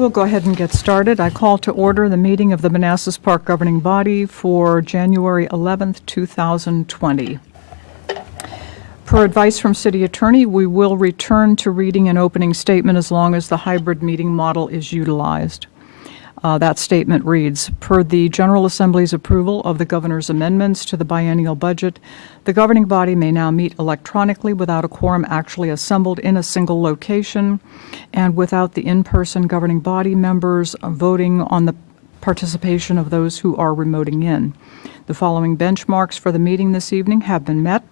We'll go ahead and get started. I call to order the meeting of the Manassas Park Governing Body for January 11th, 2020. Per advice from City Attorney, we will return to reading an opening statement as long as the hybrid meeting model is utilized. That statement reads, per the General Assembly's approval of the Governor's amendments to the biennial budget, the governing body may now meet electronically without a quorum actually assembled in a single location and without the in-person governing body members voting on the participation of those who are remoting in. The following benchmarks for the meeting this evening have been met.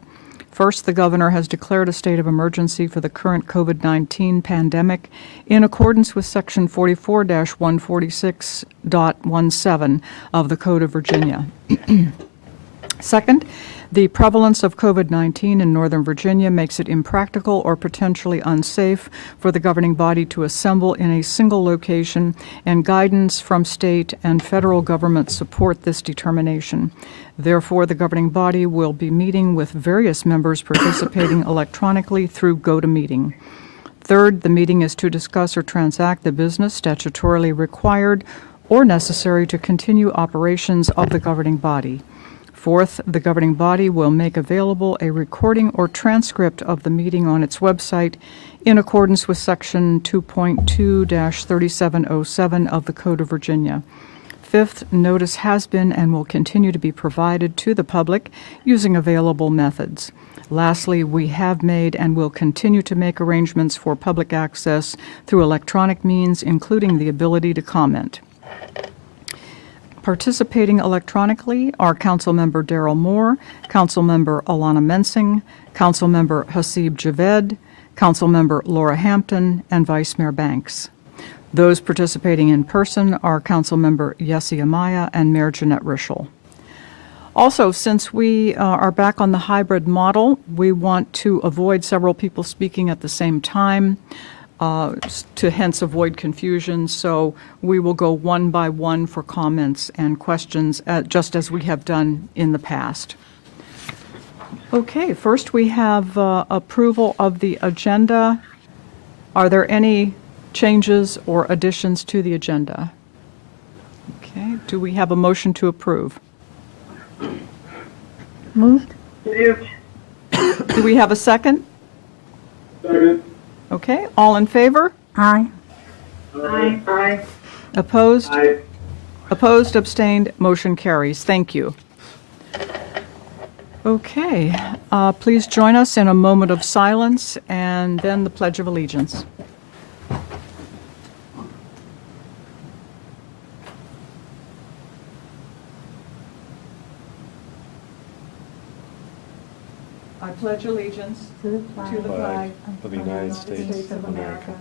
First, the governor has declared a state of emergency for the current COVID-19 pandemic in accordance with Section 44-146.17 of the Code of Virginia. Second, the prevalence of COVID-19 in Northern Virginia makes it impractical or potentially unsafe for the governing body to assemble in a single location, and guidance from state and federal government support this determination. Therefore, the governing body will be meeting with various members participating electronically through GoToMeeting. Third, the meeting is to discuss or transact the business statutorily required or necessary to continue operations of the governing body. Fourth, the governing body will make available a recording or transcript of the meeting on its website in accordance with Section 2.2-3707 of the Code of Virginia. Fifth, notice has been and will continue to be provided to the public using available methods. Lastly, we have made and will continue to make arrangements for public access through electronic means, including the ability to comment. Participating electronically are Councilmember Darrell Moore, Councilmember Alana Mensing, Councilmember Hasib Javed, Councilmember Laura Hampton, and Vice Mayor Banks. Those participating in person are Councilmember Yessi Amaya and Mayor Jeanette Rischel. Also, since we are back on the hybrid model, we want to avoid several people speaking at the same time. To hence avoid confusion, so we will go one by one for comments and questions, just as we have done in the past. Okay, first we have approval of the agenda. Are there any changes or additions to the agenda? Okay, do we have a motion to approve? Moved. Moved. Do we have a second? Second. Okay, all in favor? Aye. Aye. Aye. Opposed? Aye. Opposed, abstained, motion carries. Thank you. Okay, please join us in a moment of silence and then the Pledge of Allegiance. I pledge allegiance To the flag, to the flag of the United States of America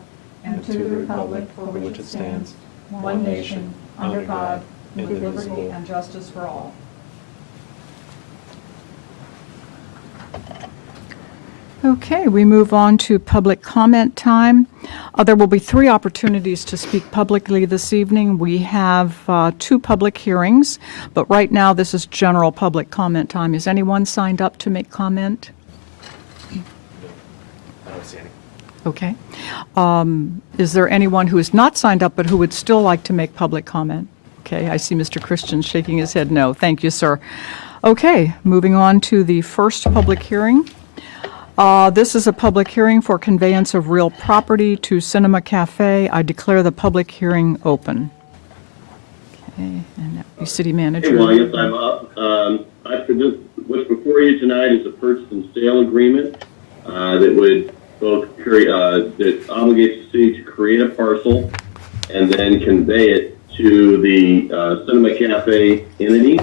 and to the republic for which it stands, one nation, under God, with liberty and justice for all. Okay, we move on to public comment time. There will be 3 opportunities to speak publicly this evening. We have 2 public hearings, but right now this is general public comment time. Is anyone signed up to make comment? I don't see any. Okay. Is there anyone who is not signed up but who would still like to make public comment? Okay, I see Mr. Christian shaking his head no. Thank you, sir. Okay, moving on to the first public hearing. This is a public hearing for conveyance of real property to Cinema Cafe. I declare the public hearing open. Okay, and that would be City Manager. Hey, well, yes, I'm up. What's before you tonight is a purchase and sale agreement that would both that obligates the city to create a parcel and then convey it to the Cinema Cafe entity.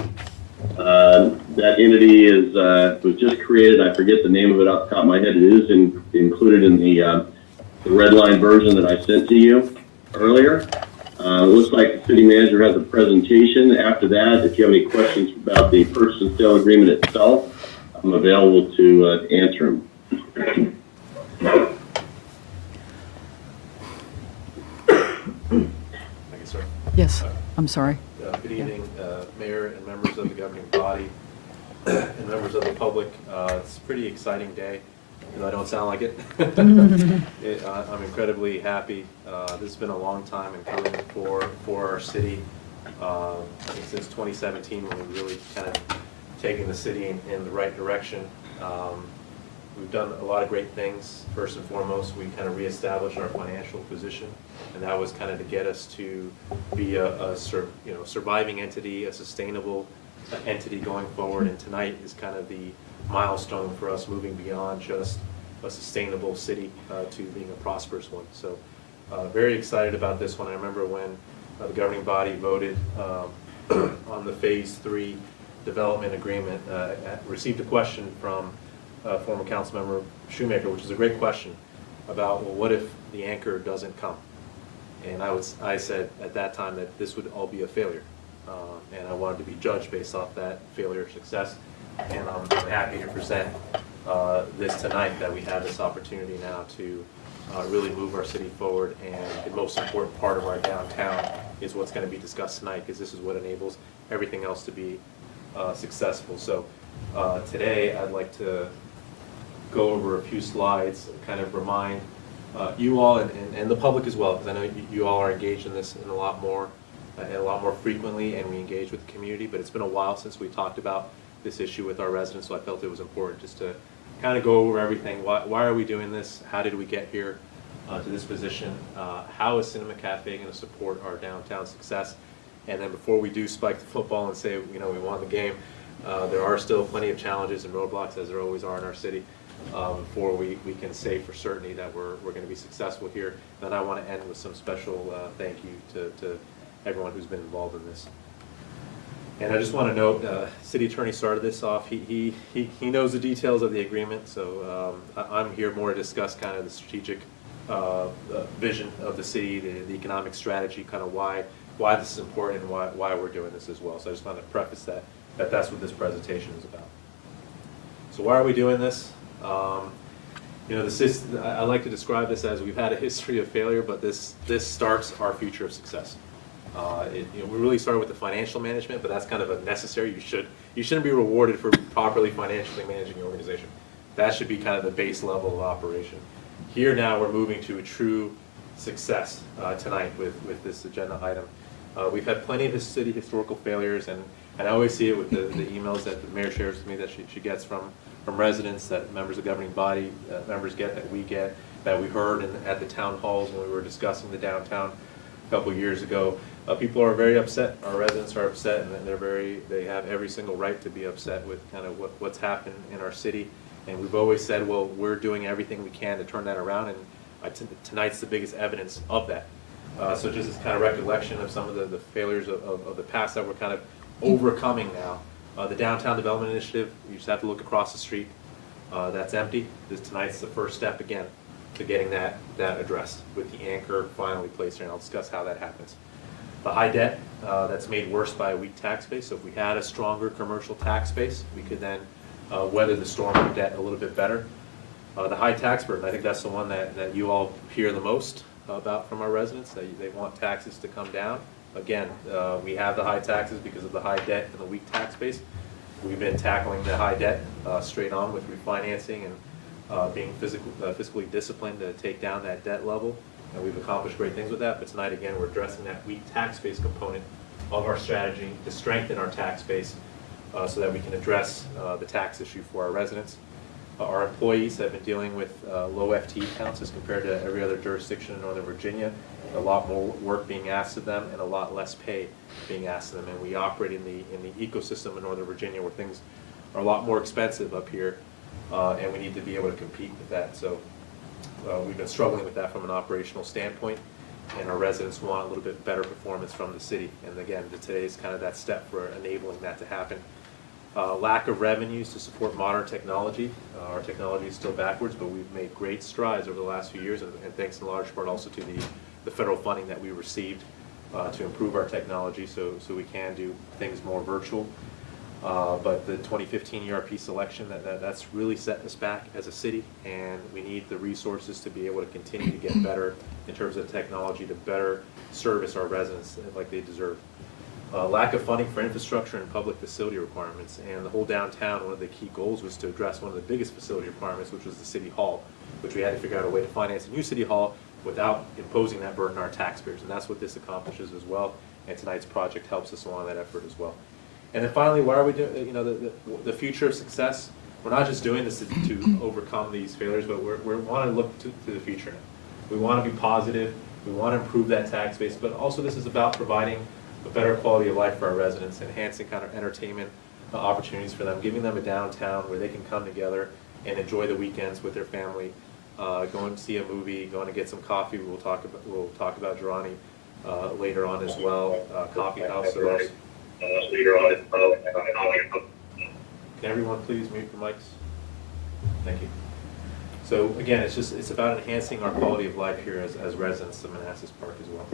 That entity was just created. I forget the name of it off the top of my head. It is included in the red line version that I sent to you earlier. It looks like the city manager has a presentation. After that, if you have any questions about the purchase and sale agreement itself, I'm available to answer them. Thank you, sir. Yes, I'm sorry. Good evening, Mayor and members of the governing body and members of the public. It's a pretty exciting day. I don't sound like it. I'm incredibly happy. This has been a long time in coming for our city. I think since 2017, when we really kind of taken the city in the right direction. We've done a lot of great things. First and foremost, we kind of reestablished our financial position, and that was kind of to get us to be a surviving entity, a sustainable entity going forward. And tonight is kind of the milestone for us moving beyond just a sustainable city to being a prosperous one. So very excited about this one. I remember when the governing body voted on the Phase 3 development agreement, received a question from former council member Shoemaker, which is a great question, about, well, what if the anchor doesn't come? And I said at that time that this would all be a failure, and I wanted to be judged based off that failure or success. And I'm happy to present this tonight, that we have this opportunity now to really move our city forward. And the most important part of our downtown is what's going to be discussed tonight, because this is what enables everything else to be successful. So today I'd like to go over a few slides and kind of remind you all and the public as well, because I know you all are engaged in this in a lot more frequently, and we engage with the community, but it's been a while since we talked about this issue with our residents, so I felt it was important just to kind of go over everything. Why are we doing this? How did we get here to this position? How is Cinema Cafe going to support our downtown success? And then before we do spike the football and say, we won the game, there are still plenty of challenges and roadblocks, as there always are in our city, before we can say for certainty that we're going to be successful here. And I want to end with some special thank you to everyone who's been involved in this. And I just want to note, City Attorney started this off. He knows the details of the agreement, so I'm here more to discuss kind of the strategic vision of the city, the economic strategy, kind of why this is important and why we're doing this as well. So I just want to preface that's what this presentation is about. So why are we doing this? I like to describe this as we've had a history of failure, but this starts our future of success. We really started with the financial management, but that's kind of a necessary. You shouldn't be rewarded for properly financially managing your organization. That should be kind of the base level of operation. Here now we're moving to a true success tonight with this agenda item. We've had plenty of city historical failures, and I always see it with the emails that the mayor shares with me that she gets from residents, that members of the governing body members get, that we get, that we heard at the town halls when we were discussing the downtown a couple of years ago. People are very upset. Our residents are upset, and they have every single right to be upset with kind of what's happened in our city. And we've always said, well, we're doing everything we can to turn that around, and tonight's the biggest evidence of that. So just as kind of recollection of some of the failures of the past that we're kind of overcoming now. The Downtown Development Initiative, you just have to look across the street. That's empty. Tonight's the first step again to getting that addressed with the anchor finally placed here, and I'll discuss how that happens. The high debt, that's made worse by a weak tax base. So if we had a stronger commercial tax base, we could then weather the storm of debt a little bit better. The high tax burden, I think that's the one that you all hear the most about from our residents. They want taxes to come down. Again, we have the high taxes because of the high debt and the weak tax base. We've been tackling the high debt straight on with refinancing and being fiscally disciplined to take down that debt level. And we've accomplished great things with that, but tonight again we're addressing that weak tax base component of our strategy to strengthen our tax base so that we can address the tax issue for our residents. Our employees have been dealing with low FTE counts as compared to every other jurisdiction in Northern Virginia. A lot more work being asked of them and a lot less pay being asked of them. And we operate in the ecosystem in Northern Virginia where things are a lot more expensive up here, and we need to be able to compete with that. So we've been struggling with that from an operational standpoint, and our residents want a little bit better performance from the city. And again, today is kind of that step for enabling that to happen. Lack of revenues to support modern technology. Our technology is still backwards, but we've made great strides over the last few years, and thanks in large part also to the federal funding that we received to improve our technology so we can do things more virtual. But the 2015 ERP selection, that's really set us back as a city, and we need the resources to be able to continue to get better in terms of technology to better service our residents like they deserve. lack of funding for infrastructure and public facility requirements. And the whole downtown, one of the key goals was to address one of the biggest facility requirements, which was the city hall, which we had to figure out a way to finance a new city hall without imposing that burden on our taxpayers. And that's what this accomplishes as well. And tonight's project helps us along that effort as well. And then finally, why are we doing, the future of success? We're not just doing this to overcome these failures, but we want to look to the future now. We want to be positive. We want to improve that tax base, but also this is about providing a better quality of life for our residents, enhancing kind of entertainment opportunities for them, giving them a downtown where they can come together and enjoy the weekends with their family, going to see a movie, going to get some coffee. We'll talk about Girani later on as well. Coffee house. Later on as well. Can everyone please mute your mics? Thank you. So again, it's about enhancing our quality of life here as residents of Manassas Park as well.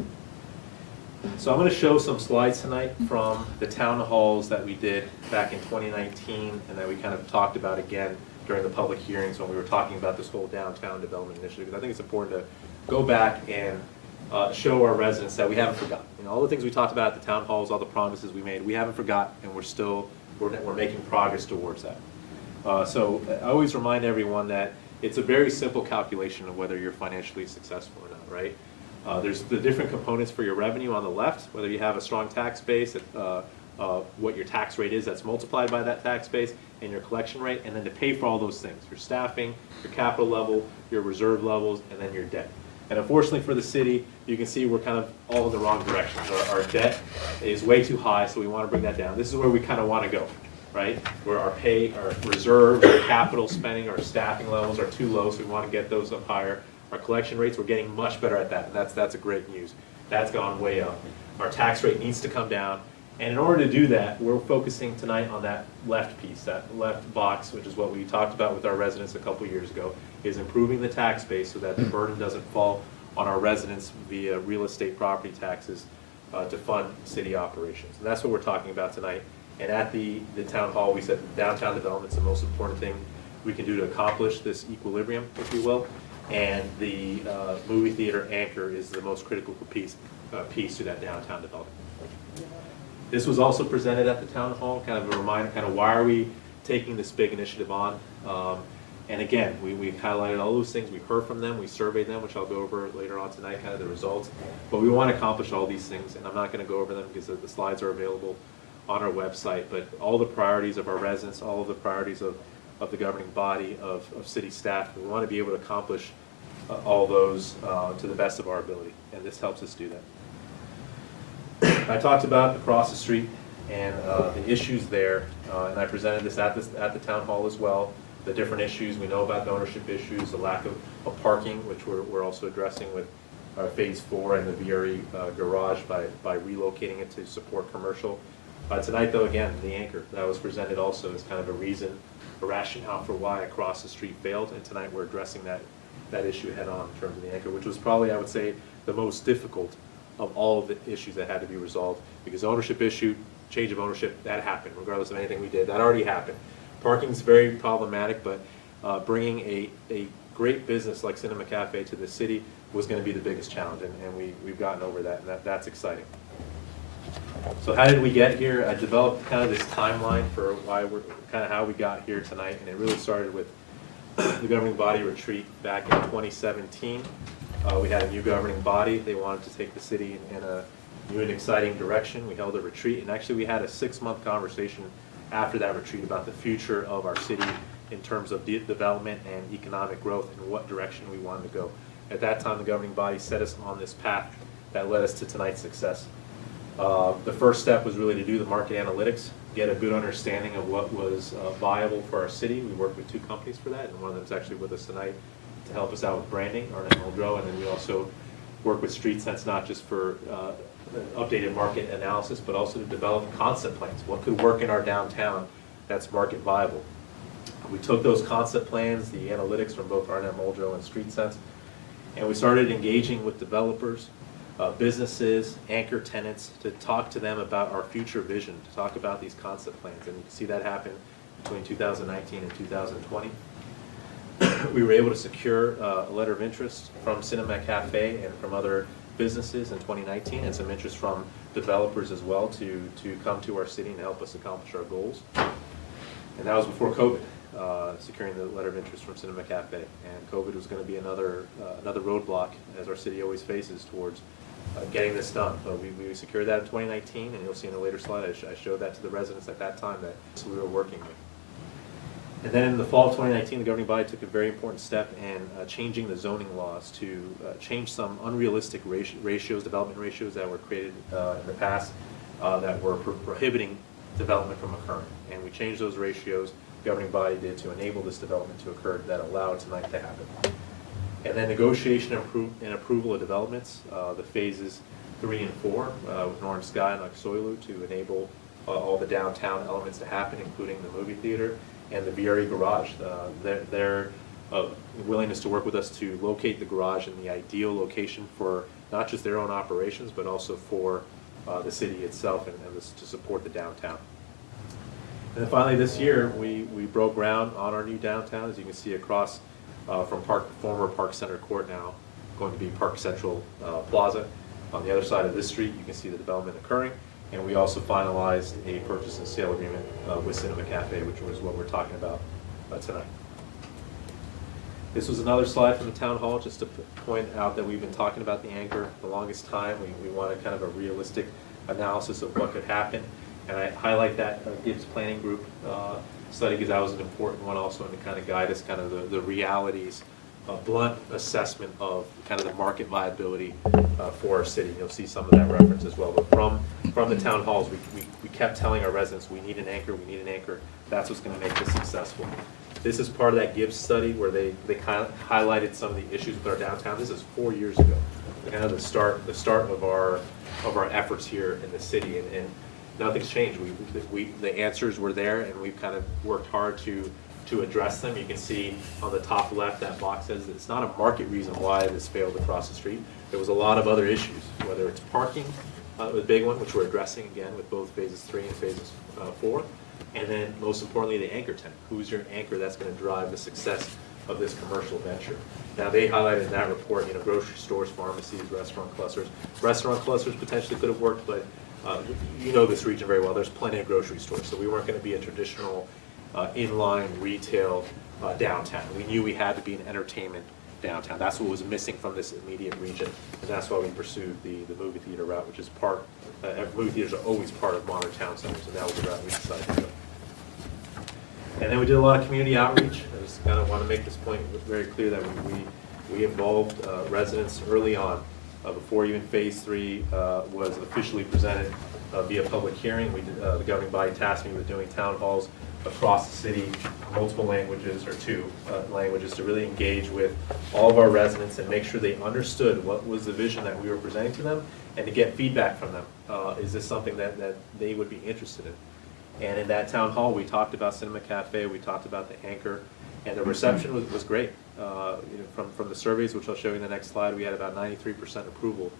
So I'm going to show some slides tonight from the town halls that we did back in 2019 and that we kind of talked about again during the public hearings when we were talking about this whole downtown development initiative. Because I think it's important to go back and show our residents that we haven't forgotten. All the things we talked about at the town halls, all the promises we made, we haven't forgotten, and we're making progress towards that. So I always remind everyone that it's a very simple calculation of whether you're financially successful or not, right? There's the different components for your revenue on the left, whether you have a strong tax base, what your tax rate is that's multiplied by that tax base, and your collection rate, and then to pay for all those things, your staffing, your capital level, your reserve levels, and then your debt. And unfortunately for the city, you can see we're kind of all in the wrong direction. Our debt is way too high, so we want to bring that down. This is where we kind of want to go, right? Where our reserves, our capital spending, our staffing levels are too low, so we want to get those up higher. Our collection rates, we're getting much better at that, and that's a great news. That's gone way up. Our tax rate needs to come down, and in order to do that, we're focusing tonight on that left piece, that left box, which is what we talked about with our residents a couple years ago, is improving the tax base so that the burden doesn't fall on our residents via real estate property taxes to fund city operations. And that's what we're talking about tonight. And at the town hall, we said downtown development is the most important thing we can do to accomplish this equilibrium, if you will. And the movie theater anchor is the most critical piece to that downtown development. This was also presented at the town hall, kind of a reminder, kind of why are we taking this big initiative on. And again, we highlighted all those things. We heard from them. We surveyed them, which I'll go over later on tonight, kind of the results. But we want to accomplish all these things, and I'm not going to go over them because the slides are available on our website. But all the priorities of our residents, all of the priorities of the governing body, of city staff, we want to be able to accomplish all those to the best of our ability, and this helps us do that. I talked about across the street and the issues there, and I presented this at the town hall as well. The different issues we know about, the ownership issues, the lack of parking, which we're also addressing with our phase 4 and the VRE garage by relocating it to support commercial. Tonight, though, again, the anchor that was presented also as kind of a rationale for why across the street failed, and tonight we're addressing that issue head on in terms of the anchor, which was probably, I would say, the most difficult of all of the issues that had to be resolved, because ownership issue, change of ownership, that happened regardless of anything we did. That already happened. Parking's very problematic, but bringing a great business like Cinema Cafe to the city was going to be the biggest challenge, and we've gotten over that, and that's exciting. So how did we get here? I developed kind of this timeline for how we got here tonight, and it really started with the governing body retreat back in 2017. We had a new governing body. They wanted to take the city in a new and exciting direction. We held a retreat, and actually we had a 6-month conversation after that retreat about the future of our city in terms of development and economic growth and what direction we wanted to go. At that time, the governing body set us on this path that led us to tonight's success. The first step was really to do the market analytics, get a good understanding of what was viable for our city. We worked with 2 companies for that, and one of them is actually with us tonight to help us out with branding, Arpa Budget, and then we also work with StreetSense not just for updated market analysis, but also to develop concept plans. What could work in our downtown that's market viable? We took those concept plans, the analytics from both Arpa Budget and StreetSense, and we started engaging with developers, businesses, anchor tenants, to talk to them about our future vision, to talk about these concept plans. And you can see that happen between 2019 and 2020. We were able to secure a letter of interest from Cinema Cafe and from other businesses in 2019 and some interest from developers as well to come to our city and help us accomplish our goals. And that was before COVID, securing the letter of interest from Cinema Cafe. And COVID was going to be another roadblock, as our city always faces, towards getting this done. But we secured that in 2019, and you'll see in a later slide, I showed that to the residents at that time that we were working with. And then in the fall of 2019, the governing body took a very important step in changing the zoning laws to change some unrealistic ratios, development ratios that were created in the past that were prohibiting development from occurring. And we changed those ratios, the governing body did, to enable this development to occur that allowed tonight to happen. And then negotiation and approval of developments, the phases 3 and 4 with Northern Sky and Oxoilu to enable all the downtown elements to happen, including the movie theater and the VRE garage. Their willingness to work with us to locate the garage in the ideal location for not just their own operations, but also for the city itself and to support the downtown. And then finally this year, we broke ground on our new downtown, as you can see across from former Park Center Court now, going to be Park Central Plaza. On the other side of this street, you can see the development occurring. And we also finalized a purchase and sale agreement with Cinema Cafe, which was what we're talking about tonight. This was another slide from the town hall, just to point out that we've been talking about the anchor the longest time. We wanted kind of a realistic analysis of what could happen. And I highlight that Gibbs Planning Group study because that was an important one also, and to kind of guide us kind of the realities, blunt assessment of kind of the market viability for our city. You'll see some of that reference as well. But from the town halls, we kept telling our residents, we need an anchor, we need an anchor. That's what's going to make this successful. This is part of that Gibbs study where they kind of highlighted some of the issues with our downtown. This is 4 years ago, kind of the start of our efforts here in the city, and nothing's changed. The answers were there, and we've kind of worked hard to address them. You can see on the top left that box says that it's not a market reason why this failed across the street. There was a lot of other issues, whether it's parking, the big one, which we're addressing again with both phases 3 and phases 4, and then most importantly the anchor tenant. Who's your anchor that's going to drive the success of this commercial venture? Now they highlighted in that report, grocery stores, pharmacies, restaurant clusters. Restaurant clusters potentially could have worked, but you know this region very well. There's plenty of grocery stores, so we weren't going to be a traditional inline retail downtown. We knew we had to be an entertainment downtown. That's what was missing from this immediate region, and that's why we pursued the movie theater route, which is part. Movie theaters are always part of modern town centers, and that was the route we decided to go. And then we did a lot of community outreach. I just kind of want to make this point very clear that we involved residents early on, before even phase 3 was officially presented via public hearing. We did, the governing body tasked me with doing town halls across the city, multiple languages or 2 languages, to really engage with all of our residents and make sure they understood what was the vision that we were presenting to them, and to get feedback from them. Is this something that they would be interested in? And in that town hall, we talked about Cinema Cafe, we talked about the anchor, and the reception was great. From the surveys, which I'll show you in the next slide, we had about 93% approval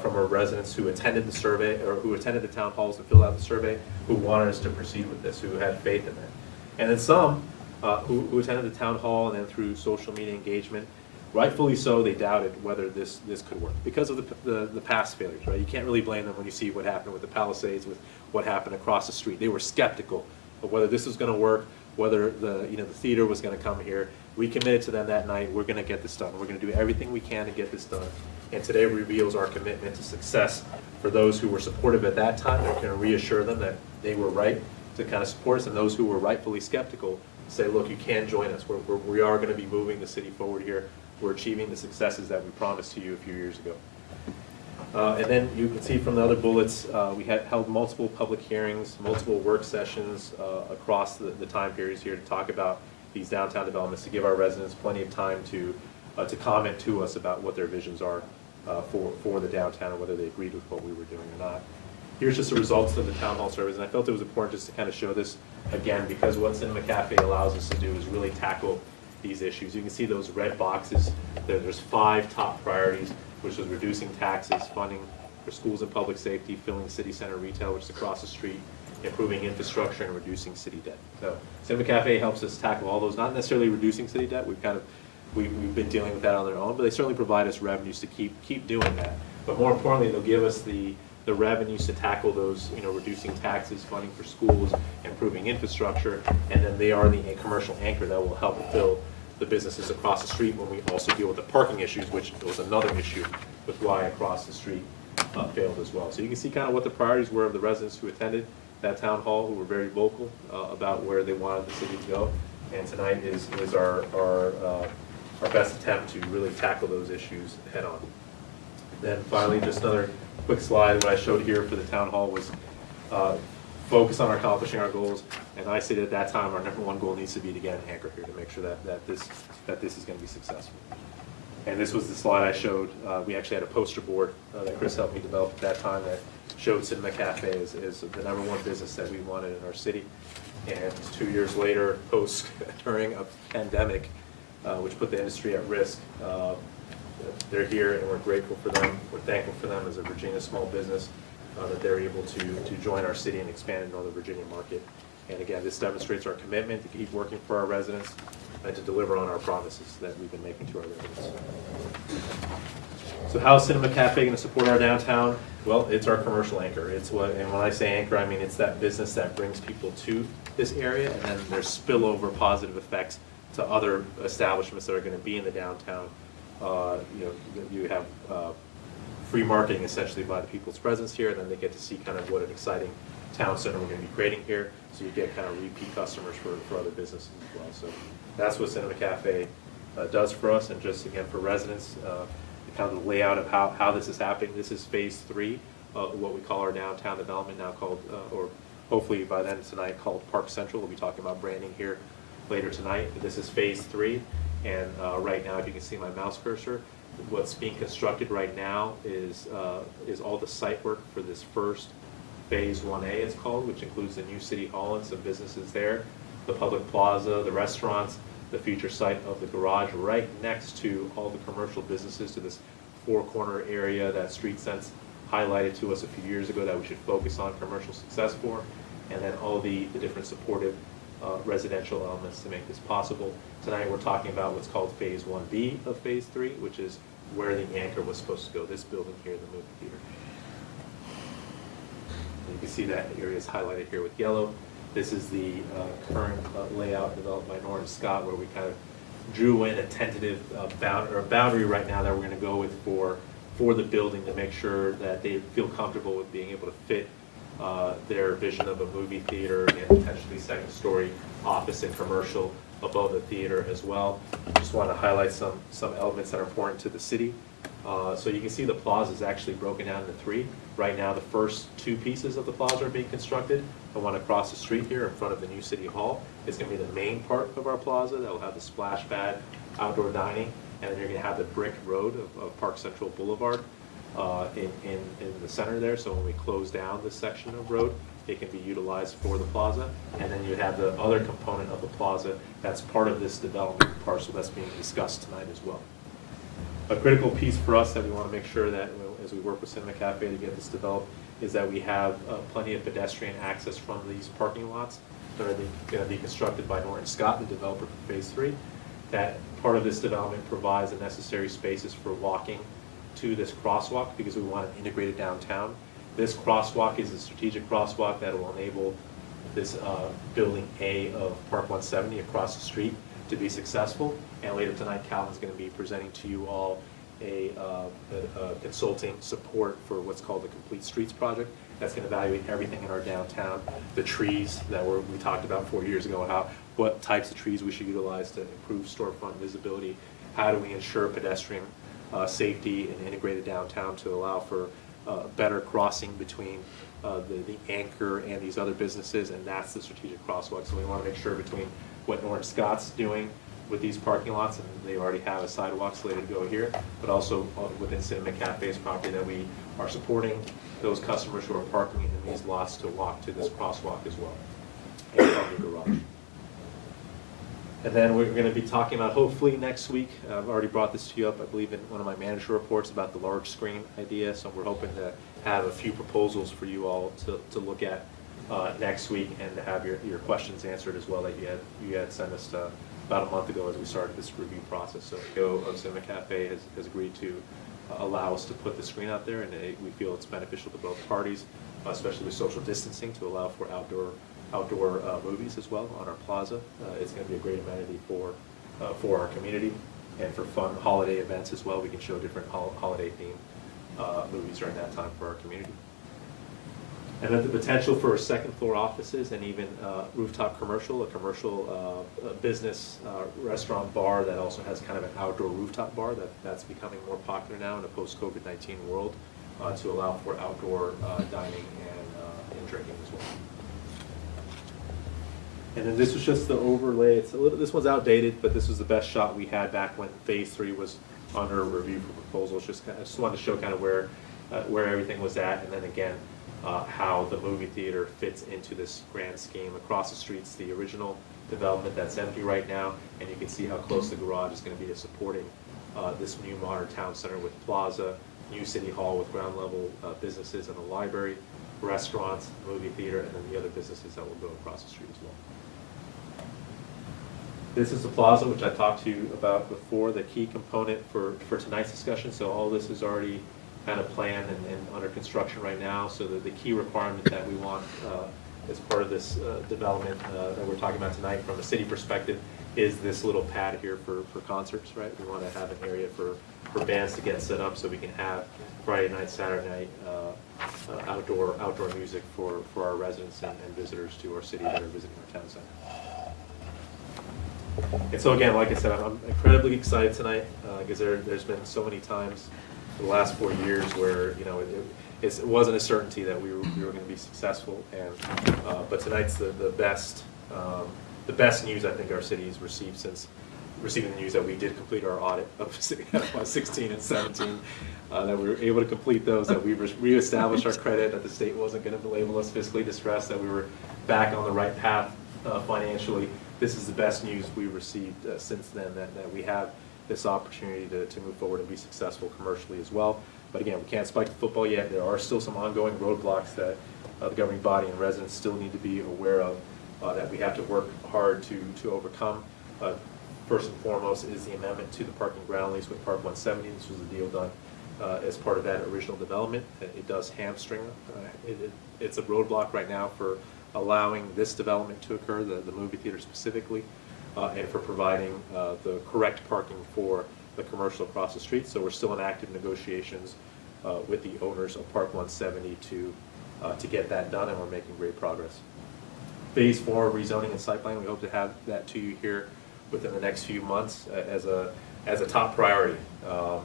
from our residents who attended the survey, or who attended the town halls and filled out the survey, who wanted us to proceed with this, who had faith in it. And then some who attended the town hall and then through social media engagement, rightfully so, they doubted whether this could work because of the past failures, right? You can't really blame them when you see what happened with the Palisades, with what happened across the street. They were skeptical of whether this was going to work, whether the theater was going to come here. We committed to them that night, we're going to get this done. We're going to do everything we can to get this done. And today reveals our commitment to success for those who were supportive at that time. They're going to reassure them that they were right to kind of support us, and those who were rightfully skeptical say, look, you can join us. We are going to be moving the city forward here. We're achieving the successes that we promised to you a few years ago. And then you can see from the other bullets, we had held multiple public hearings, multiple work sessions across the time periods here to talk about these downtown developments, to give our residents plenty of time to comment to us about what their visions are for the downtown and whether they agreed with what we were doing or not. Here's just the results of the town hall surveys, and I felt it was important just to kind of show this again, because what Cinema Cafe allows us to do is really tackle these issues. You can see those red boxes. There's 5 top priorities, which is reducing taxes, funding for schools and public safety, filling city center retail, which is across the street, improving infrastructure, and reducing city debt. So Cinema Cafe helps us tackle all those, not necessarily reducing city debt. We've been dealing with that on their own, but they certainly provide us revenues to keep doing that. But more importantly, they'll give us the revenues to tackle those, reducing taxes, funding for schools, improving infrastructure, and then they are the commercial anchor that will help fill the businesses across the street when we also deal with the parking issues, which was another issue with why across the street failed as well. So you can see kind of what the priorities were of the residents who attended that town hall, who were very vocal about where they wanted the city to go. And tonight is our best attempt to really tackle those issues head on. Then finally, just another quick slide. What I showed here for the town hall was focus on accomplishing our goals. And I said at that time, our #1 goal needs to be to get an anchor here to make sure that this is going to be successful. And this was the slide I showed. We actually had a poster board that Chris helped me develop at that time that showed Cinema Cafe as the #1 business that we wanted in our city. And 2 years later, during a pandemic, which put the industry at risk, they're here and we're grateful for them. We're thankful for them as a Virginia small business that they're able to join our city and expand in Northern Virginia market. And again, this demonstrates our commitment to keep working for our residents and to deliver on our promises that we've been making to our residents. So how is Cinema Cafe going to support our downtown? Well, it's our commercial anchor. And when I say anchor, I mean it's that business that brings people to this area, and then there's spillover positive effects to other establishments that are going to be in the downtown. You have free marketing essentially by the people's presence here, and then they get to see kind of what an exciting town center we're going to be creating here. So you get kind of repeat customers for other businesses as well. So that's what Cinema Cafe does for us, and just again for residents, kind of the layout of how this is happening. This is phase 3 of what we call our downtown development, now called, or hopefully by then tonight, called Park Central. We'll be talking about branding here later tonight. But this is phase 3, and right now, if you can see my mouse cursor, what's being constructed right now is all the site work for this first phase 1A, it's called, which includes the new city hall and some businesses there, the public plaza, the restaurants, the future site of the garage right next to all the commercial businesses, to this 4-corner area that Street Sense highlighted to us a few years ago that we should focus on commercial success for, and then all the different supportive residential elements to make this possible. Tonight we're talking about what's called phase 1B of phase 3, which is where the anchor was supposed to go, this building here, the movie theater. And you can see that area is highlighted here with yellow. This is the current layout developed by Norton Scott, where we kind of drew in a tentative boundary right now that we're going to go with for the building to make sure that they feel comfortable with being able to fit their vision of a movie theater and potentially second-story office and commercial above the theater as well. Just want to highlight some elements that are important to the city. So you can see the plaza is actually broken down into 3. Right now, the first 2 pieces of the plaza are being constructed. The one across the street here in front of the new city hall is going to be the main part of our plaza that will have the splash pad, outdoor dining, and then you're going to have the brick road of Park Central Boulevard in the center there. So when we close down this section of road, it can be utilized for the plaza. And then you have the other component of the plaza that's part of this development parcel that's being discussed tonight as well. A critical piece for us that we want to make sure that as we work with Cinema Cafe to get this developed is that we have plenty of pedestrian access from these parking lots that are going to be constructed by Norton Scott, the developer for phase 3. That part of this development provides the necessary spaces for walking to this crosswalk because we want an integrated downtown. This crosswalk is a strategic crosswalk that will enable this building A of Park 170 across the street to be successful. And later tonight, Calvin's going to be presenting to you all a consulting support for what's called the Complete Streets Project. That's going to evaluate everything in our downtown, the trees that we talked about 4 years ago, what types of trees we should utilize to improve storefront visibility, how do we ensure pedestrian safety and integrated downtown to allow for better crossing between the anchor and these other businesses, and that's the strategic crosswalk. So we want to make sure between what Norton Scott's doing with these parking lots, and they already have a sidewalk slated to go here, but also within Cinema Cafe's property that we are supporting those customers who are parking in these lots to walk to this crosswalk as well, and from the garage. And then we're going to be talking about, hopefully next week, I've already brought this to you up, I believe, in one of my manager reports about the large screen idea, so we're hoping to have a few proposals for you all to look at next week and to have your questions answered as well that you had sent us about a month ago as we started this review process. So CEO of Cinema Cafe has agreed to allow us to put the screen out there, and we feel it's beneficial to both parties, especially with social distancing, to allow for outdoor movies as well on our plaza. It's going to be a great amenity for our community, and for fun holiday events as well. We can show different holiday themed movies during that time for our community. And then the potential for second floor offices and even rooftop commercial, a commercial business, restaurant, bar that also has kind of an outdoor rooftop bar that's becoming more popular now in a post-COVID-19 world, to allow for outdoor dining and drinking as well. And then this was just the overlay. This one's outdated, but this was the best shot we had back when Phase 3 was under review for proposals. I just wanted to show kind of where everything was at, and then again, how the movie theater fits into this grand scheme. Across the street's the original development that's empty right now, and you can see how close the garage is going to be to supporting this new modern town center with plaza, new city hall with ground level businesses and a library, restaurants, movie theater, and then the other businesses that will go across the street as well. This is the plaza, which I talked to you about before, the key component for tonight's discussion. So all this is already kind of planned and under construction right now. So the key requirement that we want as part of this development that we're talking about tonight from a city perspective is this little pad here for concerts, right? We want to have an area for bands to get set up so we can have Friday night, Saturday night outdoor music for our residents and visitors to our city that are visiting our town center. And so again, like I said, I'm incredibly excited tonight because there's been so many times for the last 4 years where it wasn't a certainty that we were going to be successful, and but tonight's the best news I think our city has received since receiving the news that we did complete our audit of 16 and 17, that we were able to complete those, that we reestablished our credit, that the state wasn't going to label us fiscally distressed, that we were back on the right path financially. This is the best news we received since then, that we have this opportunity to move forward and be successful commercially as well. But again, we can't spike the football yet. There are still some ongoing roadblocks that the governing body and residents still need to be aware of, that we have to work hard to overcome. First and foremost is the amendment to the parking ground lease with Park 170. This was a deal done as part of that original development. It does hamstring. It's a roadblock right now for allowing this development to occur, the movie theater specifically, and for providing the correct parking for the commercial across the street. So we're still in active negotiations with the owners of Park 170 to get that done, and we're making great progress. Phase 4 rezoning and site plan, we hope to have that to you here within the next few months as a top priority. Over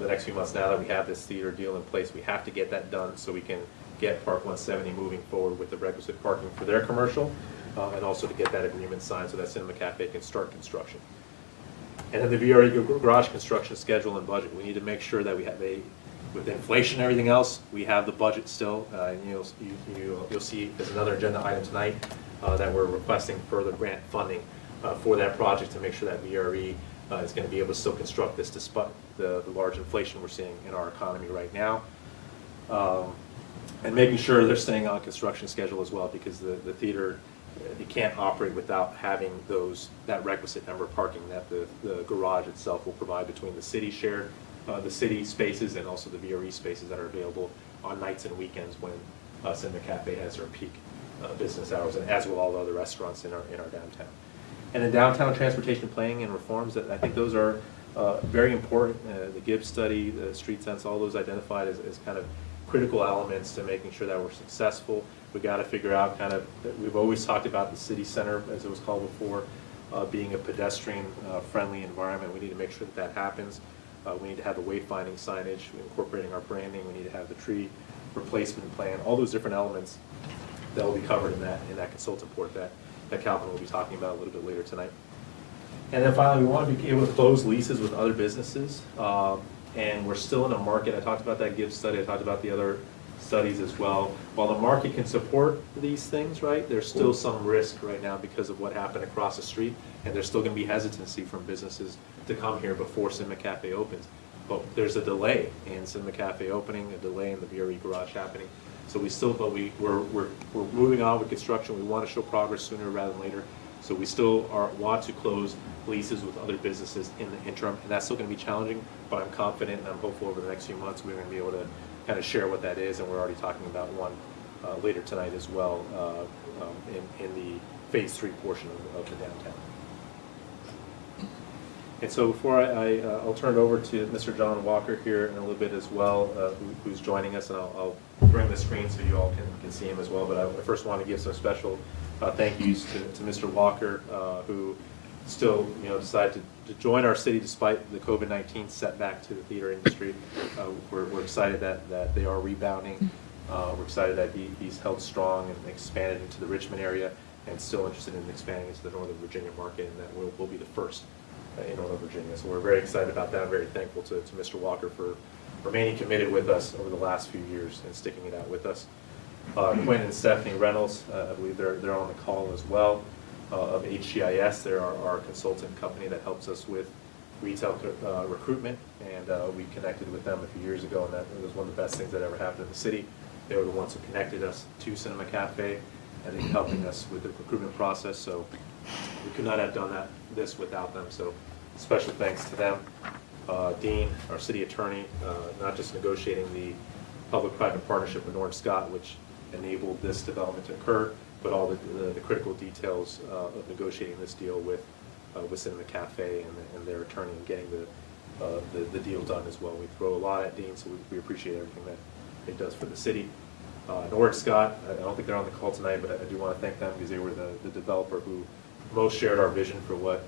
the next few months, now that we have this theater deal in place, we have to get that done so we can get Park 170 moving forward with the requisite parking for their commercial, and also to get that agreement signed so that Cinema Cafe can start construction. And then the VRE garage construction schedule and budget. We need to make sure that we have with inflation and everything else, we have the budget still. And you'll see there's another agenda item tonight that we're requesting further grant funding for that project to make sure that VRE is going to be able to still construct this despite the large inflation we're seeing in our economy right now. And making sure they're staying on construction schedule as well, because the theater, you can't operate without having that requisite number of parking that the garage itself will provide between the city shared, the city spaces, and also the VRE spaces that are available on nights and weekends when Cinema Cafe has their peak business hours, and as will all the other restaurants in our downtown. And then downtown transportation planning and reforms, that I think those are very important. The Gibbs study, the street sense, all those identified as kind of critical elements to making sure that we're successful. We got to figure out we've always talked about the city center, as it was called before, being a pedestrian friendly environment. We need to make sure that happens. We need to have the wayfinding signage, incorporating our branding. We need to have the tree replacement plan, all those different elements that will be covered in that consultant report that Calvin will be talking about a little bit later tonight. And then finally, we want to be able to close leases with other businesses. And we're still in a market. I talked about that Gibbs study. I talked about the other studies as well. While the market can support these things, right, there's still some risk right now because of what happened across the street, and there's still going to be hesitancy from businesses to come here before Cinema Cafe opens. But there's a delay in Cinema Cafe opening, a delay in the VRE garage happening. So we're moving on with construction. We want to show progress sooner rather than later. So we still want to close leases with other businesses in the interim, and that's still going to be challenging, but I'm confident and I'm hopeful over the next few months we're going to be able to kind of share what that is, and we're already talking about one later tonight as well in the phase 3 portion of the downtown. And so before I'll turn it over to Mr. John Walker here in a little bit as well, who's joining us, and I'll bring the screen so you all can see him as well. But I first want to give some special thank yous to Mr. Walker, who still decided to join our city despite the COVID-19 setback to the theater industry. We're excited that they are rebounding. We're excited that he's held strong and expanded into the Richmond area, and still interested in expanding into the Northern Virginia market, and that we'll be the first in Northern Virginia. So we're very excited about that. I'm very thankful to Mr. Walker for remaining committed with us over the last few years and sticking it out with us. Quinn and Stephanie Reynolds, I believe they're on the call as well, of HGIS. They're our consultant company that helps us with retail recruitment, and we connected with them a few years ago, and that was one of the best things that ever happened in the city. They were the ones who connected us to Cinema Cafe and in helping us with the recruitment process, so we could not have done this without them, so special thanks to them. Dean, our city attorney, not just negotiating the public-private partnership with Norton Scott, which enabled this development to occur, but all the critical details of negotiating this deal with Cinema Cafe and their attorney and getting the deal done as well. We throw a lot at Dean, so we appreciate everything that it does for the city. Norton Scott, I don't think they're on the call tonight, but I do want to thank them because they were the developer who most shared our vision for what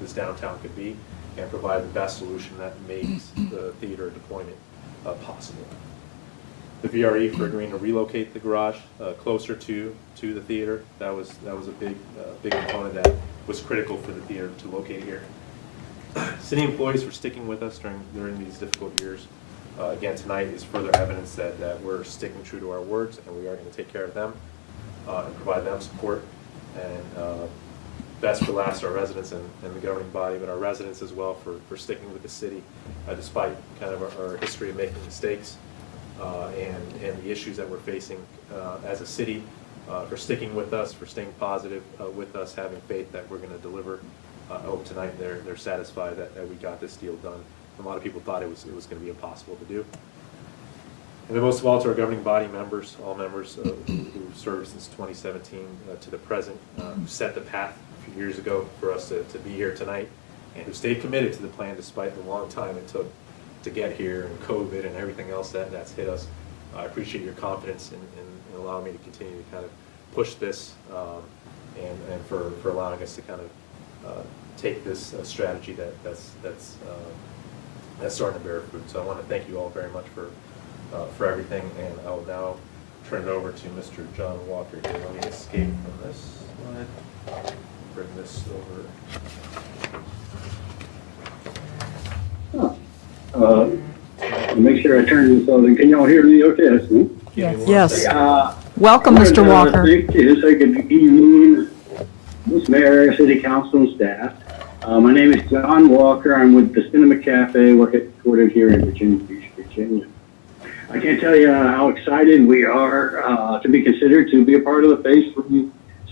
this downtown could be and provide the best solution that makes the theater deployment possible. The VRE for agreeing to relocate the garage closer to the theater. That was a big component that was critical for the theater to locate here. City employees for sticking with us during these difficult years. Again, tonight is further evidence that we're sticking true to our words, and we are going to take care of them and provide them support. And best for last, our residents and the governing body, but our residents as well for sticking with the city despite kind of our history of making mistakes and the issues that we're facing as a city, for sticking with us, for staying positive with us, having faith that we're going to deliver. I hope tonight they're satisfied that we got this deal done. A lot of people thought it was going to be impossible to do. And then most of all, to our governing body members, all members who served since 2017 to the present, who set the path a few years ago for us to be here tonight, and who stayed committed to the plan despite the long time it took to get here and COVID and everything else that's hit us. I appreciate your confidence in allowing me to continue to kind of push this and for allowing us to kind of take this strategy that's starting to bear fruit. So I want to thank you all very much for everything, and I will now turn it over to Mr. John Walker here. Let me escape from this slide. Bring this over. Make sure I turn this on. Can y'all hear me okay? That's me. Yes. Welcome, Mr. Walker. Thank you. Good evening, Ms. Mayor, City Council, and staff. My name is John Walker. I'm with the Cinema Cafe. We're headquartered here in Virginia Beach, Virginia. I can't tell you how excited we are to be considered to be a part of the Phase 3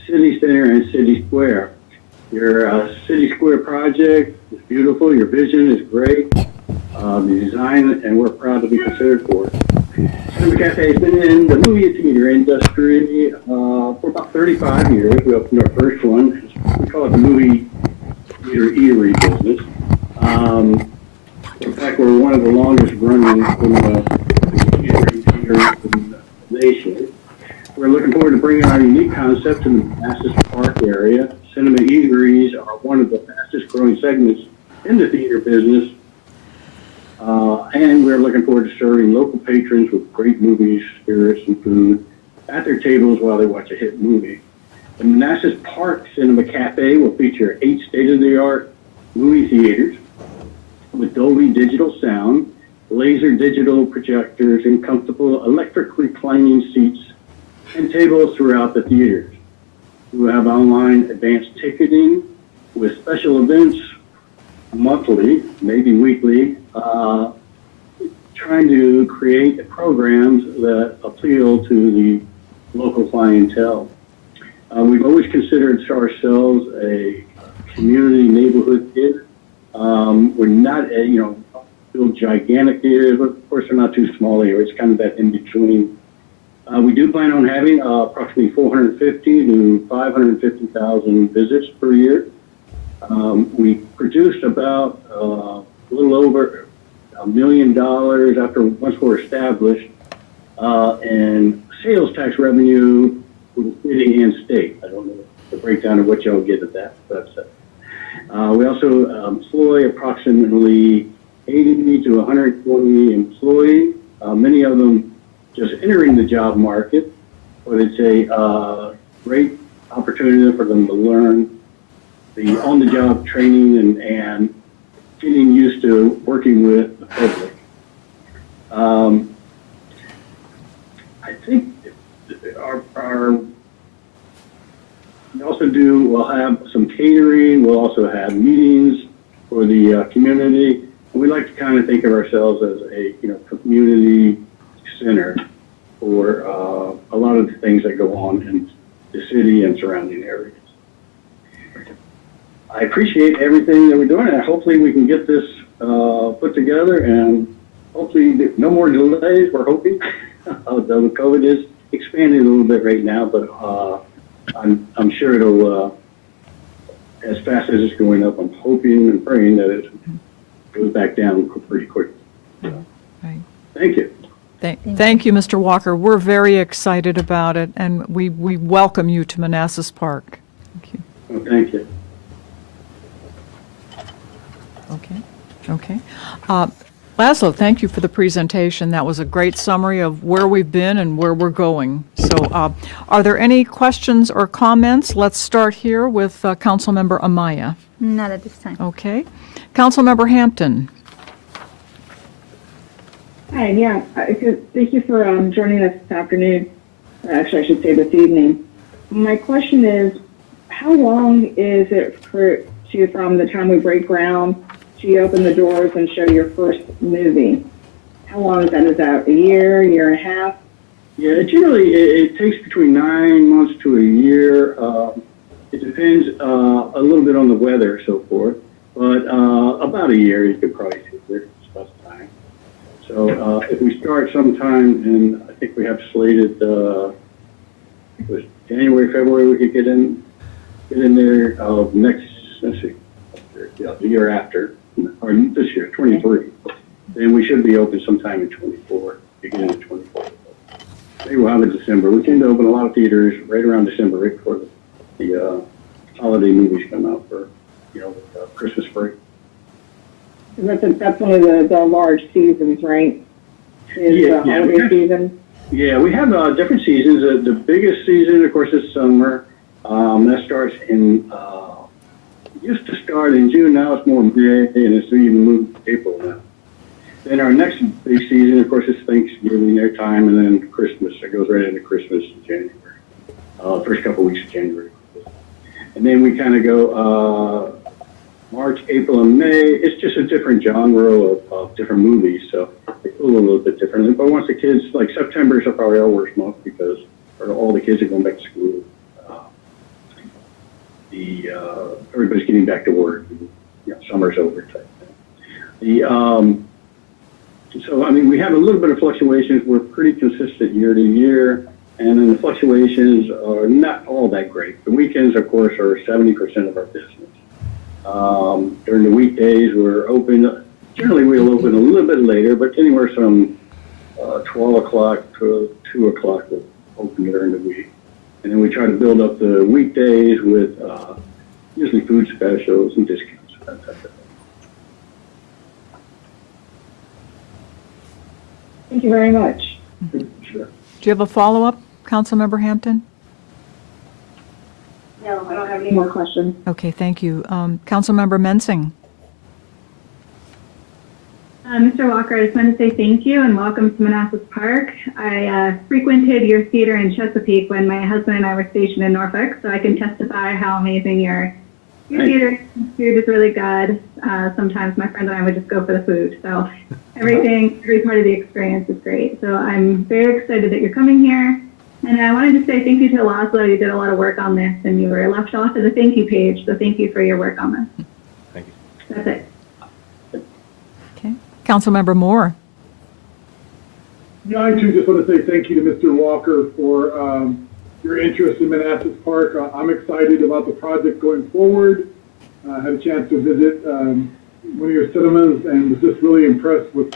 City Center and City Square. Your City Square project is beautiful. Your vision is great. The design, and we're proud to be considered for it. Cinema Cafe has been in the movie theater industry for about 35 years. We opened our first one. We call it the movie theater eatery business. In fact, we're one of the longest running eatery theaters in the nation. We're looking forward to bringing our unique concept to the Manassas Park area. Cinema eateries are one of the fastest growing segments in the theater business. And we're looking forward to serving local patrons with great movies, spirits, and food at their tables while they watch a hit movie. The Manassas Park Cinema Cafe will feature 8 state-of-the-art movie theaters with Dolby digital sound, laser digital projectors, and comfortable electric reclining seats and tables throughout the theaters. We will have online advanced ticketing with special events monthly, maybe weekly, trying to create programs that appeal to the local clientele. We've always considered ourselves a community neighborhood theater. We're not, build gigantic theaters, but of course they're not too small here. It's kind of that in between. We do plan on having approximately 450 to 550,000 visits per year. We produced about a little over $1 million once we're established, and sales tax revenue for the city and state. I don't know the breakdown of what y'all get at that. But, we also employ approximately 80 to 120 employees, many of them just entering the job market, but it's a great opportunity for them to learn the on-the-job training and getting used to working with the public. I think we'll have some catering, we'll also have meetings for the community. We like to kind of think of ourselves as a community center for a lot of the things that go on in the city and surrounding areas. I appreciate everything that we're doing, and hopefully we can get this put together, and hopefully no more delays, we're hoping. Though COVID is expanding a little bit right now, but I'm sure it'll, as fast as it's going up, I'm hoping and praying that it goes back down pretty quickly. So, Right. thank you. Thank you, Mr. Walker. We're very excited about it, and we welcome you to Manassas Park. Thank you. Well, thank you. Okay. Laszlo, thank you for the presentation. That was a great summary of where we've been and where we're going. So are there any questions or comments? Let's start here with Councilmember Amaya. Not at this time. Okay. Councilmember Hampton. Hi, yeah. Thank you for joining us this afternoon. Actually, I should say this evening. My question is, how long is it from the time we break ground to you open the doors and show your first movie? How long is that? Is that a year and a half? Yeah, generally it takes between 9 months to a year. It depends a little bit on the weather and so forth, but about a year you could probably do it. So if we start sometime in, I think we have slated, it was January, February, we could get in there next, let's see, the year after, or this year, 23. Then we should be open sometime in 24, beginning of 24. Maybe we'll have it in December. We tend to open a lot of theaters right around December, right before the holiday movies come out for, Christmas break. That's one of the large seasons, right? Holiday season. Yeah, we have different seasons. The biggest season, of course, is summer. That starts in, used to start in June, now it's more May, and it's even moved to April now. Then our next big season, of course, is Thanksgiving, their time, and then Christmas. It goes right into Christmas in January, first couple weeks of January. And then we kind of go March, April, and May. It's just a different genre of different movies, so they feel a little bit differently. But once the kids, like September is probably our worst month because all the kids are going back to school. Everybody's getting back to work. And, summer's over type thing. So, we have a little bit of fluctuations. We're pretty consistent year to year, and then the fluctuations are not all that great. The weekends, of course, are 70% of our business. During the weekdays, we're open. Generally, we'll open a little bit later, but anywhere from 12 o'clock to 2 o'clock, we'll open during the week. And then we try to build up the weekdays with usually food specials and discounts, that type of thing. Thank you very much. Sure. Do you have a follow-up, Councilmember Hampton? No, I don't have any more questions. Okay, thank you. Councilmember Mensing. Mr. Walker, I just want to say thank you and welcome to Manassas Park. I frequented your theater in Chesapeake when my husband and I were stationed in Norfolk, so I can testify how amazing your theater food is really good. Sometimes my friend and I would just go for the food. So every part of the experience is great. So I'm very excited that you're coming here. And I wanted to say thank you to Laszlo. You did a lot of work on this, and you were left off of the thank you page, so thank you for your work on this. Thank you. That's it. Okay. Councilmember Moore. Yeah, I too just want to say thank you to Mr. Walker for your interest in Manassas Park. I'm excited about the project going forward. I had a chance to visit one of your cinemas and was just really impressed with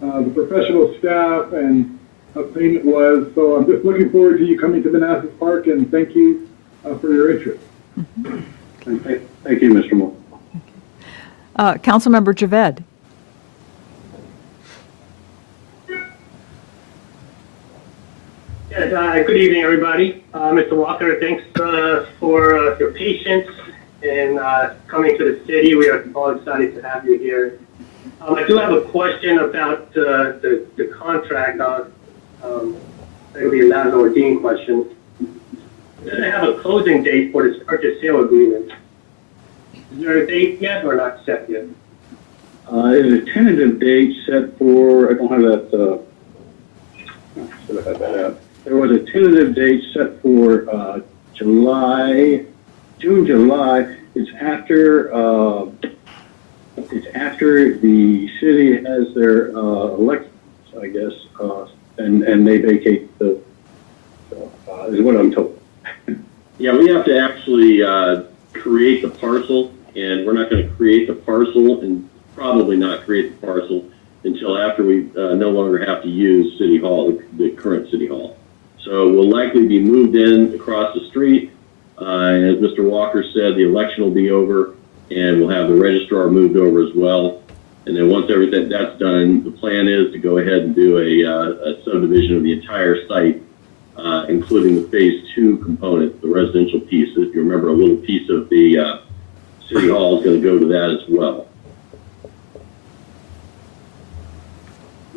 the professional staff and how clean it was. So I'm just looking forward to you coming to Manassas Park, and thank you for your interest. Thank you, Mr. Moore. Councilmember Javed. Yes, good evening, everybody. Mr. Walker, thanks for your patience in coming to the city. We are all excited to have you here. I do have a question about the contract. It'll be a Laszlo or Dean question. Does it have a closing date for this purchase sale agreement? Is there a date yet or not set yet? There's a tentative date set for, I don't have that, should have had that out. There was a tentative date set for June, July. It's after the city has their elections, I guess, and they vacate the, is what I'm told. Yeah, we have to actually create the parcel, and we're not going to create the parcel and probably not create the parcel until after we no longer have to use City Hall, the current City Hall. So we'll likely be moved in across the street. As Mr. Walker said, the election will be over, and we'll have the registrar moved over as well. And then once everything that's done, the plan is to go ahead and do a subdivision of the entire site, including the phase 2 component, the residential piece. If you remember, a little piece of the City Hall is going to go to that as well.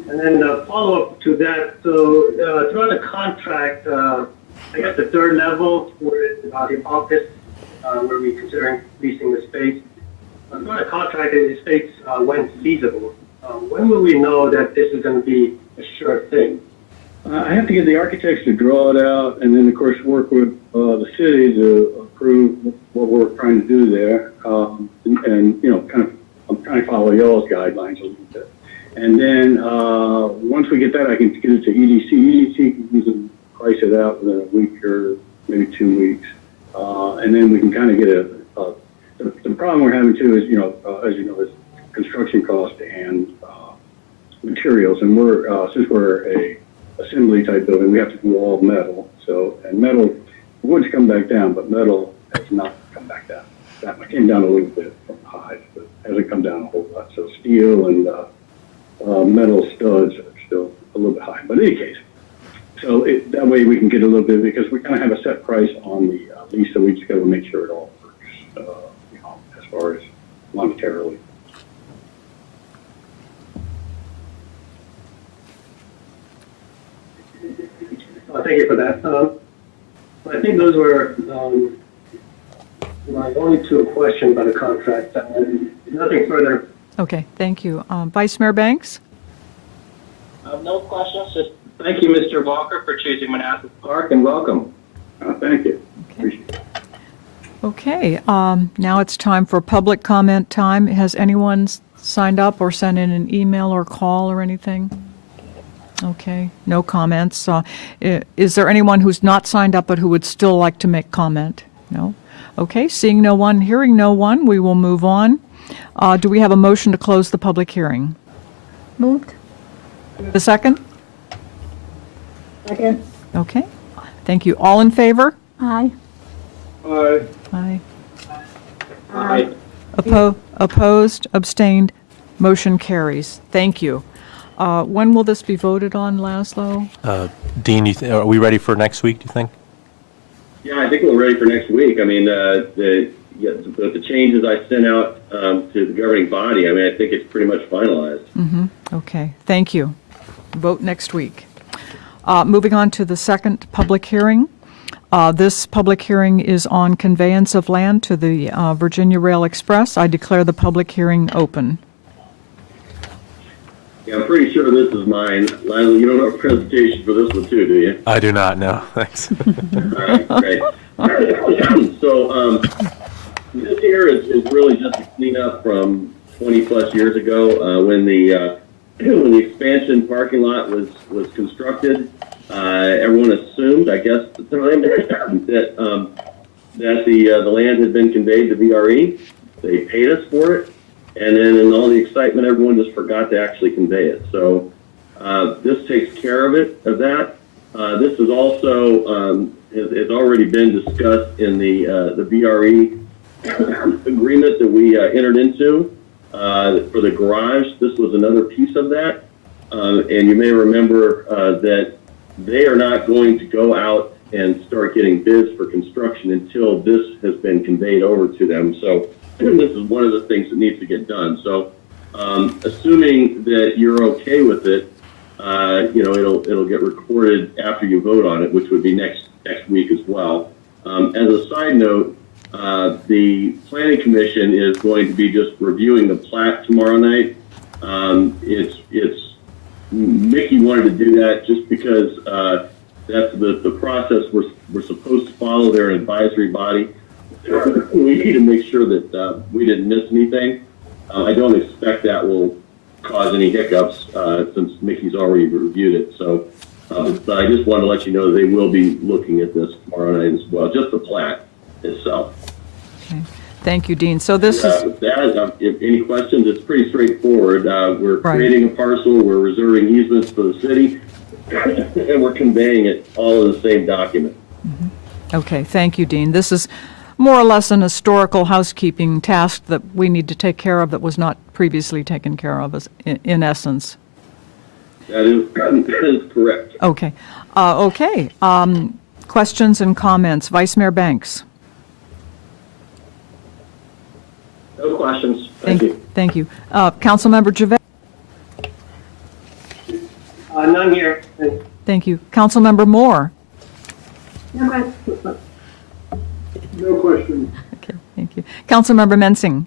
And then follow up to that, so throughout the contract, I guess the third level where the office, where we're considering leasing the space, throughout the contract it states when feasible. When will we know that this is going to be a sure thing? I have to get the architects to draw it out, and then of course work with the city to approve what we're trying to do there, and you know, I'm trying to follow y'all's guidelines a little bit. And then once we get that, I can get it to EDC. EDC can usually price it out within a week or maybe 2 weeks, and then we can kind of get the problem we're having too is, you know, as you know, is construction cost and materials, and we're since we're a assembly type building, we have to do all metal. So, and metal, wood's come back down, but metal has not come back down. That came down a little bit from highs, but hasn't come down a whole lot. So steel and metal studs are still a little bit high. But in any case, so that way we can get a little bit, because we kind of have a set price on the lease, so we just got to make sure it all works, you know, as far as monetarily. Thank you for that. I think those were my only 2 questions on the contract. Nothing further. Okay, thank you. Vice Mayor Banks? No questions. Just thank you, Mr. Walker, for choosing Manassas Park, and welcome. Thank you. Okay. Appreciate it. Okay, now it's time for public comment time. Has anyone signed up or sent in an email or call or anything? Okay, no comments. Is there anyone who's not signed up but who would still like to make comment? No? Okay, seeing no one, hearing no one, we will move on. Do we have a motion to close the public hearing? Moved. The second? Second. Okay, thank you. All in favor? Aye. Aye. Aye. Aye. Opposed, abstained, motion carries. Thank you. When will this be voted on, Laszlo? Dean, are we ready for next week, do you think? Yeah, I think we're ready for next week. I mean, the changes I sent out to the governing body, I mean, I think it's pretty much finalized. Okay, thank you. Vote next week. Moving on to the second public hearing. This public hearing is on conveyance of land to the Virginia Rail Express. I declare the public hearing open. Yeah, I'm pretty sure this is mine. Lionel, you don't have a presentation for this one too, do you? I do not know. Thanks. All right, great. So this here is really just a cleanup from 20 plus years ago when the expansion parking lot was constructed. Everyone assumed, I guess, at the time that the land had been conveyed to VRE. They paid us for it, and then in all the excitement, everyone just forgot to actually convey it. So this takes care of that. This is also has already been discussed in the VRE agreement that we entered into for the garage. This was another piece of that, and you may remember that they are not going to go out and start getting bids for construction until this has been conveyed over to them. So this is one of the things that needs to get done. So assuming that you're okay with it, it'll get recorded after you vote on it, which would be next week as well. As a side note, the Planning Commission is going to be just reviewing the plat tomorrow night. Mickey wanted to do that just because that's the process we're supposed to follow. Their advisory body. We need to make sure that we didn't miss anything. I don't expect that will cause any hiccups since Mickey's already reviewed it. So I just wanted to let you know they will be looking at this tomorrow night as well, just the plat itself. Okay. Thank you, Dean. So this is... With that, if any questions, it's pretty straightforward. We're Right. creating a parcel, we're reserving easements for the city, and we're conveying it all in the same document. Okay, thank you, Dean. This is more or less an historical housekeeping task that we need to take care of that was not previously taken care of, in essence. That is correct. Okay. Questions and comments? Vice Mayor Banks. No questions. Thank you. Thank you. Councilmember Javed. None here. Thank you. Councilmember Moore. No questions. No questions. Okay, thank you. Councilmember Mensing.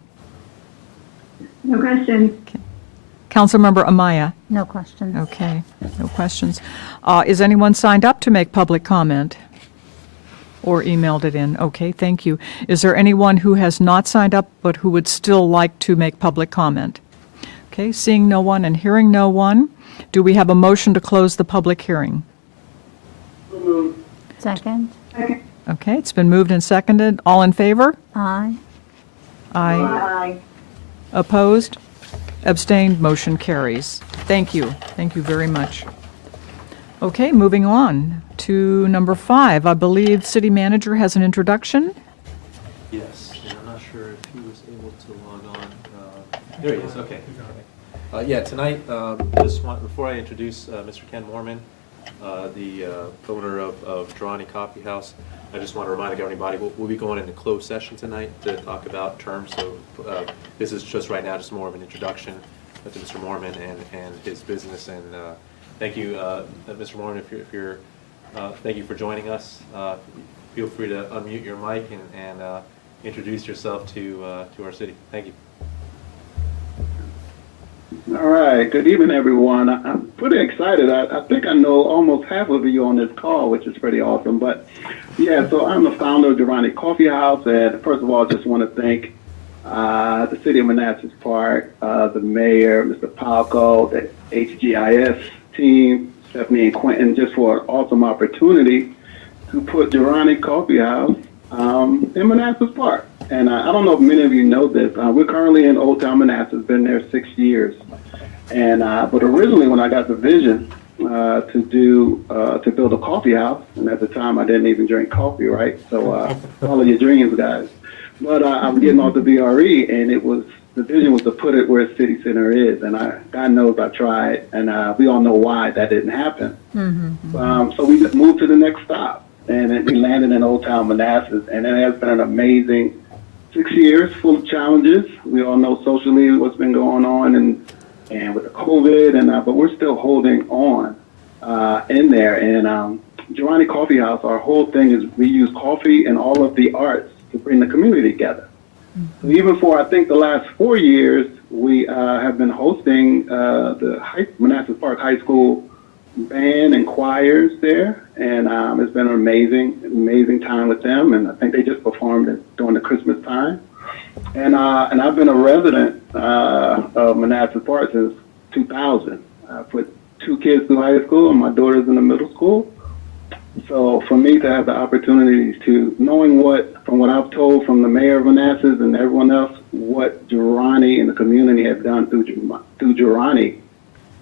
No questions. Councilmember Amaya. No questions. Okay, no questions. Is anyone signed up to make public comment or emailed it in? Okay, thank you. Is there anyone who has not signed up but who would still like to make public comment? Okay, seeing no one and hearing no one, do we have a motion to close the public hearing? Second. Okay, it's been moved and seconded. All in favor? Aye. Aye. Aye. Opposed? Abstained? Motion carries. Thank you. Thank you very much. Okay, moving on to number 5. I believe City Manager has an introduction. Yes, and I'm not sure if he was able to log on. There he is, okay. Tonight, before I introduce Mr. Ken Moorman, the owner of Drawny Coffee House, I just want to remind everybody, we'll be going into closed session tonight to talk about terms. So this is just right now, just more of an introduction to Mr. Moorman and his business. And thank you, Mr. Moorman, thank you for joining us. Feel free to unmute your mic and introduce yourself to our city. Thank you. All right. Good evening, everyone. I'm pretty excited. I think I know almost half of you on this call, which is pretty awesome. But yeah, so I'm the founder of Drawny Coffee House, and first of all, I just want to thank the City of Manassas Park, the mayor, Mr. Palco, the HGIS team, Stephanie and Quentin, just for an awesome opportunity to put Drawny Coffee House in Manassas Park. And I don't know if many of you know this. We're currently in Old Town Manassas, been there 6 years. And but originally, when I got the vision to build a coffee house, and at the time I didn't even drink coffee, right? So follow your dreams, guys. But I'm getting off the BRE, and the vision was to put it where City Center is. And God knows I tried, and we all know why that didn't happen. So we just moved to the next stop, and we landed in Old Town Manassas, and it has been an amazing 6 years full of challenges. We all know socially what's been going on and with the COVID, but we're still holding on in there. And Drawny Coffee House, our whole thing is we use coffee and all of the arts to bring the community together. So even for, I think, the last 4 years, we have been hosting Manassas Park High School band and choirs there, and it's been an amazing time with them. And I think they just performed during the Christmas time. And I've been a resident of Manassas Park since 2000. I put 2 kids through high school, and my daughter's in the middle school. So for me to have the opportunity to, knowing from what I've told from the mayor of Manassas and everyone else, what Girani and the community have done through Girani,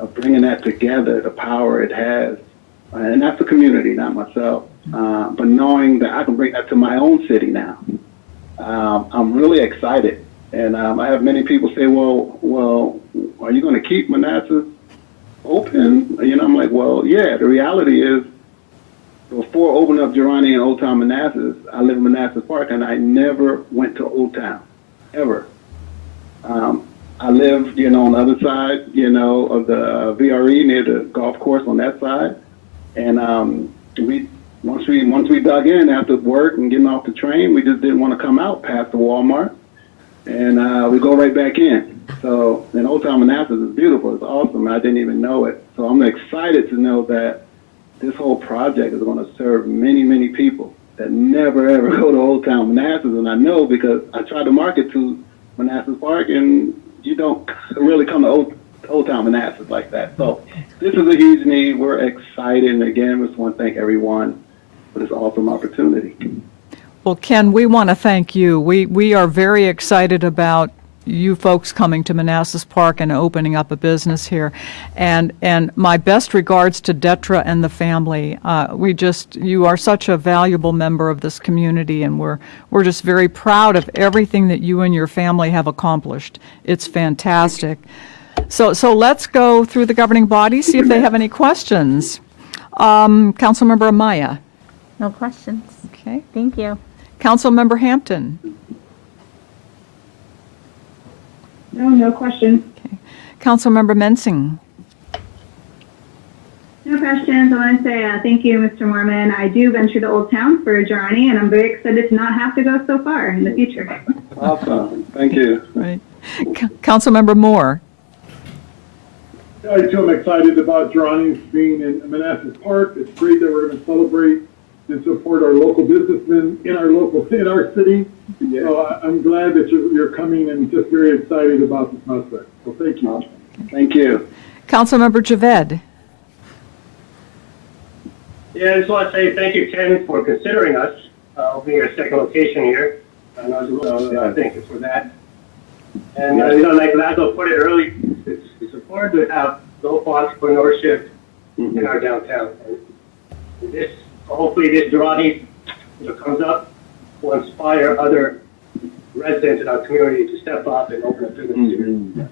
of bringing that together, the power it has, and that's the community, not myself. But knowing that I can bring that to my own city now, I'm really excited. And I have many people say, well, are you going to keep Manassas open? I'm like, well, yeah. The reality is, before opening up Girani and Old Town Manassas, I live in Manassas Park, and I never went to Old Town, ever. I live, on the other side, of the VRE near the golf course on that side. And once we dug in after work and getting off the train, we just didn't want to come out past the Walmart, and we go right back in. So, and Old Town Manassas is beautiful. It's awesome. I didn't even know it. So I'm excited to know that this whole project is going to serve many, many people that never, ever go to Old Town Manassas. And I know because I try to market to Manassas Park, and you don't really come to Old Town Manassas like that. So this is a huge need. We're excited. And again, we just want to thank everyone for this awesome opportunity. Well, Ken, we want to thank you. We are very excited about you folks coming to Manassas Park and opening up a business here. And my best regards to Detra and the family. You are such a valuable member of this community, and we're just very proud of everything that you and your family have accomplished. It's fantastic. So let's go through the governing body, see if they have any questions. Councilmember Amaya. No questions. Okay. Thank you. Councilmember Hampton. No questions. Okay. Councilmember Mensing. No questions. I want to say thank you, Mr. Mormon. I do venture to Old Town for Girani, and I'm very excited to not have to go so far in the future. Awesome. Thank you. Right. Councilmember Moore. Yeah, I too am excited about Girani's being in Manassas Park. It's great that we're going to celebrate and support our local businessmen in our city. Yeah. So I'm glad that you're coming and just very excited about this prospect. So thank you. Thank you. Councilmember Javed. Yeah, I just want to say thank you, Ken, for considering us, opening your second location here. Thank you for that. And, like Lazo put it early, it's important to have local entrepreneurship in our downtown. And hopefully this Girani comes up will inspire other residents in our community to step up and open up businesses.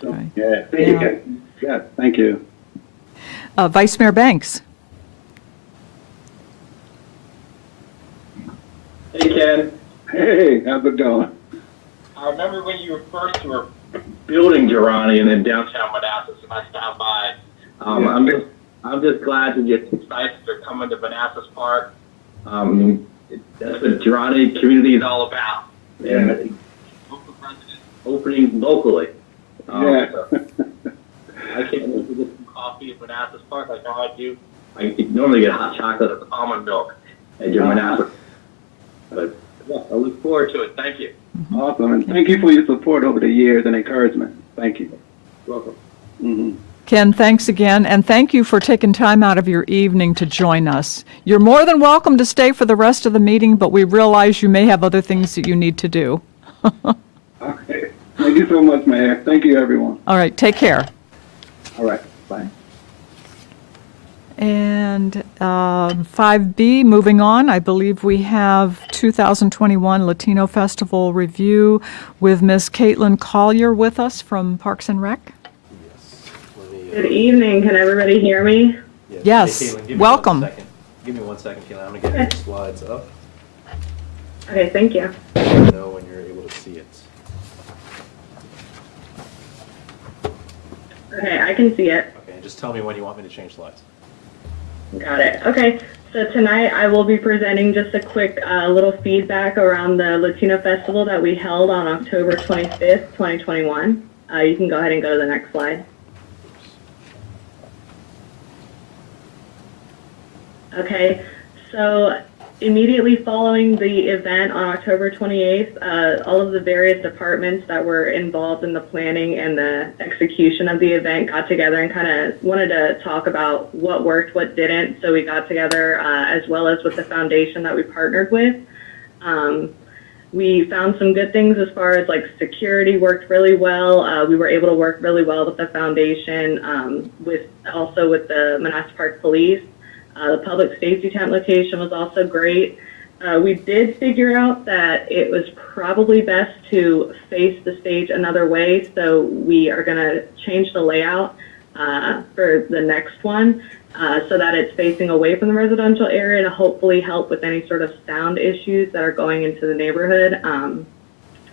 So, Yeah. thank you, Ken. Yeah, thank you. Vice Mayor Banks. Hey, Ken. Hey, how's it going? I remember when you were building Girani and in downtown Manassas, and I stopped by. I'm just glad to get excited for coming to Manassas Park. That's what Girani community is all about. And local residents opening locally. So I can't wait to get some coffee at Manassas Park like how I do. I normally get hot chocolate with almond milk at your Manassas. But yeah, I look forward to it. Thank you. Awesome. And thank you for your support over the years and encouragement. Thank you. You're welcome. Mm-hmm. Ken, thanks again, and thank you for taking time out of your evening to join us. You're more than welcome to stay for the rest of the meeting, but we realize you may have other things that you need to do. Okay. Thank you so much, Mayor. Thank you, everyone. All right, take care. All right. Bye. And 5B, moving on, I believe we have 2021 Latino Festival review with Ms. Caitlin Collier with us from Parks and Rec. Good evening. Can everybody hear me? Yes. Hey, Caitlin, give me Welcome. 1 second. Give me 1 second, Caitlin. I'm going to get your slides up. Okay, thank you. Let me know when you're able to see it. Okay, I can see it. Okay, and just tell me when you want me to change slides. Got it. Okay, so tonight I will be presenting just a quick little feedback around the Latino Festival that we held on October 25th, 2021. You can go ahead and go to the next slide. Okay, so immediately following the event on October 28th, all of the various departments that were involved in the planning and the execution of the event got together and kind of wanted to talk about what worked, what didn't. So we got together as well as with the foundation that we partnered with. We found some good things as far as like security worked really well. We were able to work really well with the foundation, with the Manassas Park Police. The public safety tent location was also great. We did figure out that it was probably best to face the stage another way, so we are going to change the layout for the next one so that it's facing away from the residential area to hopefully help with any sort of sound issues that are going into the neighborhood.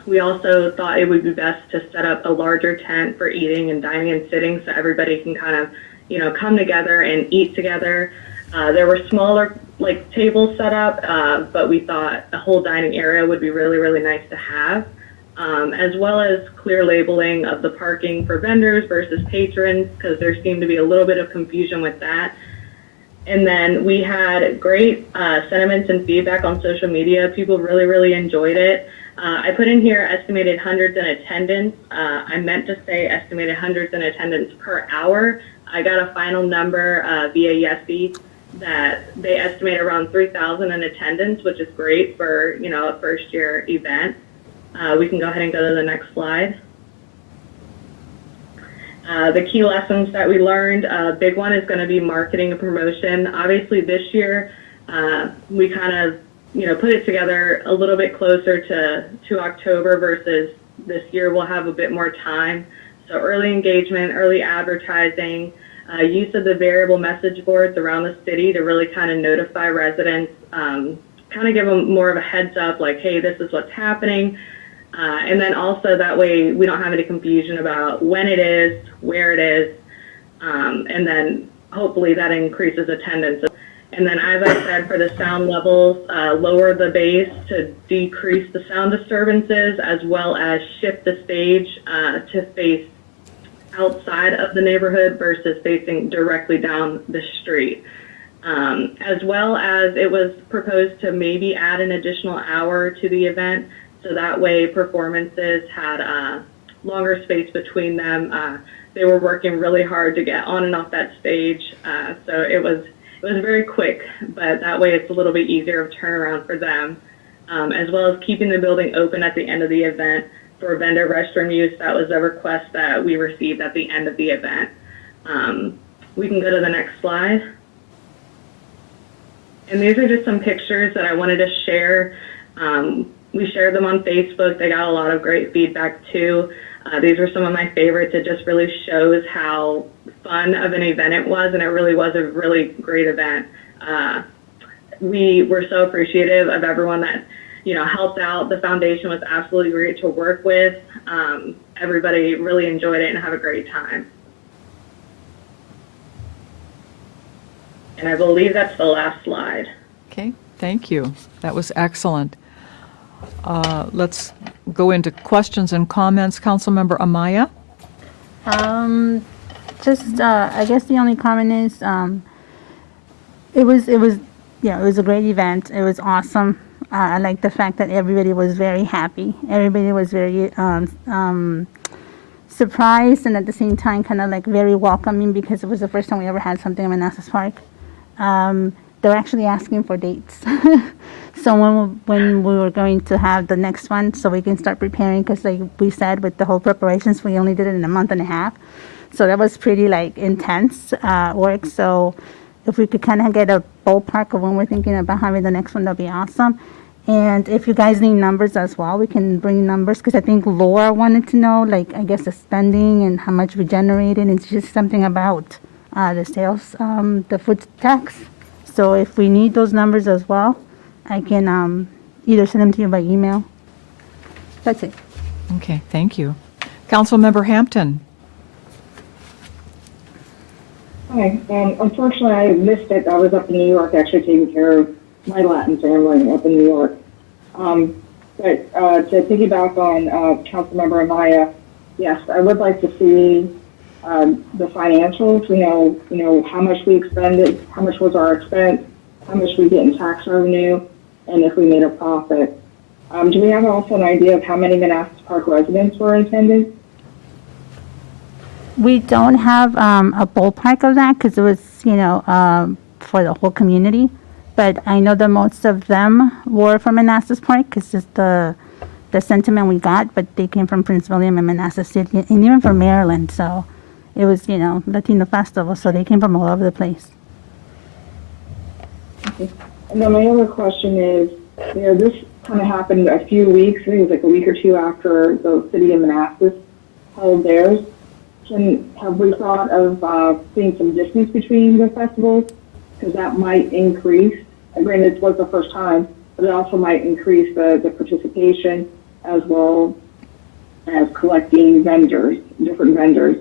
We also thought it would be best to set up a larger tent for eating and dining and sitting so everybody can kind of, come together and eat together. There were smaller tables set up, but we thought a whole dining area would be really, really nice to have, as well as clear labeling of the parking for vendors versus patrons, because there seemed to be a little bit of confusion with that. And then we had great sentiments and feedback on social media. People really, really enjoyed it. I put in here estimated hundreds in attendance. I meant to say estimated hundreds in attendance per hour. I got a final number via Yesy that they estimate around 3,000 in attendance, which is great for, a first year event. We can go ahead and go to the next slide. The key lessons that we learned, a big one is going to be marketing and promotion. Obviously this year, we kind of, put it together a little bit closer to October versus this year we'll have a bit more time. So early engagement, early advertising, use of the variable message boards around the city to really kind of notify residents, kind of give them more of a heads up, like, hey, this is what's happening. And then also that way we don't have any confusion about when it is, where it is, and then hopefully that increases attendance. And then, as I said, for the sound levels, lower the bass to decrease the sound disturbances, as well as shift the stage to face outside of the neighborhood versus facing directly down the street. As well as it was proposed to maybe add an additional hour to the event, so that way performances had longer space between them. They were working really hard to get on and off that stage, so it was very quick, but that way it's a little bit easier of turnaround for them, as well as keeping the building open at the end of the event for vendor restroom use. That was a request that we received at the end of the event. We can go to the next slide. And these are just some pictures that I wanted to share. We shared them on Facebook. They got a lot of great feedback too. These are some of my favorites. It just really shows how fun of an event it was, and it really was a really great event. We were so appreciative of everyone that helped out. The foundation was absolutely great to work with. Everybody really enjoyed it and had a great time. And I believe that's the last slide. Okay, thank you. That was excellent. Let's go into questions and comments. Councilmember Amaya? I guess the only comment is, it was a great event. It was awesome. I like the fact that everybody was very happy. Everybody was very surprised, and at the same time kind of like very welcoming, because it was the first time we ever had something in Manassas Park. They were actually asking for dates. So when we were going to have the next one, so we can start preparing, because like we said, with the whole preparations, we only did it in a month and a half. So that was pretty like intense work. So if we could kind of get a ballpark of when we're thinking about having the next one, that'd be awesome. And if you guys need numbers as well, we can bring numbers, because I think Laura wanted to know, like, I guess the spending and how much we generated. It's just something about the sales, the food tax. So if we need those numbers as well, I can either send them to you by email. That's it. Okay, thank you. Councilmember Hampton? Hi. Unfortunately, I missed it. I was up in New York actually taking care of my Latin family up in New York. But to piggyback on Councilmember Amaya, yes, I would like to see the financials. We know how much we expended, how much was our expense, how much we get in tax revenue, and if we made a profit. Do we have also an idea of how many Manassas Park residents were in attendance? We don't have a ballpark of that because it was, for the whole community. But I know that most of them were from Manassas Park because it's the sentiment we got. But they came from Prince William and Manassas City, and even from Maryland. So it was, Latino Festival. So they came from all over the place. Okay. And then my other question is, this kind of happened a few weeks, I think it was like a week or two after the city of Manassas held theirs. Have we thought of seeing some distance between the festivals? Because that might increase. Granted, it was the first time, but it also might increase the participation as well as collecting different vendors.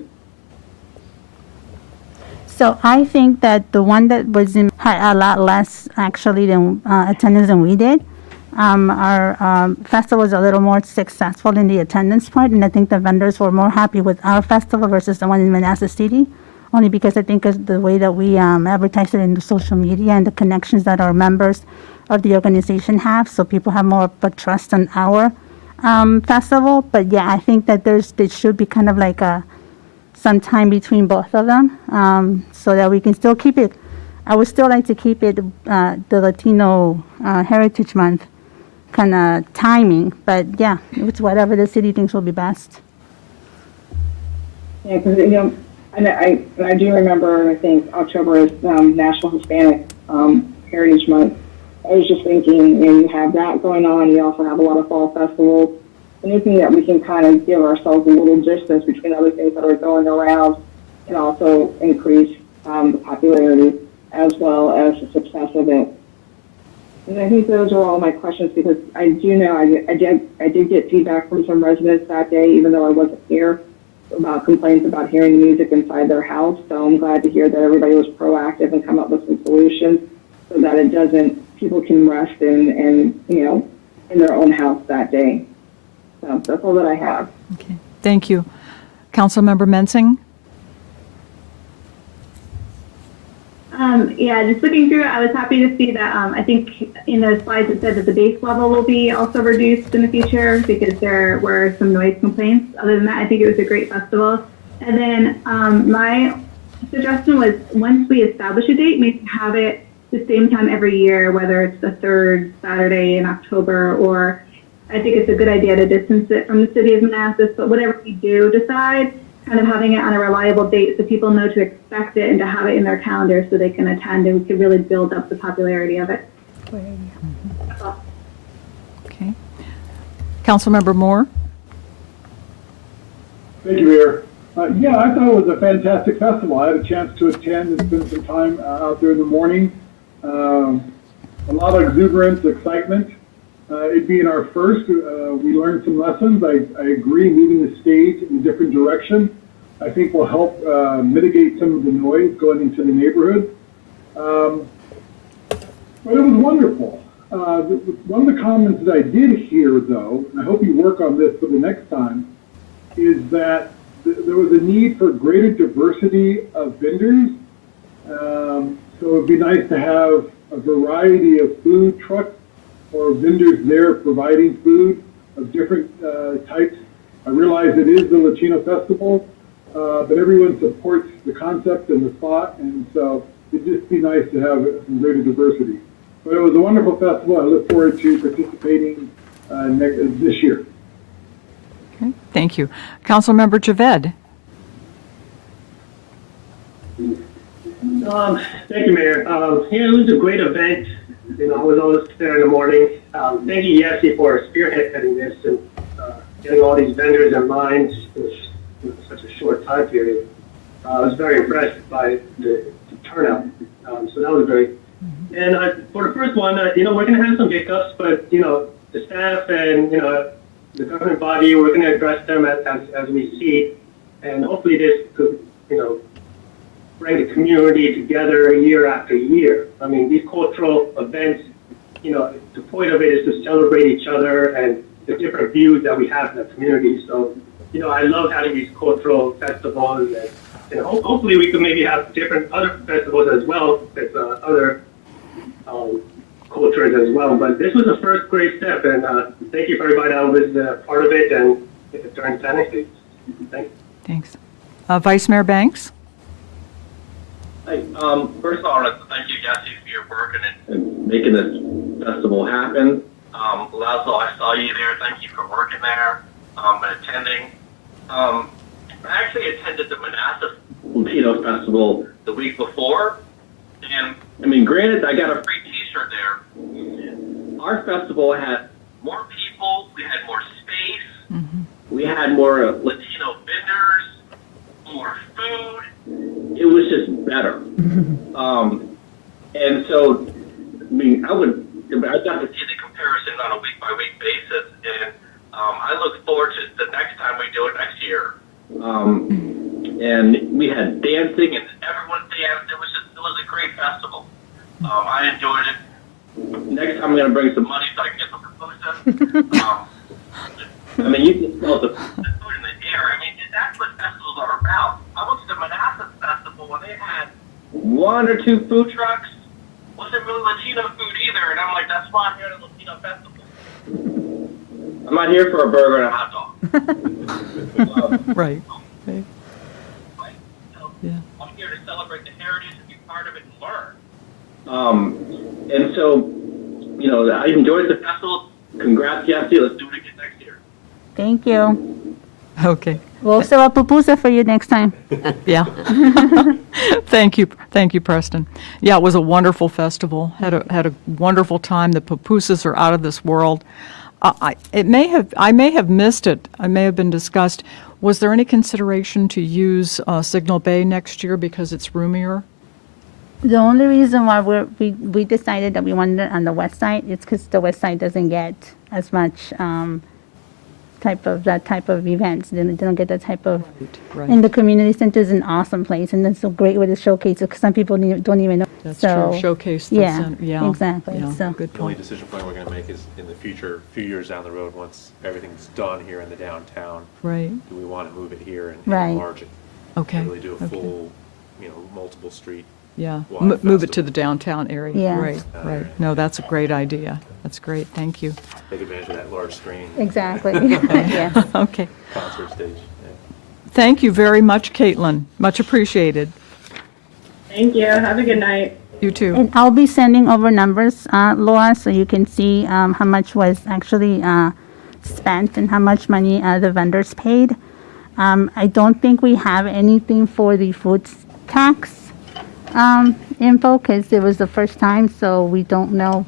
So I think that the one that was in had a lot less actually than attendance than we did. Our festival was a little more successful in the attendance part, and I think the vendors were more happy with our festival versus the one in Manassas City, only because I think of the way that we advertise it in the social media and the connections that our members of the organization have, so people have more of a trust in our festival. But yeah, I think that there should be kind of like some time between both of them, so that we can still keep it. I would still like to keep it the Latino Heritage Month kind of timing, but yeah, it's whatever the city thinks will be best. Yeah, because and I do remember, I think October is National Hispanic Heritage Month. I was just thinking, you have that going on. You also have a lot of fall festivals. Anything that we can kind of give ourselves a little distance between other things that are going around can also increase the popularity as well as the success of it. And I think those are all my questions, because I do know I did get feedback from some residents that day, even though I wasn't here, about complaints about hearing the music inside their house. So I'm glad to hear that everybody was proactive and come up with some solutions so that people can rest in their own house that day. So that's all that I have. Okay, thank you. Councilmember Mensing? Yeah, just looking through it, I was happy to see that I think in the slides it said that the base level will be also reduced in the future because there were some noise complaints. Other than that, I think it was a great festival. And then my suggestion was, once we establish a date, maybe have it the same time every year, whether it's the third Saturday in October, or I think it's a good idea to distance it from the city of Manassas, but whatever we do decide, kind of having it on a reliable date so people know to expect it and to have it in their calendar so they can attend, and we could really build up the popularity of it. That's all. Okay. Councilmember Moore? Thank you, Mayor. Yeah, I thought it was a fantastic festival. I had a chance to attend and spend some time out there in the morning. A lot of exuberance, excitement. It being our first, we learned some lessons. I agree, moving the stage in a different direction, I think will help mitigate some of the noise going into the neighborhood. But it was wonderful. One of the comments that I did hear, though, and I hope you work on this for the next time, is that there was a need for greater diversity of vendors. So it would be nice to have a variety of food trucks or vendors there providing food of different types. I realize it is the Latino Festival, but everyone supports the concept and the thought, and so it'd just be nice to have some greater diversity. But it was a wonderful festival. I look forward to participating this year. Okay, thank you. Councilmember Javed? Thank you, Mayor. Yeah, it was a great event. I was always there in the morning. Thank you, Yessi, for spearheading this and getting all these vendors in line in such a short time period. I was very impressed by the turnout. So that was great. And for the first one, we're going to have some hiccups, but, the staff and, the government body, we're going to address them as we see. And hopefully this could, bring the community together year after year. I mean, these cultural events, the point of it is to celebrate each other and the different views that we have in the community. So, I love having these cultural festivals, and hopefully we could maybe have different other festivals as well with other cultures as well. But this was the first great step, and thank you for everybody that was part of it and during the planning stage. Thanks. Thanks. Vice Mayor Banks? Hey, first of all, I want to thank you, Jesse, for your work and making this festival happen. Laszlo, I saw you there. Thank you for working there and attending. I actually attended the Manassas Latino Festival the week before, and I mean, granted, I got a free T-shirt there. Our festival had more people. We had more space. We had more Latino vendors, more food. It was just better. And so, I mean, I got to see the comparison on a week-by-week basis, and I look forward to the next time we do it next year. And we had dancing, and everyone danced. It was a great festival. I enjoyed it. Next time I'm going to bring some money so I can get some pupusas. I mean, you can smell the food in the air. I mean, that's what festivals are about. I went to the Manassas Festival when they had 1 or 2 food trucks. Wasn't really Latino food either, and I'm like, that's why I'm here at the Latino Festival. I'm not here for a burger and a hot dog. Right. So, Yeah. I'm here to celebrate the heritage and be part of it and learn. And so, you know, I enjoyed the festival. Congrats, Jesse. Let's do it again next year. Thank you. Okay. We'll sell a pupusa for you next time. Yeah. Thank you, Preston. Yeah, it was a wonderful festival. Had a wonderful time. The pupusas are out of this world. I may have missed it. I may have been discussed. Was there any consideration to use Signal Bay next year because it's roomier? The only reason why we decided that we wanted it on the west side is because the west side doesn't get as much that type of events. They don't get that type of. Right. And the community center is an awesome place, and it's a great way to showcase it because some people don't even know. That's so, true. Showcase the yeah, center. Yeah, exactly. Yeah, So good The only point. decision point we're going to make is in the future, a few years down the road, once everything's done here in the downtown, Right. do we want to move it here and Right. enlarge it? Okay. And really do a Okay. full, multiple street. Yeah. wide Move it to festival. the downtown area. Yeah. Right. Right. No, that's a great idea. That's great. Thank you. Take advantage of that large screen. exactly. Yes. Okay. Concert stage. Yeah. Thank you very much, Caitlin. Much appreciated. Thank you. Have a good night. You too. And I'll be sending over numbers, Laura, so you can see how much was actually spent and how much money the vendors paid. I don't think we have anything for the food tax info because it was the first time, so we don't know.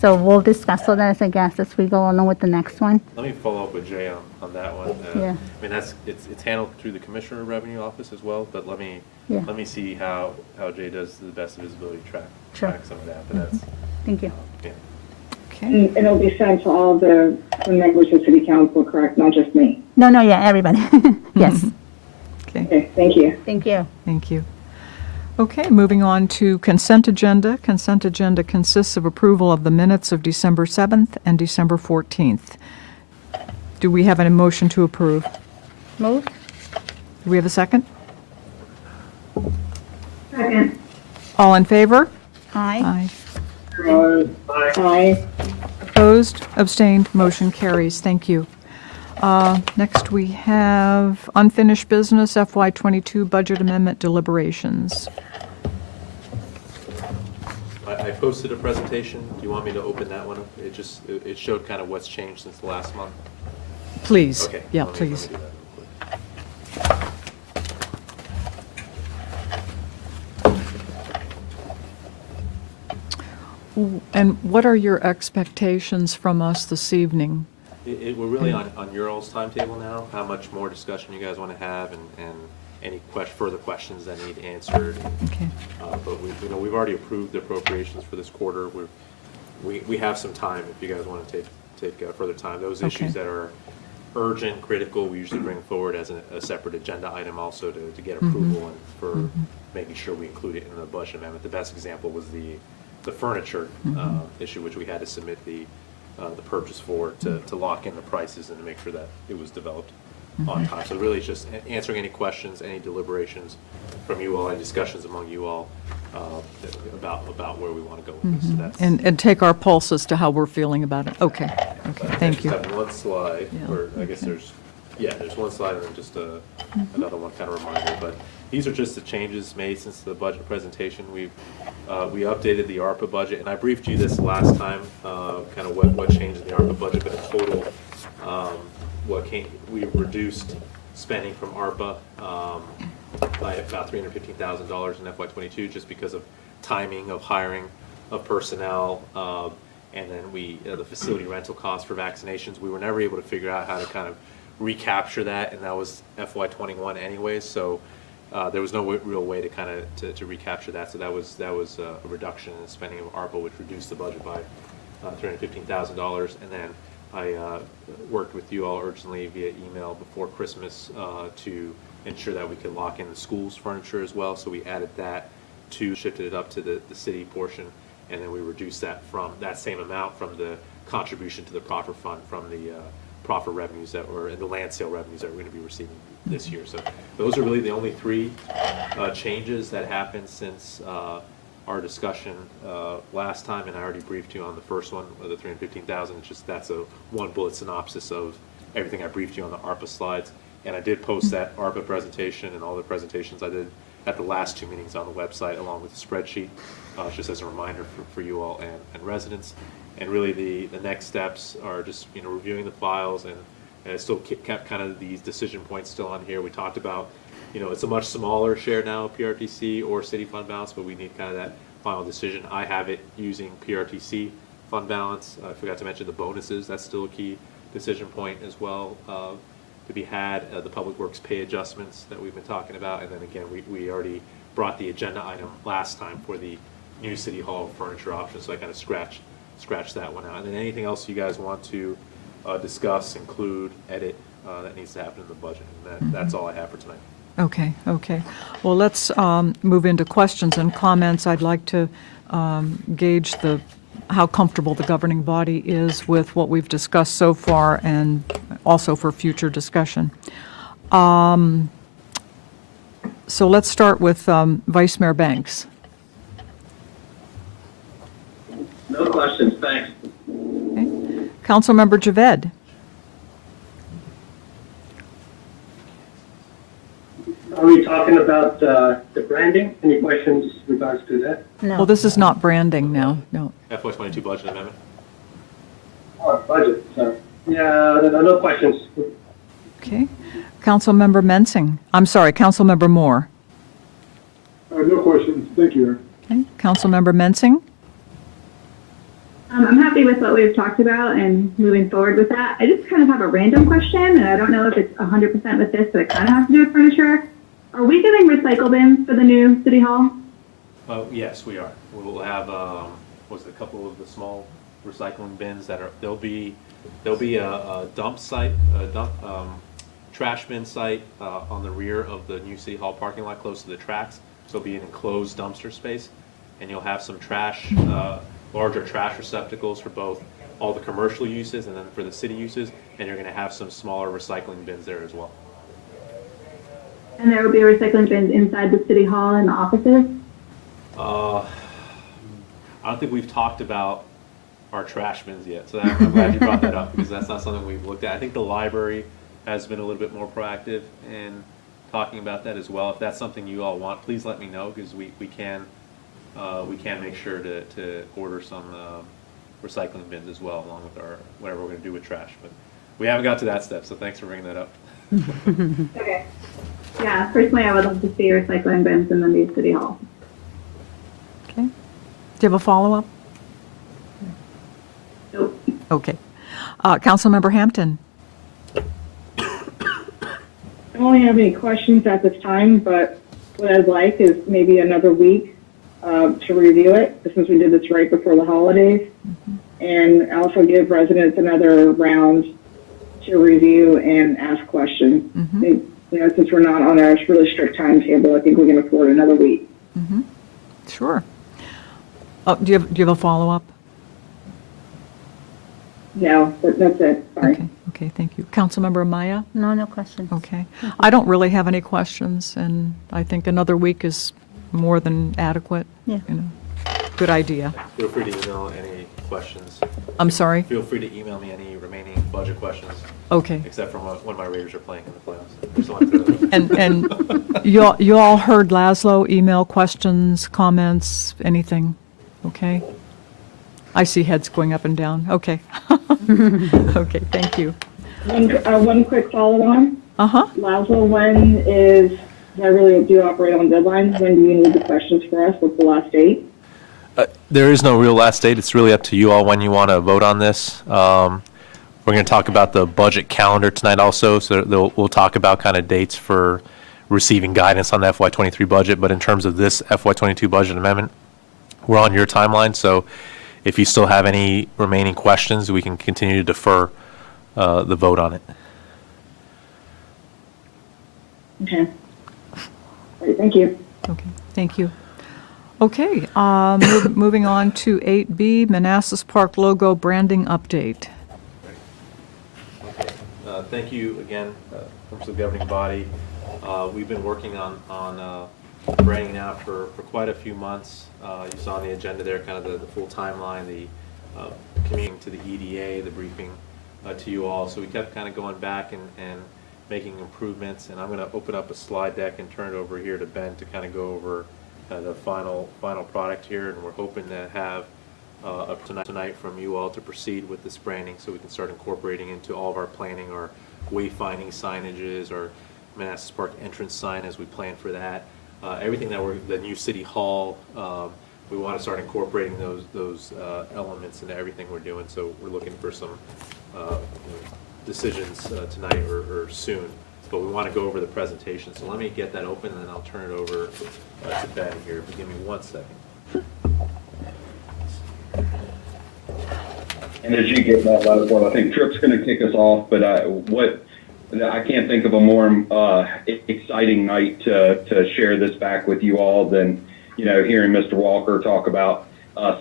So we'll discuss all that, I guess, as we go along with the next one. Let me follow up with Jay on that one. Yeah. I mean, it's handled through the Commissioner of Revenue Office as well, but let me Yeah. see how Jay does the best of his ability to Sure. track some of that. But that's, Thank you. yeah. Okay. And it'll be sent to all the members of city council, correct? Not just me. No, yeah, everybody. Yes. Okay. Okay, thank you. Thank you. Thank you. Okay, moving on to consent agenda. Consent agenda consists of approval of the minutes of December 7th and December 14th. Do we have a motion to approve? Move. Do we have a second? Second. All in favor? Aye. Aye. Aye. Opposed? Abstained? Motion carries. Thank you. Next, we have unfinished business FY22 budget amendment deliberations. I posted a presentation. Do you want me to open that one up? It showed kind of what's changed since the last month. Please. Okay. Yeah, let me please. do that real quick. And what are your expectations from us this evening? We're really on your all's timetable now, how much more discussion you guys want to have and any further questions that need answered. Okay. But we've already approved the appropriations for this quarter. We have some time if you guys want to take further time. Those Okay. issues that are urgent, critical, we usually bring forward as a separate agenda item also to get approval and for making sure we include it in the budget amendment. The best example was the furniture issue, which we had to submit the purchase for to lock in the prices and to make sure that it was developed on time. So really it's just answering any questions, any deliberations from you all, any discussions among you all. about where we want to go with this. So that's, And take our pulse as to how we're feeling about it. Okay, thank you. I just have one slide, Yeah, or I guess there's one slide and then just another one kind of reminder. But these are just the changes made since the budget presentation. We updated the ARPA budget, and I briefed you this last time, kind of what changed in the ARPA budget, but in total, we reduced spending from ARPA by about $315,000 in FY22 just because of timing of hiring of personnel, and then the facility rental costs for vaccinations. We were never able to figure out how to kind of recapture that, and that was FY21 anyways. So there was no real way to kind of to recapture that. So that was a reduction in spending of ARPA, which reduced the budget by $315,000. And then I worked with you all urgently via email before Christmas to ensure that we could lock in the school's furniture as well. So we added that shifted it up to the city portion, and then we reduced that from that same amount from the contribution to the proffer fund from the proffer revenues that were in the land sale revenues that we're going to be receiving this year. So those are really the only three changes that happened since our discussion last time, and I already briefed you on the first one, the $315,000. It's just that's a one bullet synopsis of everything I briefed you on the ARPA slides, and I did post that ARPA presentation and all the presentations I did at the last two meetings on the website, along with the spreadsheet, just as a reminder for you all and residents. And really the next steps are just reviewing the files, and I still kept kind of these decision points still on here. We talked about, it's a much smaller share now of PRTC or city fund balance, but we need kind of that final decision. I have it using PRTC fund balance. I forgot to mention the bonuses. That's still a key decision point as well to be had. The public works pay adjustments that we've been talking about, and then again we already brought the agenda item last time for the new city hall furniture option, so I kind of scratch that one out. And then anything else you guys want to discuss, include, edit, that needs to happen in the budget. And that's all I have for tonight. Okay. Well, let's move into questions and comments. I'd like to gauge how comfortable the governing body is with what we've discussed so far, and also for future discussion. So let's start with Vice Mayor Banks. No questions, thanks. Okay. Councilmember Javed. Are we talking about the branding? Any questions in regards to that? No. Well, this is not branding now. No. FY22 budget amendment. Oh, budget, sorry. Yeah, no questions. Okay. Councilmember Mensing. I'm sorry, Councilmember Moore. No questions. Thank you, Aaron. Okay. Councilmember Mensing. I'm happy with what we've talked about and moving forward with that. I just kind of have a random question, and I don't know if it's 100% with this, but it kind of has to do with furniture. Are we getting recycle bins for the new city hall? Yes, we are. We'll have a couple of the small recycling bins there'll be a dump site, trash bin site on the rear of the new city hall parking lot close to the tracks. So it'll be an enclosed dumpster space, and you'll have some larger trash receptacles for both all the commercial uses and then for the city uses, and you're going to have some smaller recycling bins there as well. And there will be recycling bins inside the city hall and the offices? I don't think we've talked about our trash bins yet, so I'm glad you brought that up, because that's not something we've looked at. I think the library has been a little bit more proactive in talking about that as well. If that's something you all want, please let me know, because we can make sure to order some recycling bins as well, along with our whatever we're going to do with trash. But we haven't got to that step, so thanks for bringing that up. Okay. Yeah, personally, I would love to see recycling bins in the new city hall. Okay. Do you have a follow-up? Nope. Okay. Councilmember Hampton. I don't have any questions at this time, but what I'd like is maybe another week to review it, since we did this right before the holidays, and also give residents another round to review and ask questions. Since we're not on a really strict timetable, I think we can afford another week. Sure. Oh, do you have a follow-up? No, that's it. Sorry. Okay, thank you. Councilmember Amaya? No questions. Okay. I don't really have any questions, and I think another week is more than adequate. Yeah. You know. Good idea. Feel free to email any questions. I'm sorry? Feel free to email me any remaining budget questions, Okay. except for when my Raiders are playing in the playoffs. There's only And you all heard Laszlo, email questions, comments, anything? Okay. I see heads going up and down. Okay. Okay, thank you. One quick follow-on. Uh-huh. Laszlo, when is, I really do operate on deadlines. When do you need the questions for us? What's the last date? There is no real last date. It's really up to you all when you want to vote on this. We're going to talk about the budget calendar tonight also, so we'll talk about kind of dates for receiving guidance on the FY23 budget. But in terms of this FY22 budget amendment, we're on your timeline. So if you still have any remaining questions, we can continue to defer the vote on it. Okay. Great, thank you. Okay, thank you. Okay, moving on to 8B, Manassas Park logo branding update. Thank you again, members of the governing body. We've been working on branding now for quite a few months. You saw on the agenda there kind of the full timeline, the communicating to the EDA, the briefing to you all. So we kept kind of going back and making improvements. And I'm going to open up a slide deck and turn it over here to Ben to kind of go over the final product here. And we're hoping to have up tonight from you all to proceed with this branding so we can start incorporating into all of our planning, our wayfinding signages, our Manassas Park entrance sign as we plan for that. Everything that the new city hall, we want to start incorporating those elements into everything we're doing. So we're looking for some decisions tonight or soon. But we want to go over the presentation. So let me get that open, and then I'll turn it over to Ben here. If you give me 1 second. And as you get that last one, I think Tripp's going to kick us off, but I can't think of a more exciting night to share this back with you all than, hearing Mr. Walker talk about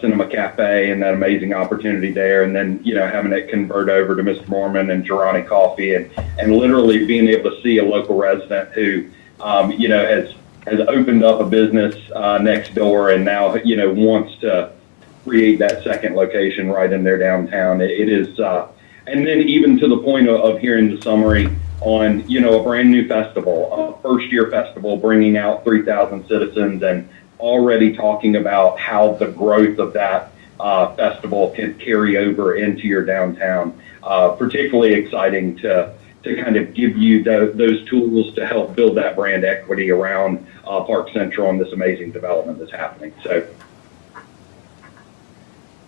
Cinema Cafe and that amazing opportunity there, and then, having it convert over to Mr. Mormon and Girani Coffee, and literally being able to see a local resident who, has opened up a business next door and now, wants to create that second location right in their downtown. It is, and then even to the point of hearing the summary on, a brand new festival, a first-year festival, bringing out 3,000 citizens, and already talking about how the growth of that festival can carry over into your downtown. Particularly exciting to kind of give you those tools to help build that brand equity around Park Central and this amazing development that's happening. So.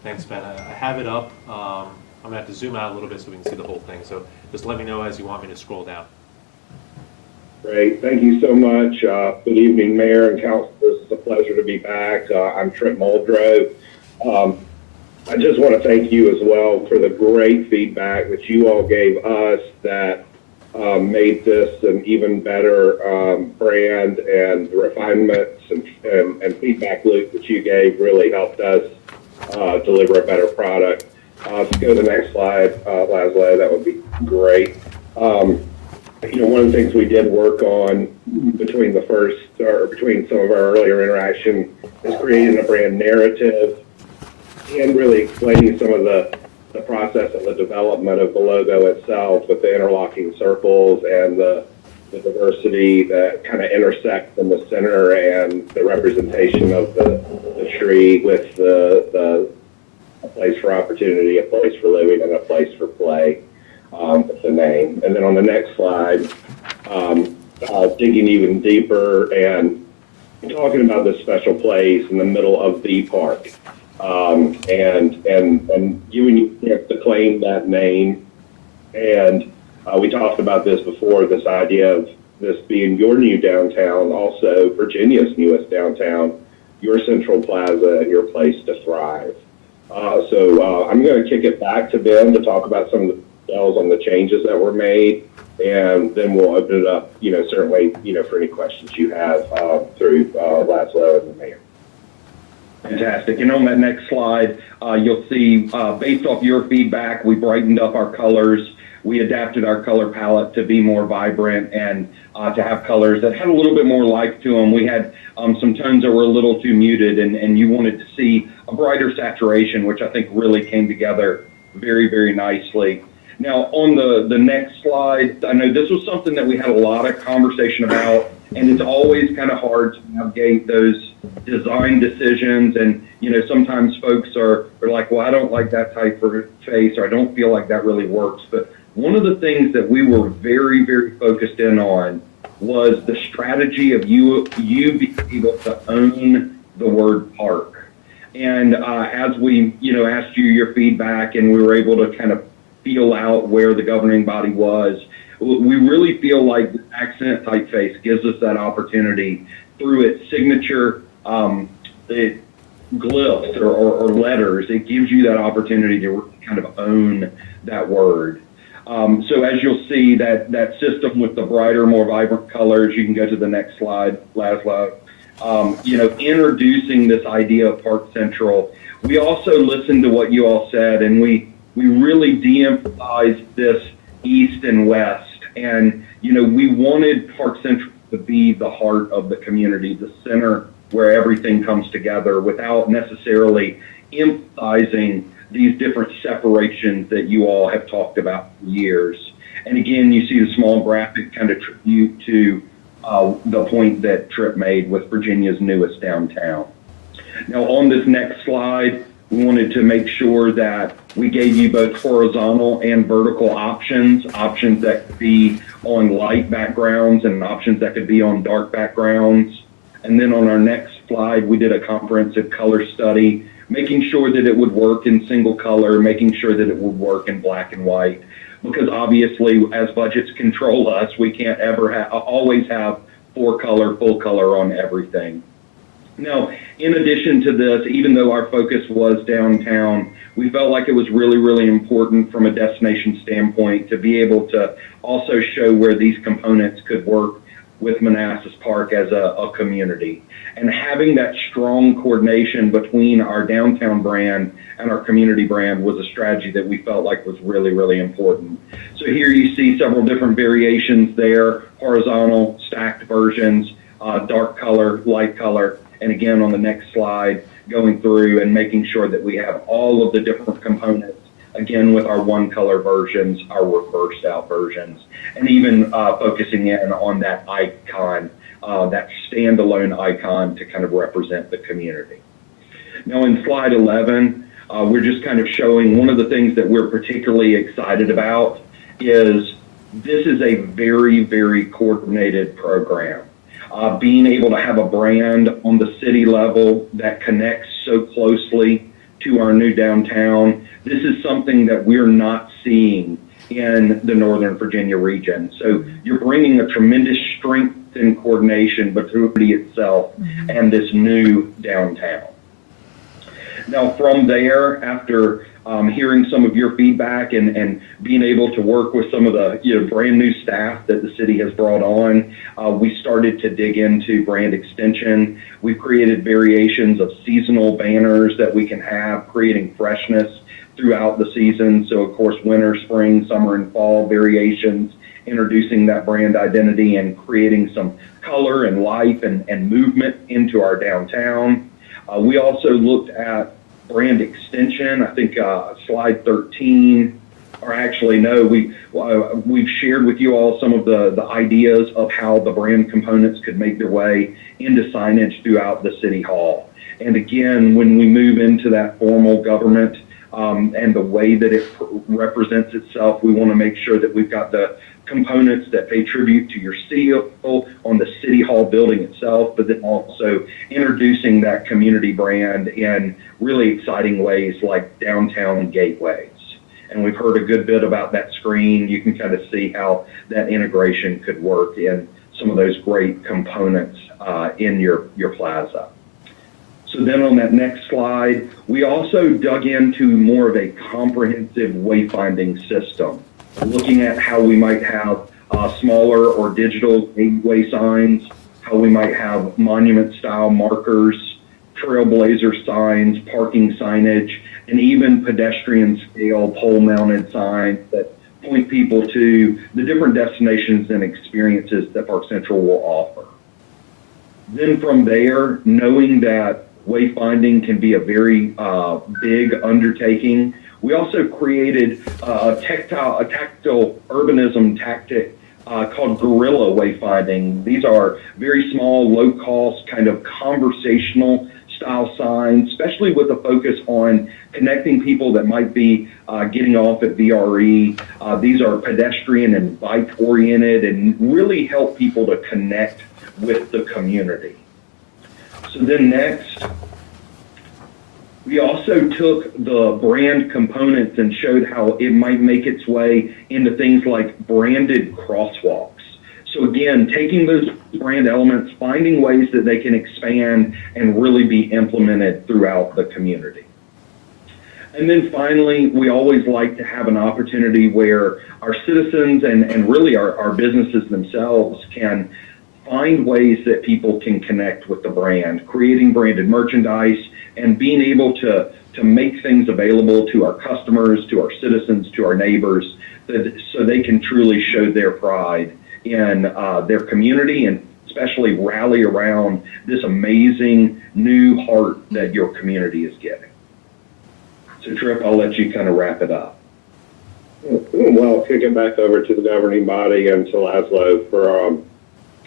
Thanks, Ben. I have it up. I'm going to have to zoom out a little bit so we can see the whole thing. So just let me know as you want me to scroll down. Great. Thank you so much. Good evening, Mayor and Council. This is a pleasure to be back. I'm Trent Muldrow. I just want to thank you as well for the great feedback that you all gave us that made this an even better brand, and the refinements and feedback loop that you gave really helped us deliver a better product. Let's go to the next slide, Laszlo. That would be great. One of the things we did work on between some of our earlier interaction is creating a brand narrative and really explaining some of the process and the development of the logo itself, with the interlocking circles and the diversity that kind of intersects in the center, and the representation of the tree with a place for opportunity, a place for living, and a place for play. That's the name. And then on the next slide, digging even deeper and talking about this special place in the middle of the park, and giving you a chance to claim that name. And we talked about this before, this idea of this being your new downtown, also Virginia's newest downtown, your central plaza, and your place to thrive. So I'm going to kick it back to Ben to talk about some of the details on the changes that were made, and then we'll open it up, certainly, for any questions you have through Laszlo and the Mayor. Fantastic. And on that next slide, you'll see, based off your feedback, we brightened up our colors. we adapted our color palette to be more vibrant and to have colors that had a little bit more life to them. We had some tones that were a little too muted, and you wanted to see a brighter saturation, which I think really came together very, very nicely. Now, on the next slide, I know this was something that we had a lot of conversation about, and it's always kind of hard to navigate those design decisions. And, you know, sometimes folks are like, well, I don't like that type of face, or I don't feel like that really works. But one of the things that we were very, very focused in on was the strategy of you being able to own the word park. And as we, you know, asked you your feedback and we were able to kind of feel out where the governing body was, we really feel like the accent typeface gives us that opportunity through its signature glyphs or letters. It gives you that opportunity to kind of own that word. So as you'll see, that system with the brighter, more vibrant colors, you can go to the next slide, Laszlo. You know, introducing this idea of Park Central. We also listened to what you all said, and we really de-emphasized this east and west. And, you know, we wanted Park Central to be the heart of the community, the center where everything comes together, without necessarily emphasizing these different separations that you all have talked about for years. And again, you see the small graphic kind of tribute to the point that Tripp made with Virginia's newest downtown. Now, on this next slide, we wanted to make sure that we gave you both horizontal and vertical options that could be on light backgrounds and options that could be on dark backgrounds. And then on our next slide, we did a comprehensive color study, making sure that it would work in single color, making sure that it would work in black and white. Because obviously, as budgets control us, we can't ever always have full color on everything. Now, in addition to this, even though our focus was downtown, we felt like it was really, really important from a destination standpoint to be able to also show where these components could work with Manassas Park as a community. And having that strong coordination between our downtown brand and our community brand was a strategy that we felt like was really, really important. So here you see several different variations there, horizontal, stacked versions, dark color, light color. And again, on the next slide, going through and making sure that we have all of the different components, again, with our one color versions, our reversed out versions, and even focusing in on that icon, that standalone icon to kind of represent the community. Now in slide 11, we're just kind of showing one of the things that we're particularly excited about is this is a very, very coordinated program. Being able to have a brand on the city level that connects so closely to our new downtown, this is something that we're not seeing in the Northern Virginia region. So you're bringing a tremendous strength in coordination between the city itself and this new downtown. Now from there, after hearing some of your feedback and being able to work with some of the brand new staff that the city has brought on, we started to dig into brand extension. We've created variations of seasonal banners that we can have, creating freshness throughout the season. So of course, winter, spring, summer, and fall variations, introducing that brand identity and creating some color and life and movement into our downtown. We also looked at brand extension. I think slide 13, or actually no, we've shared with you all some of the ideas of how the brand components could make their way into signage throughout the city hall. And again, when we move into that formal government and the way that it represents itself, we want to make sure that we've got the components that pay tribute to your seal on the city hall building itself, but then also introducing that community brand in really exciting ways like downtown gateways. And we've heard a good bit about that screen. You can kind of see how that integration could work in some of those great components in your plaza. So then on that next slide, we also dug into more of a comprehensive wayfinding system, looking at how we might have smaller or digital gateway signs, how we might have monument-style markers, trailblazer signs, parking signage, and even pedestrian-scale pole-mounted signs that point people to the different destinations and experiences that Park Central will offer. Then from there, knowing that wayfinding can be a very big undertaking, we also created a tactile urbanism tactic called guerrilla wayfinding. These are very small, low-cost, kind of conversational style signs, especially with a focus on connecting people that might be getting off at VRE. These are pedestrian and bike-oriented and really help people to connect with the community. So then next, we also took the brand components and showed how it might make its way into things like branded crosswalks. So again, taking those brand elements, finding ways that they can expand and really be implemented throughout the community. And then finally, we always like to have an opportunity where our citizens and really our businesses themselves can find ways that people can connect with the brand, creating branded merchandise and being able to make things available to our customers, to our citizens, to our neighbors, so they can truly show their pride in their community and especially rally around this amazing new heart that your community is getting. So Trip, I'll let you kind of wrap it up. Well, kick it back over to the governing body and to Laszlo for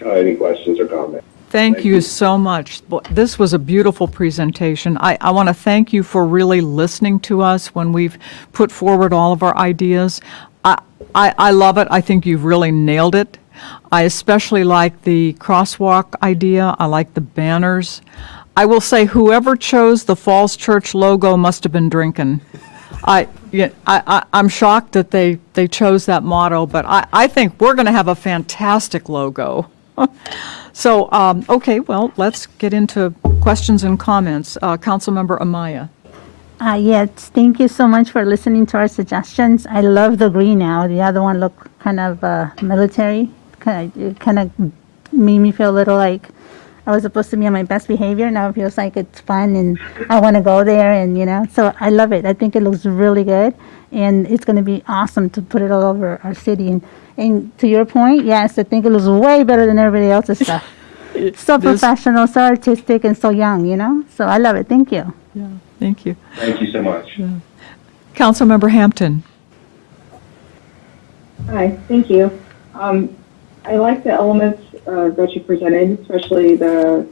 any questions or comments. Thank you so much. This was a beautiful presentation. I want to thank you for really listening to us when we've put forward all of our ideas. I love it. I think you've really nailed it. I especially like the crosswalk idea. I like the banners. I will say whoever chose the Falls Church logo must have been drinking. I'm shocked that they chose that motto, but I think we're going to have a fantastic logo. So, okay, well, let's get into questions and comments. Councilmember Amaya. Yes, thank you so much for listening to our suggestions. I love the green now. The other one looked kind of military. It kind of made me feel a little like I was supposed to be on my best behavior. Now it feels like it's fun and I want to go there, and so I love it. I think it looks really good, and it's going to be awesome to put it all over our city. And to your point, yes, I think it looks way better than everybody else's stuff. So professional, so artistic, and so young, So I love it. Thank you. Yeah, thank you. Thank you so much. Yeah. Councilmember Hampton. Hi, thank you. I like the elements that you presented, especially the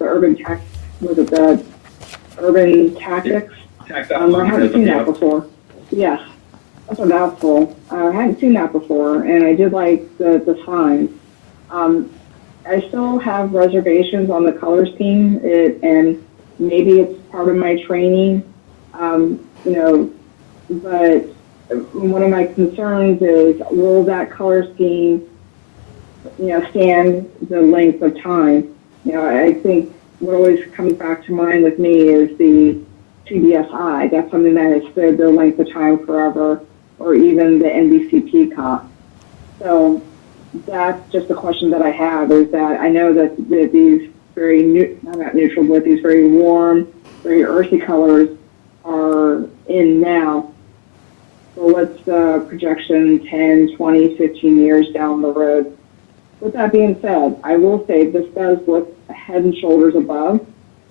urban the urban tactics. I haven't seen that before. Yes, that's a mouthful. I hadn't seen that before, and I did like the signs. I still have reservations on the color scheme, and maybe it's part of my training, but one of my concerns is, will that color scheme stand the length of time? I think what always comes back to mind with me is the CBSI. That's something that has stood the length of time forever, or even the NBC Peacock. So that's just a question that I have, is that I know that these very, not neutral, but these very warm, very earthy colors are in now. So what's the projection 10, 20, 15 years down the road? With that being said, I will say this does look head and shoulders above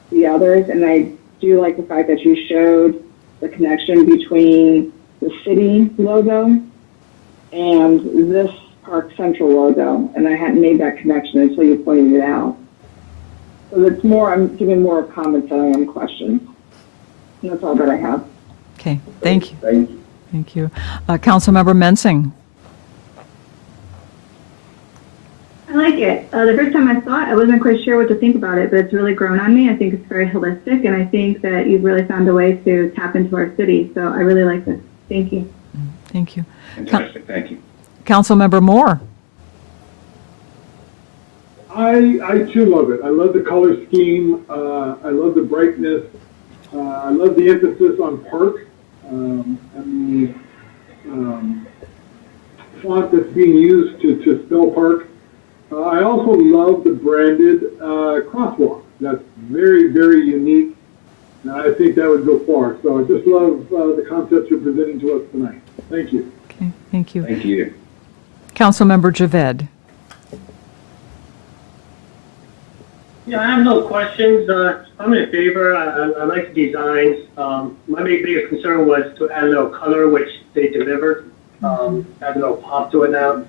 the others, and I do like the fact that you showed the connection between the city logo and this Park Central logo, and I hadn't made that connection until you pointed it out. So it's more, I'm giving more comments than I am questions. And that's all that I have. Okay, thank you. Thank you. Thank you. Councilmember Mensing. I like it. The first time I saw it, I wasn't quite sure what to think about it, but it's really grown on me. I think it's very holistic, and I think that you've really found a way to tap into our city. So I really like this. Thank you. Thank you. Fantastic. Thank you. Councilmember Moore. I too love it. I love the color scheme. I love the brightness. I love the emphasis on park and the font that's being used to spell park. I also love the branded crosswalk. That's very, very unique, and I think that would go far. So I just love the concepts you're presenting to us tonight. Thank you. Okay. Okay, thank you. Thank you. Councilmember Javed. Yeah, I have no questions. I'm in favor. I like the designs. My biggest concern was to add a little color, which they delivered. Add a little pop to it now.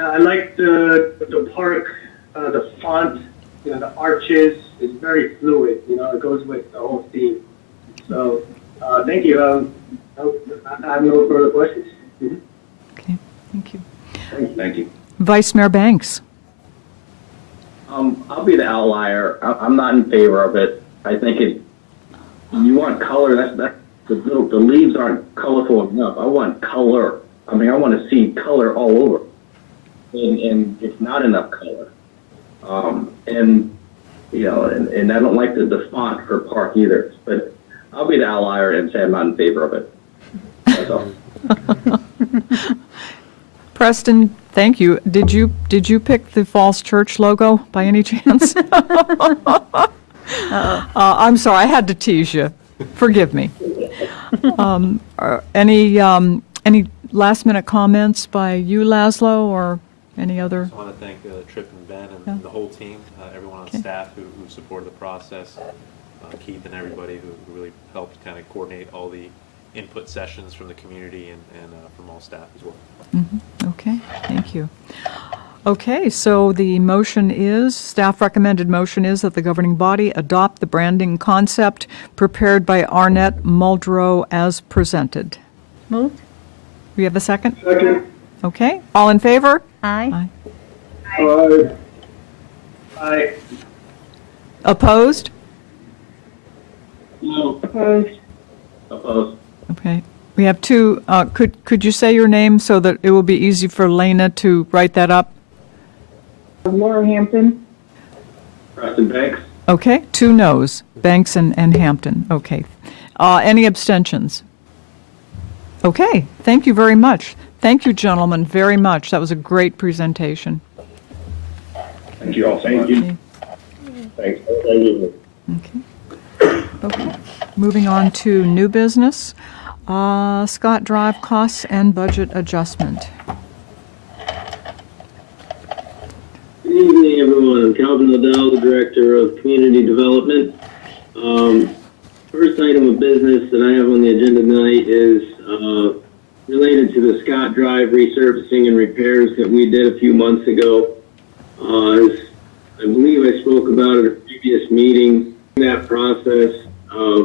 I like the park, the font, the arches is very fluid. It goes with the whole theme. So, thank you. I have no further questions. Okay, thank you. Thank you. Vice Mayor Banks. I'll be the outlier. I'm not in favor of it. I think you want color. That's the leaves aren't colorful enough. I want color. I mean, I want to see color all over, and it's not enough color. And I don't like the font for park either. But I'll be the outlier and say I'm not in favor of it. That's all. Preston, thank you. Did you pick the Falls Church logo by any chance? I'm sorry, I had to tease you. Forgive me. Any last minute comments by you, Laszlo, or any other? I just want to thank Tripp and Ben and the whole team, everyone on staff who supported the process, Keith and everybody who really helped kind of coordinate all the input sessions from the community and from all staff as well. Mm-hmm. Okay, thank you. Okay, so the motion is, staff recommended motion is that the governing body adopt the branding concept prepared by Arnett Muldrow as presented. Moved. We have a second? Second. Okay, all in favor? Aye. Aye. Aye. Opposed? No. Opposed? Opposed. Okay, we have two. Could you say your name so that it will be easy for Lena to write that up? Laura Hampton? Preston Banks. Okay, 2 noes, Banks and Hampton. Okay. Any abstentions? Okay, thank you very much. Thank you, gentlemen, very much. That was a great presentation. Thank you all so much. Thank you. Thanks. Thank you. Okay. Okay. Moving on to new business. Scott Drive costs and budget adjustment. Good evening, everyone. I'm Calvin Liddell, the Director of Community Development. First item of business that I have on the agenda tonight is related to the Scott Drive resurfacing and repairs that we did a few months ago. As I believe I spoke about at a previous meeting, in that process,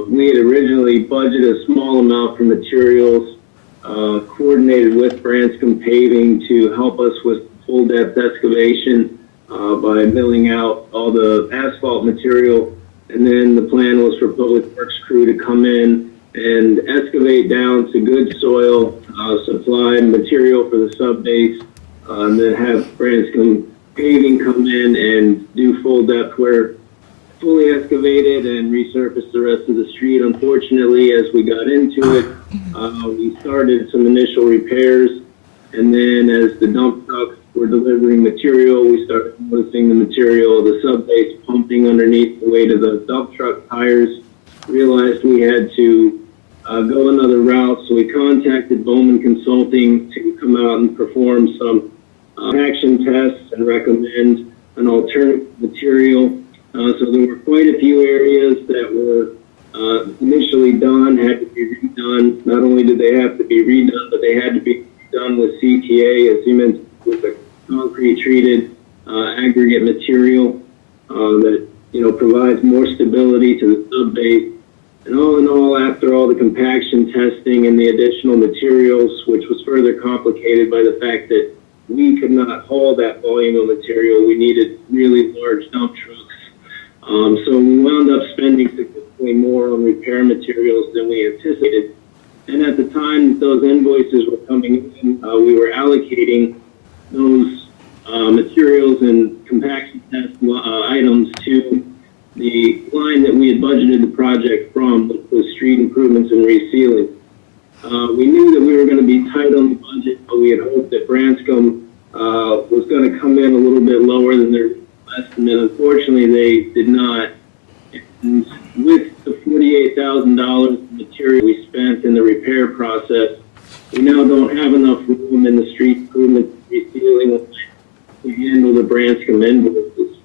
we had originally budgeted a small amount for materials, coordinated with Branscombe Paving to help us with full depth excavation by milling out all the asphalt material. And then the plan was for Public Works crew to come in and excavate down to good soil, supply material for the subbase, and then have Branscombe Paving come in and do full depth where fully excavated and resurface the rest of the street. Unfortunately, as we got into it, we started some initial repairs, and then as the dump trucks were delivering material, we started noticing the material, the subbase pumping underneath the weight of the dump truck tires. Realized we had to go another route, so we contacted Bowman Consulting to come out and perform some action tests and recommend an alternative material. So there were quite a few areas that were initially done, had to be redone. Not only did they have to be redone, but they had to be done with CTA, as you mentioned, with a concrete treated aggregate material that provides more stability to the subbase. And all in all, after all the compaction testing and the additional materials, which was further complicated by the fact that we could not haul that volume of material, we needed really large dump trucks. So we wound up spending significantly more on repair materials than we anticipated. And at the time that those invoices were coming in, we were allocating those materials and compaction test items to the line that we had budgeted the project from, which was street improvements and resealing. We knew that we were going to be tight on the budget, but we had hoped that Branscombe was going to come in a little bit lower than their estimate. Unfortunately, they did not. And with the $48,000 material we spent in the repair process, we now don't have enough room in the street improvement ceiling to handle the Branscombe invoices.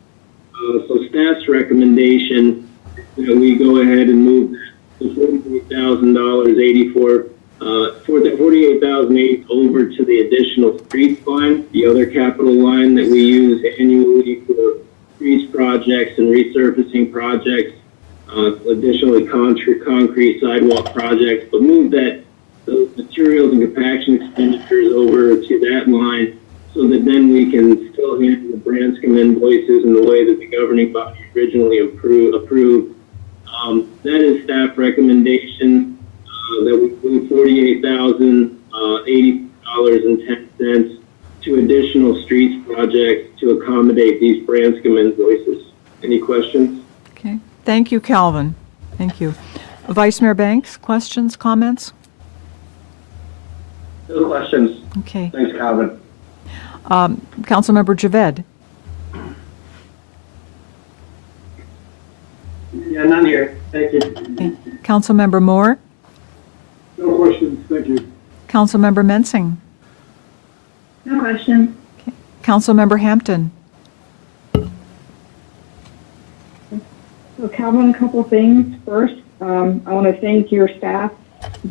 So staff's recommendation that we go ahead and move the $48,080 over to the additional streets line, the other capital line that we use annually for streets projects and resurfacing projects, additionally concrete sidewalk projects, but move those materials and compaction expenditures over to that line so that then we can still handle the Branscombe invoices in the way that the governing body originally approved. That is staff recommendation that we move $48,080.10 to additional streets projects to accommodate these Branscombe invoices. Any questions? Okay. Thank you, Calvin. Thank you. Vice Mayor Banks, questions, comments? No questions. Okay. Thanks, Calvin. Councilmember Javed. Yeah, none here. Thank you. Okay. Councilmember Moore. No questions, thank you. Councilmember Mensing. No question. Okay. Councilmember Hampton. So Calvin, a couple things. First, I want to thank your staff.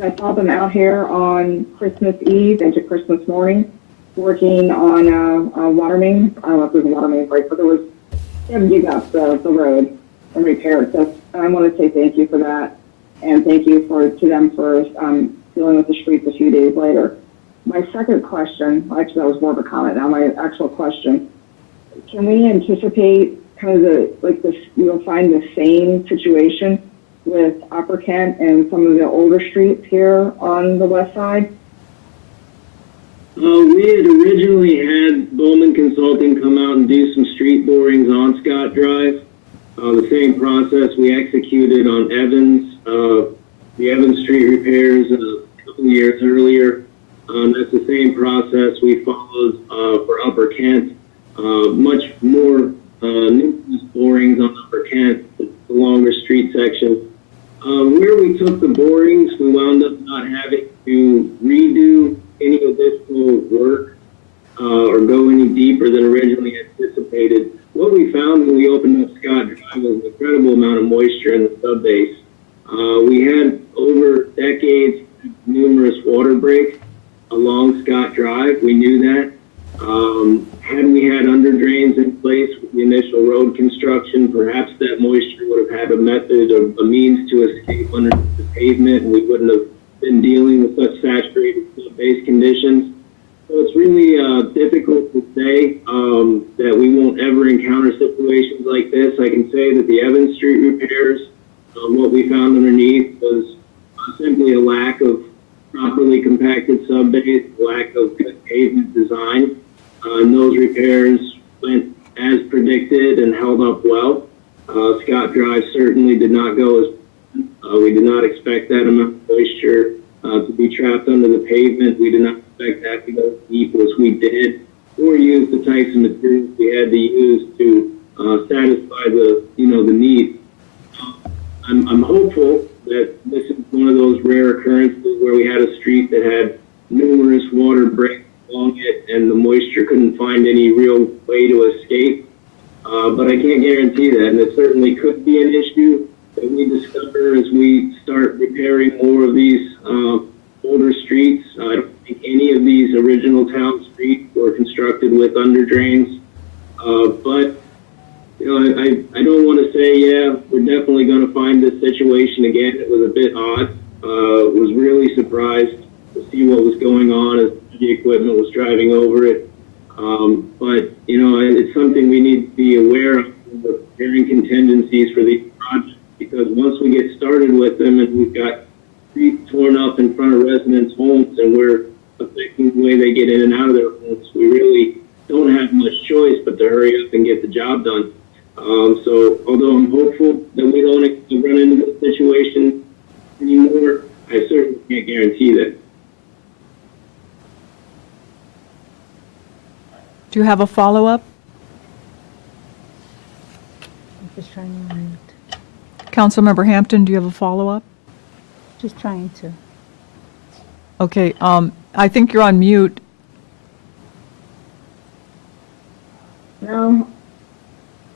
I saw them out here on Christmas Eve into Christmas morning working on a water main. I don't know if it was a water main break, but there was, they had to dig up the road and repair it. So I want to say thank you for that. And thank you to them for dealing with the streets a few days later. My second question, actually that was more of a comment. Now my actual question, can we anticipate kind of you'll find the same situation with Upper Kent and some of the older streets here on the west side? We had originally had Bowman Consulting come out and do some street borings on Scott Drive. The same process we executed on Evans, the Evans Street repairs a couple of years earlier. That's the same process we followed for Upper Kent. Much more numerous borings on Upper Kent, the longer street section. Where we took the borings, we wound up not having to redo any additional work or go any deeper than originally anticipated. What we found when we opened up Scott Drive was an incredible amount of moisture in the subbase. We had over decades numerous water breaks along Scott Drive. We knew that. Had we had under drains in place with the initial road construction, perhaps that moisture would have had a method of a means to escape under the pavement, and we wouldn't have been dealing with such saturated base conditions. So it's really difficult to say that we won't ever encounter situations like this. I can say that the Evans Street repairs, what we found underneath was simply a lack of properly compacted subbase, lack of good pavement design. And those repairs went as predicted and held up well. Scott Drive certainly did not go as we did not expect that amount of moisture to be trapped under the pavement. We did not expect that to go as deep as we did, or use the types of materials we had to use to satisfy the need. I'm hopeful that this is one of those rare occurrences where we had a street that had numerous water breaks along it and the moisture couldn't find any real way to escape. But I can't guarantee that, and it certainly could be an issue that we discover as we start repairing more of these older streets. I don't think any of these original town streets were constructed with under drains. But I don't want to say, yeah, we're definitely going to find this situation again. It was a bit odd. Was really surprised to see what was going on as the equipment was driving over it. But it's something we need to be aware of, preparing contingencies for these projects, because once we get started with them and we've got streets torn up in front of residents' homes and we're affecting the way they get in and out of their homes, we really don't have much choice but to hurry up and get the job done. So although I'm hopeful that we don't run into this situation anymore, I certainly can't guarantee that. Do you have a follow-up? I'm just trying to read. Councilmember Hampton, do you have a follow-up? Just trying to. Okay, I think you're on mute. No.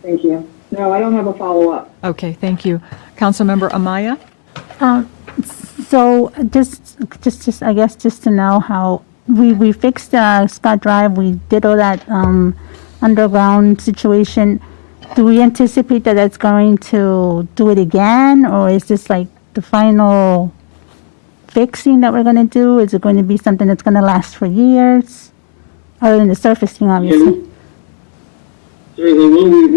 Thank you. No, I don't have a follow-up. Okay, thank you. Councilmember Amaya? So just I guess just to know how we fixed Scott Drive, we did all that underground situation. Do we anticipate that that's going to do it again, or is this like the final fixing that we're going to do? Is it going to be something that's going to last for years, other than the surfacing, obviously? Certainly,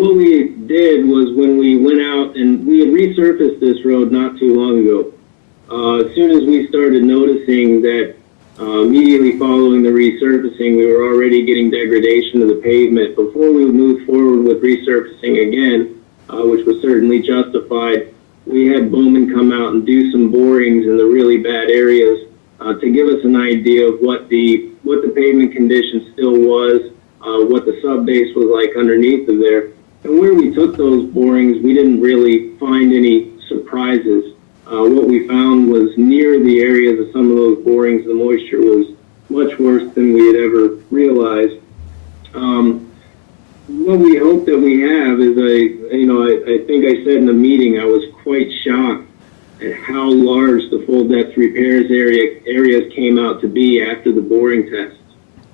what we did was when we went out and we had resurfaced this road not too long ago. As soon as we started noticing that immediately following the resurfacing, we were already getting degradation of the pavement. Before we moved forward with resurfacing again, which was certainly justified, we had Bowman come out and do some borings in the really bad areas to give us an idea of what the pavement condition still was, what the subbase was like underneath of there. And where we took those borings, we didn't really find any surprises. What we found was near the areas of some of those borings, the moisture was much worse than we had ever realized. What we hope that we have is I think I said in the meeting, I was quite shocked at how large the full depth repairs areas came out to be after the boring test.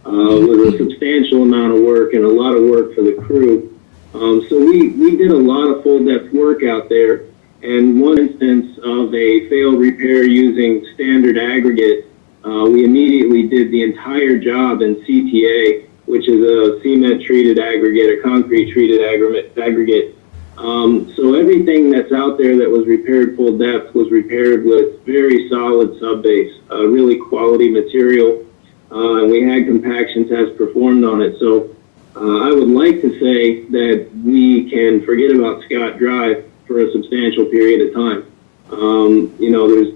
It was a substantial amount of work and a lot of work for the crew. So we did a lot of full depth work out there. And one instance of a failed repair using standard aggregate, we immediately did the entire job in CTA, which is a cement treated aggregate, a concrete treated aggregate. So everything that's out there that was repaired full depth was repaired with very solid subbase, really quality material, and we had compaction tests performed on it. So I would like to say that we can forget about Scott Drive for a substantial period of time.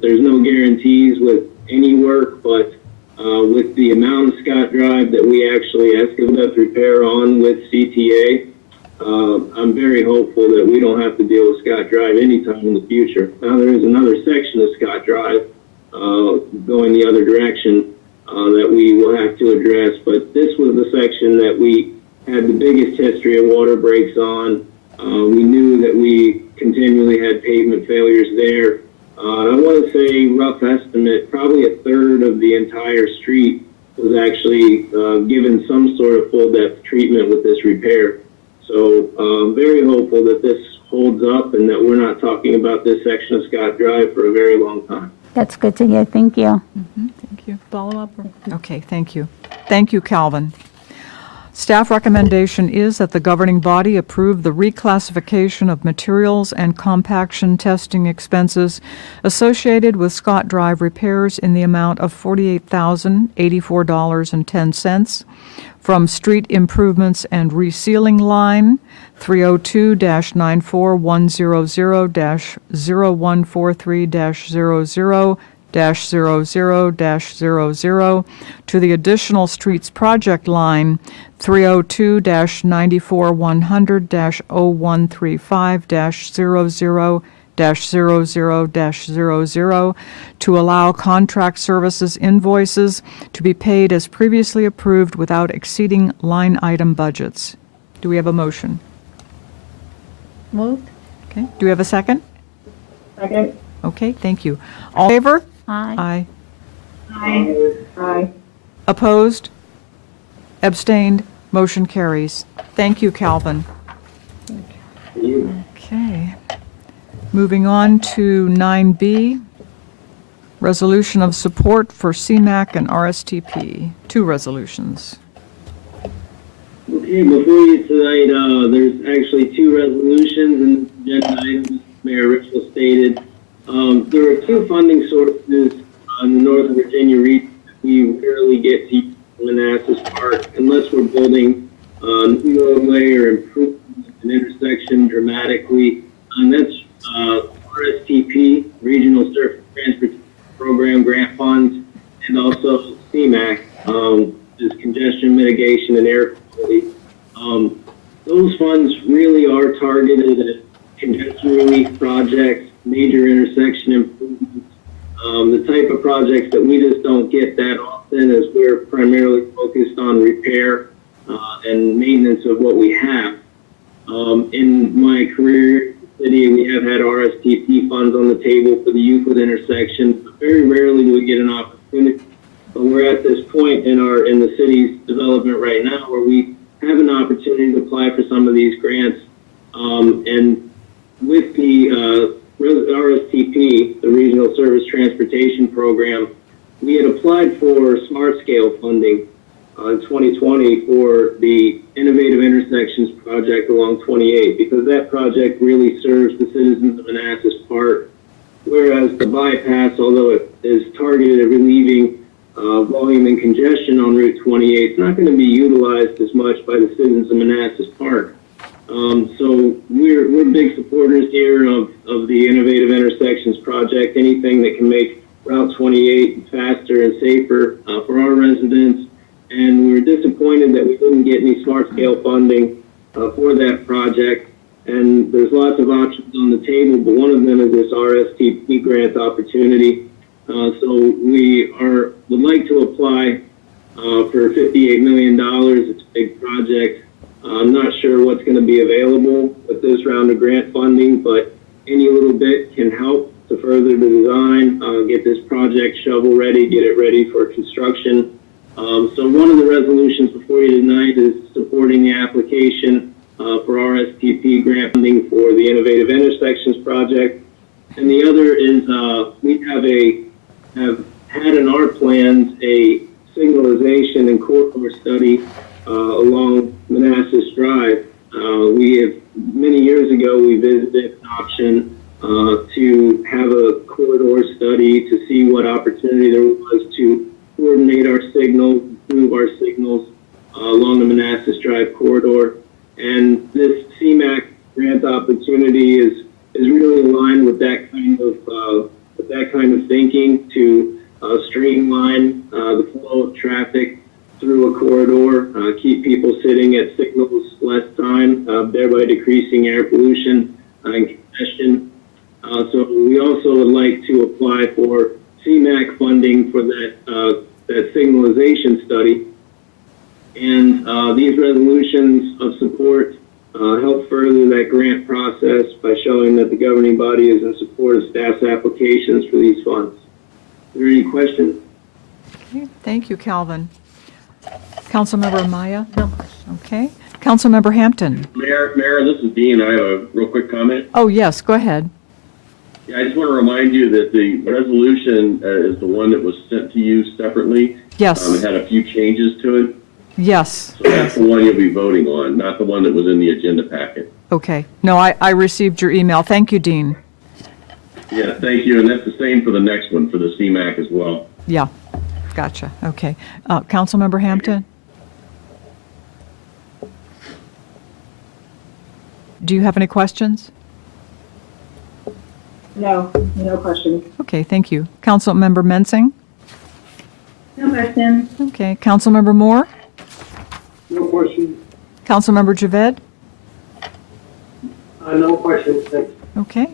There's no guarantees with any work, but with the amount of Scott Drive that we actually excavated repair on with CTA, I'm very hopeful that we don't have to deal with Scott Drive anytime in the future. Now there is another section of Scott Drive going the other direction that we will have to address, but this was the section that we had the biggest history of water breaks on. We knew that we continually had pavement failures there. I want to say, rough estimate, probably a third of the entire street was actually given some sort of full depth treatment with this repair. So I'm very hopeful that this holds up and that we're not talking about this section of Scott Drive for a very long time. That's good to hear. Thank you. Thank you. Follow up? Okay, thank you. Thank you, Calvin. Staff recommendation is that the governing body approve the reclassification of materials and compaction testing expenses associated with Scott Drive repairs in the amount of $48,084.10 from street improvements and resealing line 302-94100-0143-00 00-00 to the additional streets project line 302-94-100-0135-00-00 to allow contract services invoices to be paid as previously approved without exceeding line item budgets. Do we have a motion? Moved. Okay. Do we have a second? Second. Okay, thank you. All in favor? Aye. Aye. Aye. Opposed? Abstained? Motion carries. Thank you, Calvin. Okay. Moving on to 9B, resolution of support for CMAQ and Rstp. Two resolutions. Okay, before you tonight, there's actually two resolutions and agenda items, Mayor Richel stated. There are two funding sources in the Northern Virginia region that we rarely get to use Manassas Park unless we're building new roadway or improving an intersection dramatically. And that's Rstp, Regional Surface Transportation Program grant funds, and also CMAQ, is Congestion, Mitigation, and Air Quality. Those funds really are targeted at congestion relief projects, major intersection improvements, the type of projects that we just don't get that often as we're primarily focused on repair and maintenance of what we have. In my career in the city, we have had RSTP funds on the table for the youth with intersections. Very rarely do we get an opportunity, but we're at this point in the city's development right now where we have an opportunity to apply for some of these grants. And with the RSTP, the Regional Service Transportation Program, we had applied for smart scale funding in 2020 for the Innovative Intersections project along 28, because that project really serves the citizens of Manassas Park, whereas the bypass, although it is targeted at relieving volume and congestion on Route 28, it's not going to be utilized as much by the citizens of Manassas Park. So we're big supporters here of the Innovative Intersections project. Anything that can make Route 28 faster and safer for our residents. And we were disappointed that we didn't get any smart scale funding for that project. And there's lots of options on the table, but one of them is this Rstp Grant opportunity. So we would like to apply for $58 million. It's a big project. I'm not sure what's going to be available with this round of grant funding, but any little bit can help to further the design, get this project shovel ready, get it ready for construction. So one of the resolutions before you tonight is supporting the application for RSTP grant funding for the Innovative Intersections project. And the other is we have had in our plans a signalization and corridor study along Manassas Drive. Many years ago, we visited an option to have a corridor study to see what opportunity there was to coordinate our signals, improve our signals along the Manassas Drive corridor. And this CMAQ grant opportunity is really aligned with that kind of thinking to streamline the flow of traffic through a corridor, keep people sitting at signals less time, thereby decreasing air pollution and congestion. So we also would like to apply for CMAQ funding for that signalization study. And these resolutions of support help further that grant process by showing that the governing body is in support of staff's applications for these funds. Are there any questions? Okay, thank you, Calvin. Councilmember Amaya? No question. Okay. Councilmember Hampton? Mayor, this is Dean. I have a real quick comment. Oh, yes, go ahead. Yeah, I just want to remind you that the resolution is the one that was sent to you separately. Yes. It had a few changes to it. Yes. So that's the one you'll be voting on, not the one that was in the agenda packet. Okay. No, I received your email. Thank you, Dean. Yeah, thank you. And that's the same for the next one, for the CMAQ as well. Yeah. Gotcha. Okay. Councilmember Hampton? Do you have any questions? No questions. Okay, thank you. Councilmember Mensing? No questions. Okay. Councilmember Moore? No questions. Councilmember Javed? No questions, thanks. Okay.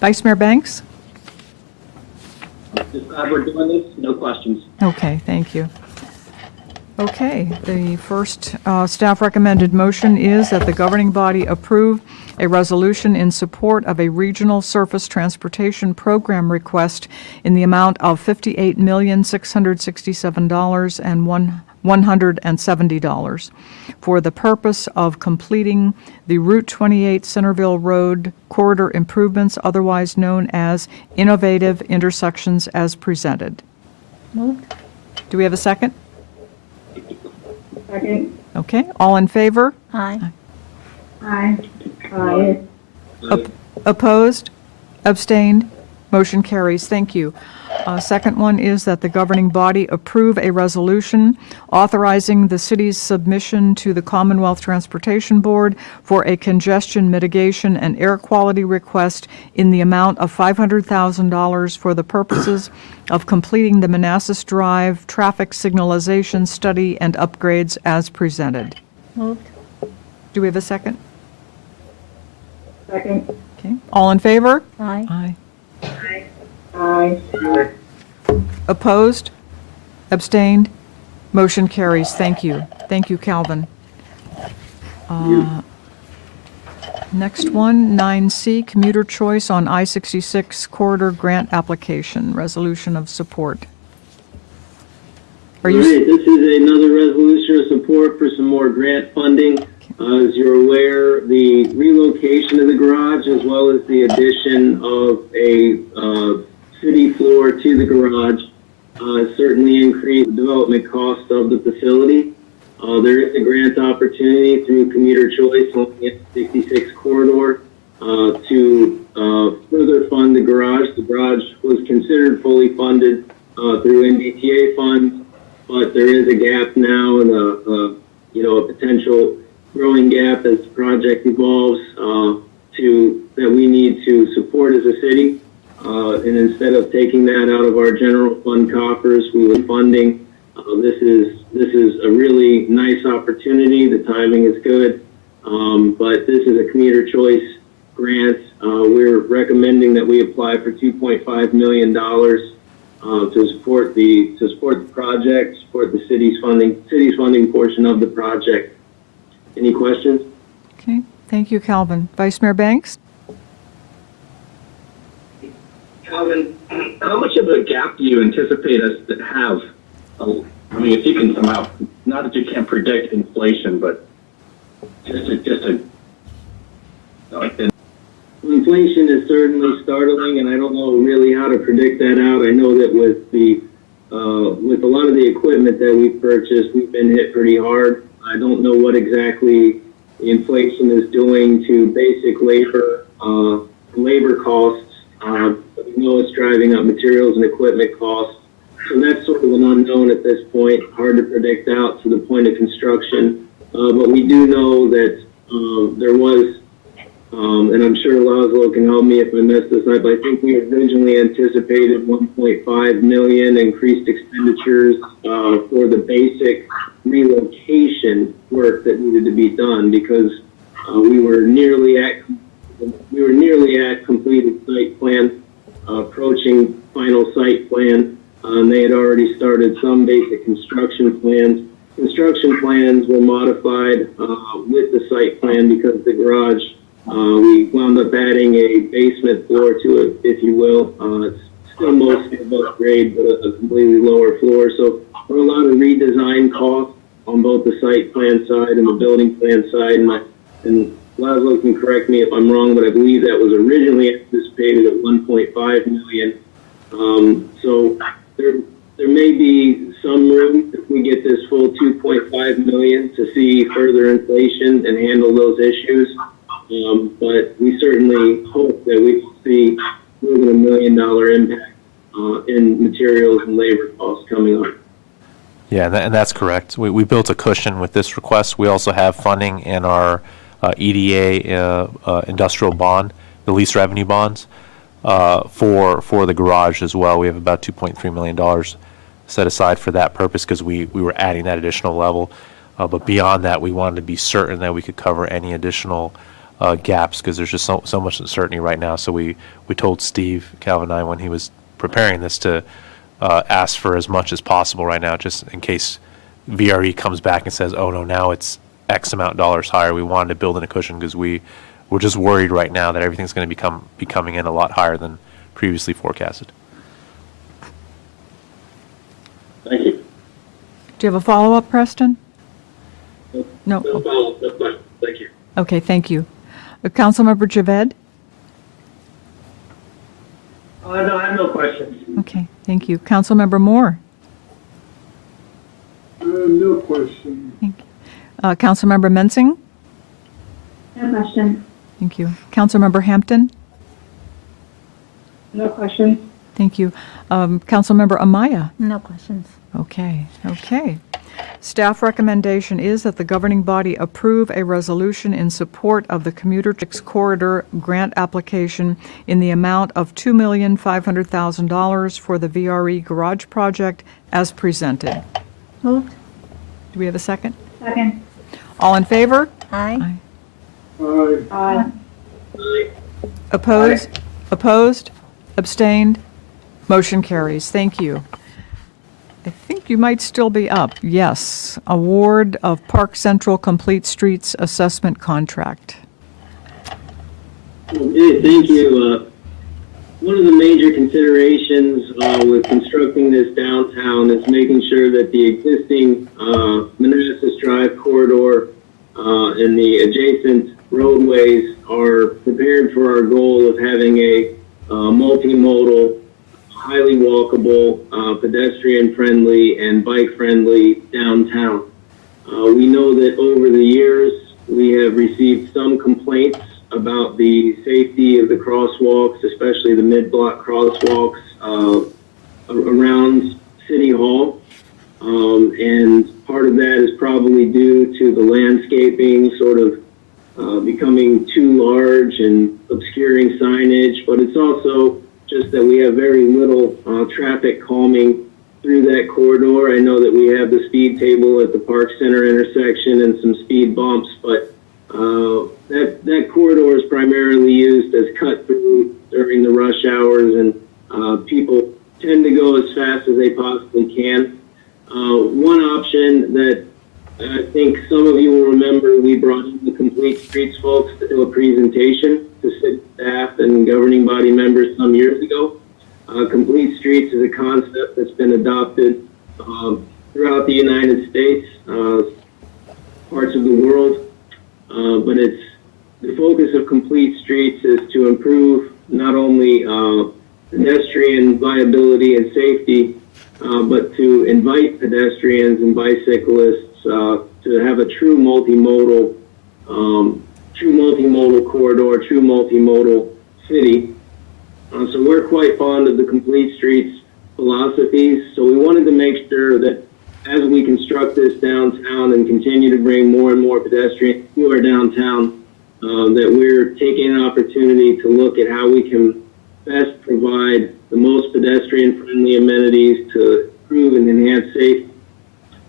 Vice Mayor Banks? Just glad we're doing this. No questions. Okay, thank you. Okay, the first staff recommended motion is that the governing body approve a resolution in support of a regional surface transportation program request in the amount of $58,667,170 for the purpose of completing the Route 28 Centerville Road corridor improvements, otherwise known as Innovative Intersections, as presented. Moved. Do we have a second? Second. Okay, all in favor? Aye. Aye. Aye. Opposed? Abstained? Motion carries. Thank you. Second one is that the governing body approve a resolution authorizing the city's submission to the Commonwealth Transportation Board for a congestion mitigation and air quality request in the amount of $500,000 for the purposes of completing the Manassas Drive traffic signalization study and upgrades as presented. Moved. Do we have a second? Second. Okay. All in favor? Aye. Aye. Aye. Opposed? Abstained? Motion carries. Thank you. Thank you, Calvin. Next one, 9C, commuter choice on I-66 corridor grant application, resolution of support. Are you? All right, this is another resolution of support for some more grant funding. As you're aware, the relocation of the garage as well as the addition of a city floor to the garage certainly increased the development cost of the facility. There is a grant opportunity through commuter choice on the 66 corridor to further fund the garage. The garage was considered fully funded through NDTA funds, but there is a gap now and a potential growing gap as the project evolves that we need to support as a city. And instead of taking that out of our general fund coffers, we were funding. This is a really nice opportunity. The timing is good, but this is a commuter choice grant. We're recommending that we apply for $2.5 million to support the project, support the city's funding portion of the project. Any questions? Okay, thank you, Calvin. Vice Mayor Banks? Calvin, how much of a gap do you anticipate us to have? I mean, if you can somehow, not that you can't predict inflation, but Inflation is certainly startling, and I don't know really how to predict that out. I know that with a lot of the equipment that we've purchased, we've been hit pretty hard. I don't know what exactly the inflation is doing to basic labor costs. But we know it's driving up materials and equipment costs. So that's sort of an unknown at this point, hard to predict out to the point of construction. But we do know that there was, and I'm sure Laszlo can help me if I mess this up, I think we originally anticipated 1.5 million increased expenditures for the basic relocation work that needed to be done because we were nearly at completed site plan, approaching final site plan. They had already started some basic construction plans. Construction plans were modified with the site plan because the garage, we wound up adding a basement floor to it, if you will. It's still mostly above grade, but a completely lower floor. So there were a lot of redesign costs on both the site plan side and the building plan side. And Laszlo can correct me if I'm wrong, but I believe that was originally anticipated at 1.5 million. So there may be some room if we get this full 2.5 million to see further inflation and handle those issues. But we certainly hope that we will see more than $1 million impact in materials and labor costs coming up. Yeah, and that's correct. We built a cushion with this request. We also have funding in our EDA industrial bond, the lease revenue bonds, for the garage as well. We have about $2.3 million set aside for that purpose because we were adding that additional level. But beyond that, we wanted to be certain that we could cover any additional gaps because there's just so much uncertainty right now. So we told Steve, Calvin, and I, when he was preparing this to ask for as much as possible right now, just in case VRE comes back and says, oh no, now it's X amount dollars higher. We wanted to build in a cushion because we're just worried right now that everything's going to be coming in a lot higher than previously forecasted. Thank you. Do you have a follow-up, Preston? No. No follow-up. No question. Thank you. Okay, thank you. Councilmember Javed? No, I have no questions. Okay, thank you. Councilmember Moore? No question. Thank you. Councilmember Mensing? No question. Thank you. Councilmember Hampton? No questions. Thank you. Councilmember Amaya? No questions. Okay. Staff recommendation is that the governing body approve a resolution in support of the Commuter Corridor grant application in the amount of $2,500,000 for the VRE garage project as presented. Moved. Do we have a second? Second. All in favor? Aye. Aye. Opposed? Opposed? Abstained? Motion carries. Thank you. I think you might still be up. Yes, award of Park Central Complete Streets Assessment Contract. Okay, thank you. One of the major considerations with constructing this downtown is making sure that the existing Manassas Drive corridor and the adjacent roadways are prepared for our goal of having a multimodal, highly walkable, pedestrian-friendly, and bike-friendly downtown. We know that over the years, we have received some complaints about the safety of the crosswalks, especially the mid-block crosswalks around City Hall. And part of that is probably due to the landscaping sort of becoming too large and obscuring signage, but it's also just that we have very little traffic calming through that corridor. I know that we have the speed table at the Park Center intersection and some speed bumps, but that corridor is primarily used as cut through during the rush hours, and people tend to go as fast as they possibly can. One option that I think some of you will remember, we brought in the Complete Streets folks to do a presentation to city staff and governing body members some years ago. Complete Streets is a concept that's been adopted throughout the United States, parts of the world. But the focus of Complete Streets is to improve not only pedestrian viability and safety, but to invite pedestrians and bicyclists to have a true multimodal corridor, true multimodal city. So we're quite fond of the Complete Streets philosophies. So we wanted to make sure that as we construct this downtown and continue to bring more and more pedestrians to our downtown, that we're taking an opportunity to look at how we can best provide the most pedestrian-friendly amenities to improve and enhance safety,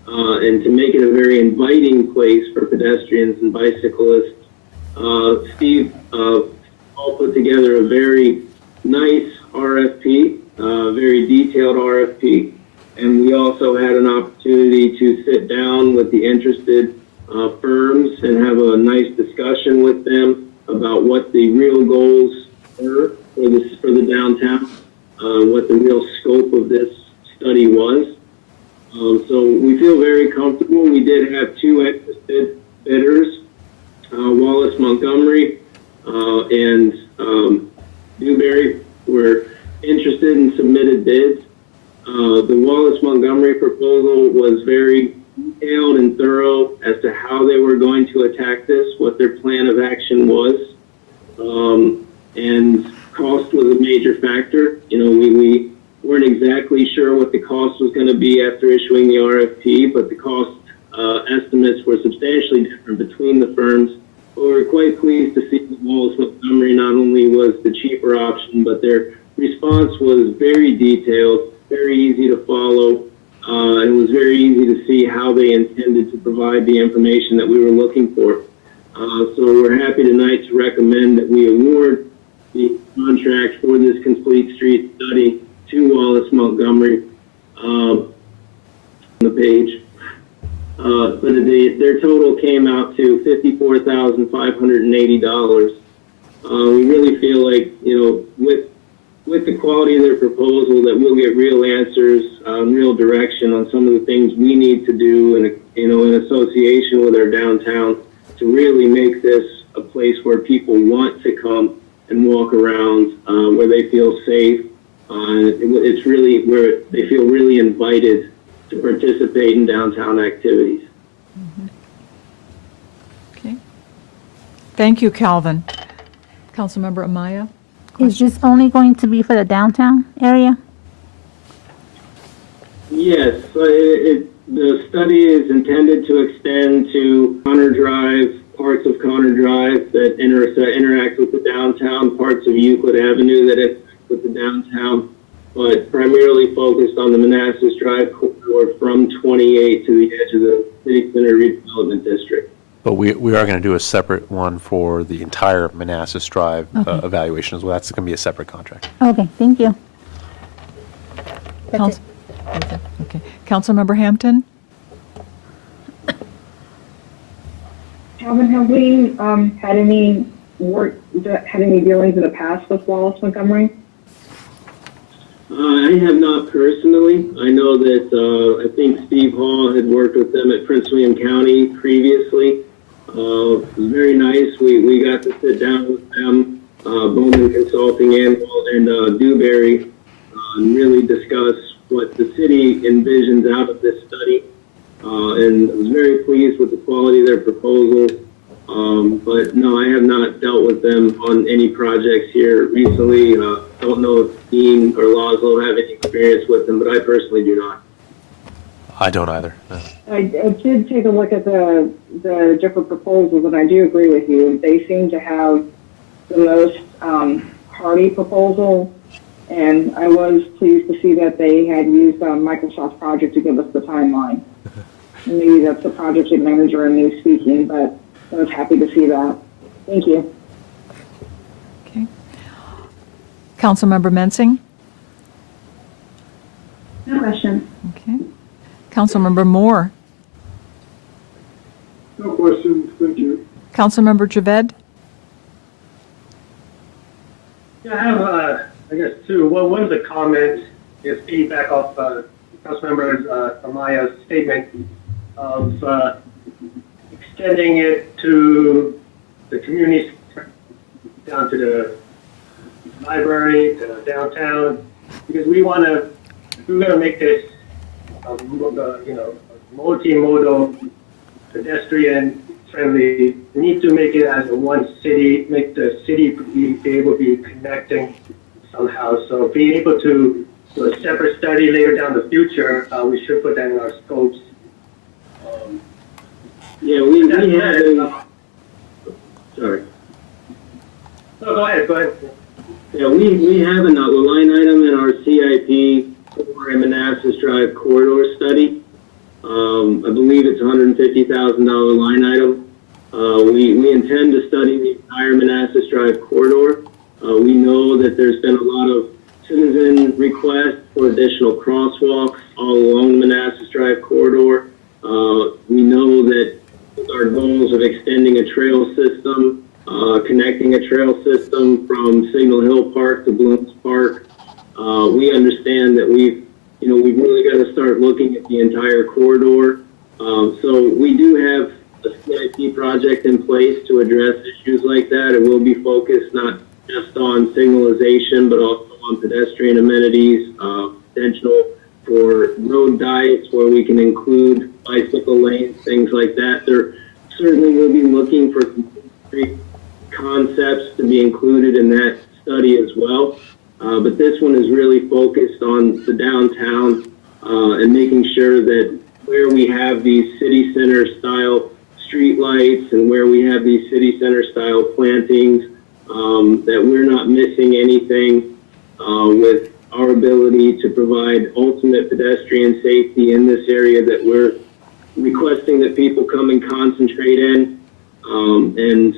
and to make it a very inviting place for pedestrians and bicyclists. Steve all put together a very nice RFP, very detailed RFP. And we also had an opportunity to sit down with the interested firms and have a nice discussion with them about what the real goals were for the downtown, what the real scope of this study was. So we feel very comfortable. We did have two interested bidders, Wallace Montgomery and Newberry were interested and submitted bids. The Wallace Montgomery proposal was very detailed and thorough as to how they were going to attack this, what their plan of action was, and cost was a major factor. You know, we weren't exactly sure what the cost was going to be after issuing the RFP, but the cost estimates were substantially different between the firms. But we were quite pleased to see that Wallace Montgomery not only was the cheaper option, but their response was very detailed, very easy to follow, and it was very easy to see how they intended to provide the information that we were looking for. So we're happy tonight to recommend that we award the contract for this Complete Street study to Wallace Montgomery on the page. But their total came out to $54,580. We really feel like, you know, with the quality of their proposal, that we'll get real answers, real direction on some of the things we need to do, in association with our downtown, to really make this a place where people want to come and walk around, where they feel safe. It's really where they feel really invited to participate in downtown activities. Okay. Thank you, Calvin. Councilmember Amaya? Is this only going to be for the downtown area? Yes, the study is intended to extend to Conner Drive, parts of Conner Drive that interact with the downtown, parts of Euclid Avenue that interact with the downtown, but primarily focused on the Manassas Drive corridor from 28 to the edge of the City Center Redevelopment District. But we are going to do a separate one for the entire Manassas Drive evaluation as well. That's going to be a separate contract. Okay, thank you. That's Council- it. Okay. Councilmember Hampton? Calvin, have we had any dealings in the past with Wallace Montgomery? I have not personally. I know that I think Steve Hall had worked with them at Prince William County previously. It was very nice. We got to sit down with them, Bowman Consulting and Dewberry, and really discuss what the city envisions out of this study. And I was very pleased with the quality of their proposal. But no, I have not dealt with them on any projects here recently. Don't know if Dean or Laszlo have any experience with them, but I personally do not. I don't either. No. I did take a look at the different proposals, and I do agree with you. They seem to have the most hardy proposal, and I was pleased to see that they had used Microsoft's project to give us the timeline. Maybe that's the project manager and me speaking, but I was happy to see that. Thank you. Okay. Councilmember Mensing? No questions. Okay. Councilmember Moore? No questions, thank you. Councilmember Javed? Yeah, I have, I guess, two. Well, one of the comments is feedback off Councilmember Amaya's statement of extending it to the communities down to the library, to downtown, because we're going to make this, multimodal, pedestrian friendly. We need to make it as a one city, make the city be able to be connecting somehow. So being able to do a separate study later down the future, we should put that in our scopes. Yeah, we have. Sorry. No, go ahead. Yeah, we have a line item in our CIP for a Manassas Drive corridor study. I believe it's a $150,000 line item. We intend to study the entire Manassas Drive corridor. We know that there's been a lot of citizen requests for additional crosswalks all along the Manassas Drive corridor. We know that our goals of extending a trail system, connecting a trail system from Signal Hill Park to Blooms Park, we understand that we've really got to start looking at the entire corridor. So we do have a CIP project in place to address issues like that. It will be focused not just on signalization, but also on pedestrian amenities, potential for road diets where we can include bicycle lanes, things like that. There certainly will be looking for concrete concepts to be included in that study as well. But this one is really focused on the downtown and making sure that where we have these city center style street lights and where we have these city center style plantings, that we're not missing anything with our ability to provide ultimate pedestrian safety in this area that we're requesting that people come and concentrate in. And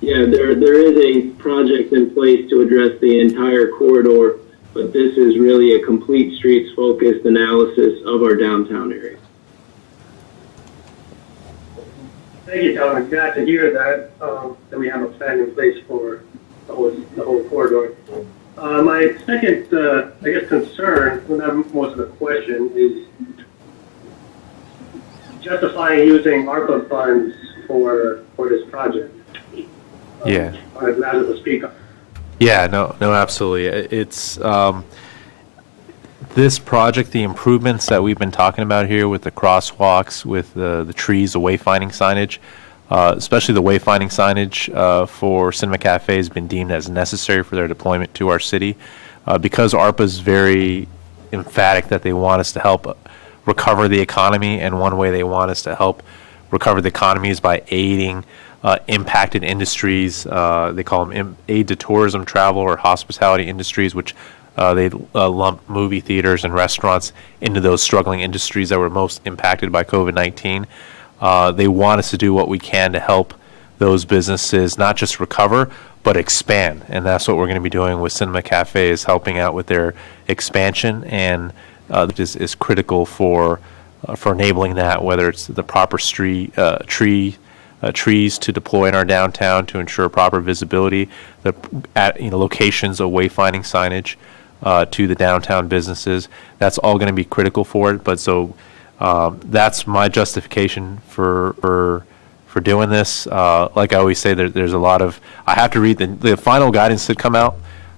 yeah, there is a project in place to address the entire corridor, but this is really a complete streets focused analysis of our downtown area. Thank you, Tom. I'm glad to hear that, that we have a plan in place for the whole corridor. My second, concern, well, not most of the question, is justifying using ARPA funds for this project. Yeah. I'm glad to speak on. Yeah, no, absolutely. It's this project, the improvements that we've been talking about here with the crosswalks, with the trees, the wayfinding signage, especially the wayfinding signage for Cinema Cafe has been deemed as necessary for their deployment to our city. Because ARPA is very emphatic that they want us to help recover the economy, and one way they want us to help recover the economy is by aiding impacted industries. They call them aid to tourism, travel, or hospitality industries, which they lump movie theaters and restaurants into those struggling industries that were most impacted by COVID-19. They want us to do what we can to help those businesses not just recover, but expand. And that's what we're going to be doing with Cinema Cafe, is helping out with their expansion. And is critical for enabling that, whether it's the proper trees to deploy in our downtown to ensure proper visibility, locations of wayfinding signage to the downtown businesses. That's all going to be critical for it. But so that's my justification for doing this. Like I always say, there's a lot of, I have to read the final guidance that come out,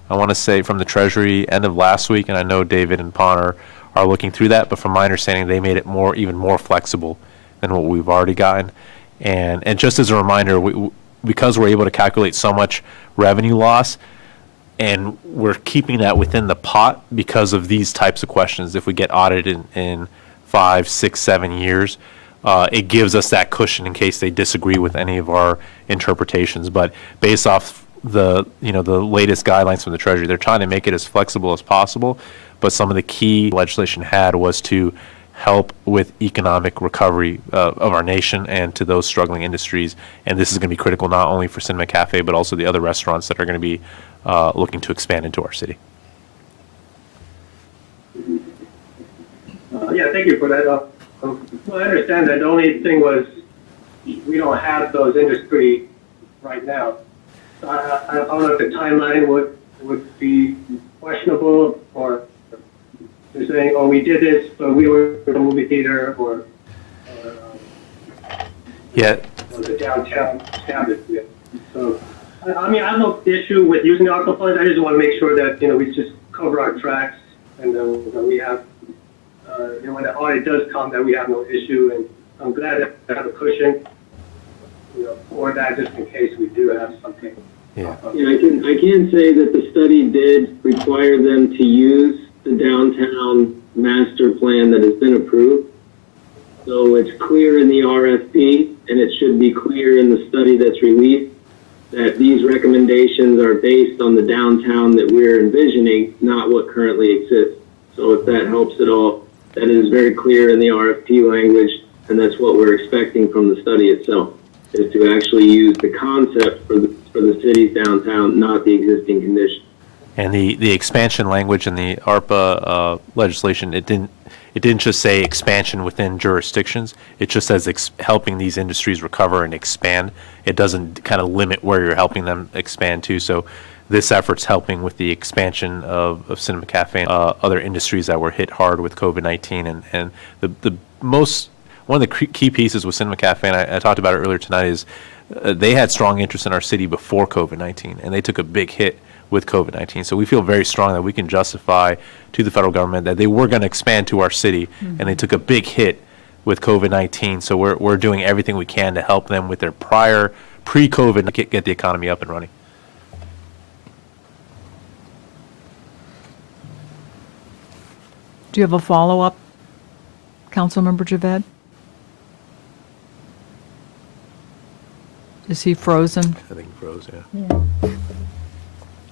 I want to say from the Treasury end of last week, and I know David and Pon are looking through that, but from my understanding, they made it even more flexible than what we've already gotten. And just as a reminder, because we're able to calculate so much revenue loss, and we're keeping that within the pot because of these types of questions. If we get audited in 5, 6, 7 years, it gives us that cushion in case they disagree with any of our interpretations. But based off the latest guidelines from the Treasury, they're trying to make it as flexible as possible. But some of the key legislation had was to help with economic recovery of our nation and to those struggling industries. And this is going to be critical not only for Cinema Cafe, but also the other restaurants that are going to be looking to expand into our city. Yeah, thank you for that. Well, I understand that the only thing was we don't have those industry right now. So I don't know if the timeline would be questionable, or they're saying, oh, we did this, but we were in a movie theater, or the downtown standard. Yeah. So, I mean, I have no issue with using the ARPA funds. I just want to make sure that, we just cover our tracks, and that we have, when the audit does come, that we have no issue. And I'm glad that we have a cushion, for that, just in case we do have something. Yeah. I can say that the study did require them to use the downtown master plan that has been approved. So it's clear in the RFP, and it should be clear in the study that's released, that these recommendations are based on the downtown that we're envisioning, not what currently exists. So if that helps at all, that is very clear in the RFP language, and that's what we're expecting from the study itself, is to actually use the concept for the city's downtown, not the existing condition. And the expansion language in the ARPA legislation, it didn't just say expansion within jurisdictions. It just says helping these industries recover and expand. It doesn't kind of limit where you're helping them expand to. So this effort's helping with the expansion of Cinema Cafe and other industries that were hit hard with COVID-19. And one of the key pieces with Cinema Cafe, and I talked about it earlier tonight, is they had strong interest in our city before COVID-19, and they took a big hit with COVID-19. So we feel very strong that we can justify to the federal government that they were going to expand to our city, and they took a big hit with COVID-19. So we're doing everything we can to help them with their pre-COVID get the economy up and running. Do you have a follow-up, Councilmember Javed? Is he frozen? I think he froze, yeah.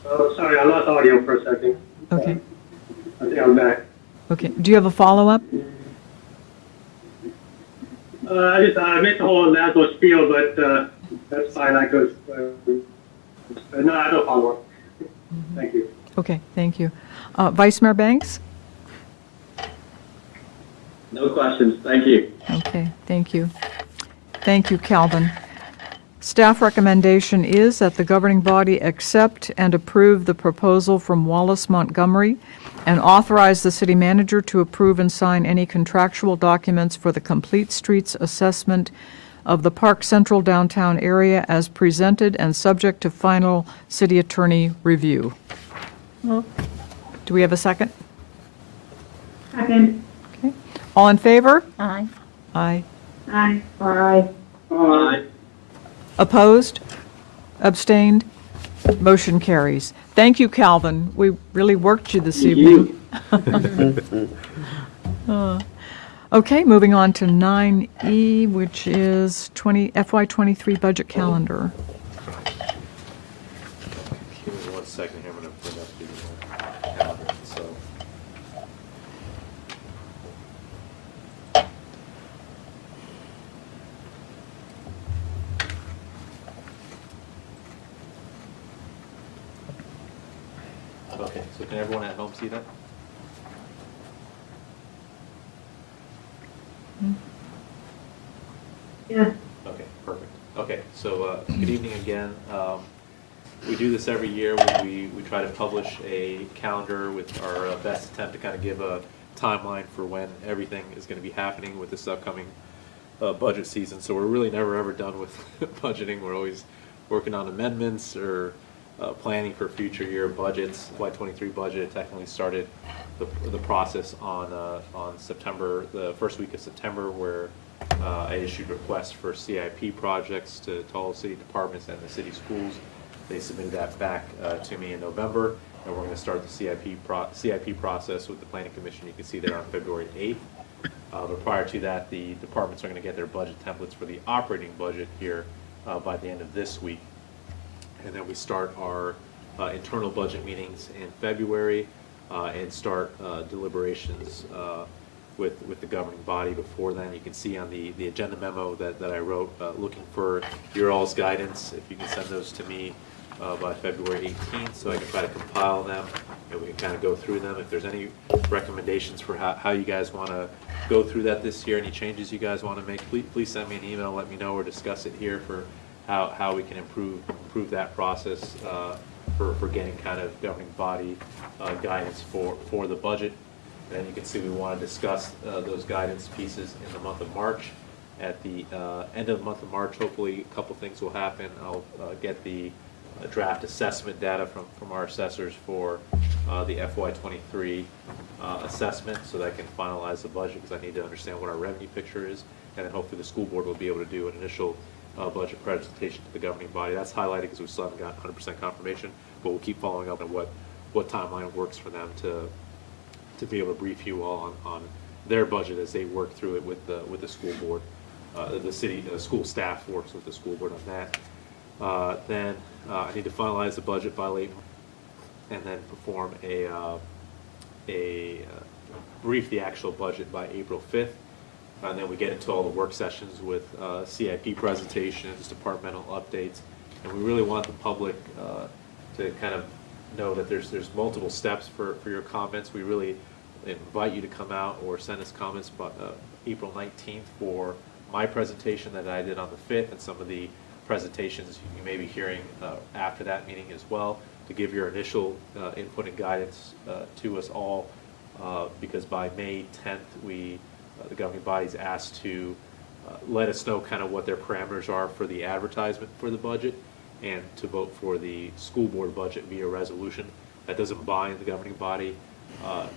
Oh, sorry, I lost audio for a second. Okay. I think I'm back. Okay. Do you have a follow-up? I missed the whole Laszlo spiel, but that's fine. I could. No, I don't follow up. Thank you. Okay, thank you. Vice Mayor Banks? No questions. Thank you. Okay, thank you. Thank you, Calvin. Staff recommendation is that the governing body accept and approve the proposal from Wallace Montgomery and authorize the city manager to approve and sign any contractual documents for the complete streets assessment of the Park Central downtown area as presented and subject to final city attorney review. Do we have a second? Second. Okay. All in favor? Aye. Aye. Aye. Aye. Opposed? Abstained? Motion carries. Thank you, Calvin. We really worked you this evening. Okay, moving on to 9E, which is FY23 budget calendar. Give me 1 second here. I'm going to bring up the calendar. So. Okay, so can everyone at home see that? Yes. Okay, perfect. Okay, so good evening again. We do this every year. We try to publish a calendar with our best attempt to kind of give a timeline for when everything is going to be happening with this upcoming budget season. So we're really never ever done with budgeting. We're always working on amendments or planning for future year budgets. FY23 budget technically started the process on September, the first week of September, where I issued requests for CIP projects to all city departments and the city schools. They submitted that back to me in November, and we're going to start the CIP process with the Planning Commission. You can see there on February 8th. But prior to that, the departments are going to get their budget templates for the operating budget here by the end of this week. And then we start our internal budget meetings in February and start deliberations with the governing body before then. You can see on the agenda memo that I wrote, looking for your all's guidance. If you can send those to me by February 18th, so I can try to compile them and we can kind of go through them. If there's any recommendations for how you guys want to go through that this year, any changes you guys want to make, please send me an email, let me know, or discuss it here for how we can improve that process for getting kind of governing body guidance for the budget. And then you can see we want to discuss those guidance pieces in the month of March. At the end of the month of March, hopefully a couple things will happen. I'll get the draft assessment data from our assessors for the FY23 assessment, so that I can finalize the budget, because I need to understand what our revenue picture is. And then hopefully the school board will be able to do an initial budget presentation to the governing body. That's highlighted because we still haven't got 100% confirmation, but we'll keep following up on what timeline works for them to be able to brief you all on their budget as they work through it with the school board. The school staff works with the school board on that. Then I need to finalize the budget by late, and then perform brief the actual budget by April 5th. And then we get into all the work sessions with CIP presentations, departmental updates, and we really want the public to kind of know that there's multiple steps for your comments. We really invite you to come out or send us comments by April 19th for my presentation that I did on the 5th, and some of the presentations you may be hearing after that meeting as well, to give your initial input and guidance to us all, because by May 10th the governing body's asked to let us know kind of what their parameters are for the advertisement for the budget, and to vote for the school board budget via resolution. That doesn't bind the governing body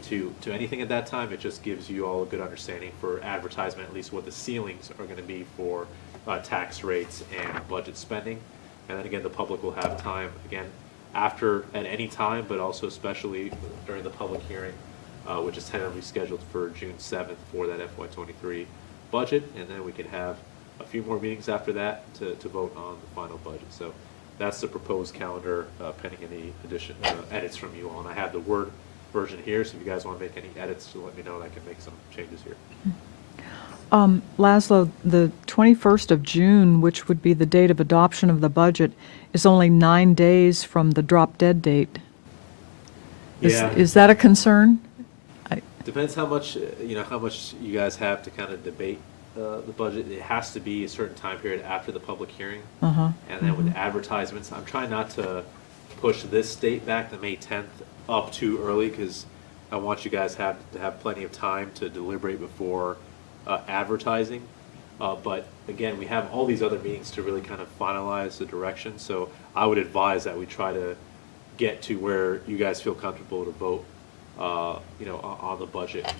to anything at that time. It just gives you all a good understanding for advertisement, at least what the ceilings are going to be for tax rates and budget spending. And then again, the public will have time, again, at any time, but also especially during the public hearing, which is tentatively scheduled for June 7th for that FY23 budget. And then we can have a few more meetings after that to vote on the final budget. So that's the proposed calendar, pending any edits from you all. And I have the Word version here, so if you guys want to make any edits, let me know and I can make some changes here. Laszlo, the 21st of June, which would be the date of adoption of the budget, is only 9 days from the drop dead date. Is that a concern? Depends how much you guys have to kind of debate the budget. It has to be a certain time period after the public hearing. And then with advertisements, I'm trying not to push this date back to May 10th up too early, because I want you guys to have plenty of time to deliberate before advertising. But again, we have all these other meetings to really kind of finalize the direction. So I would advise that we try to get to where you guys feel comfortable to vote on the budget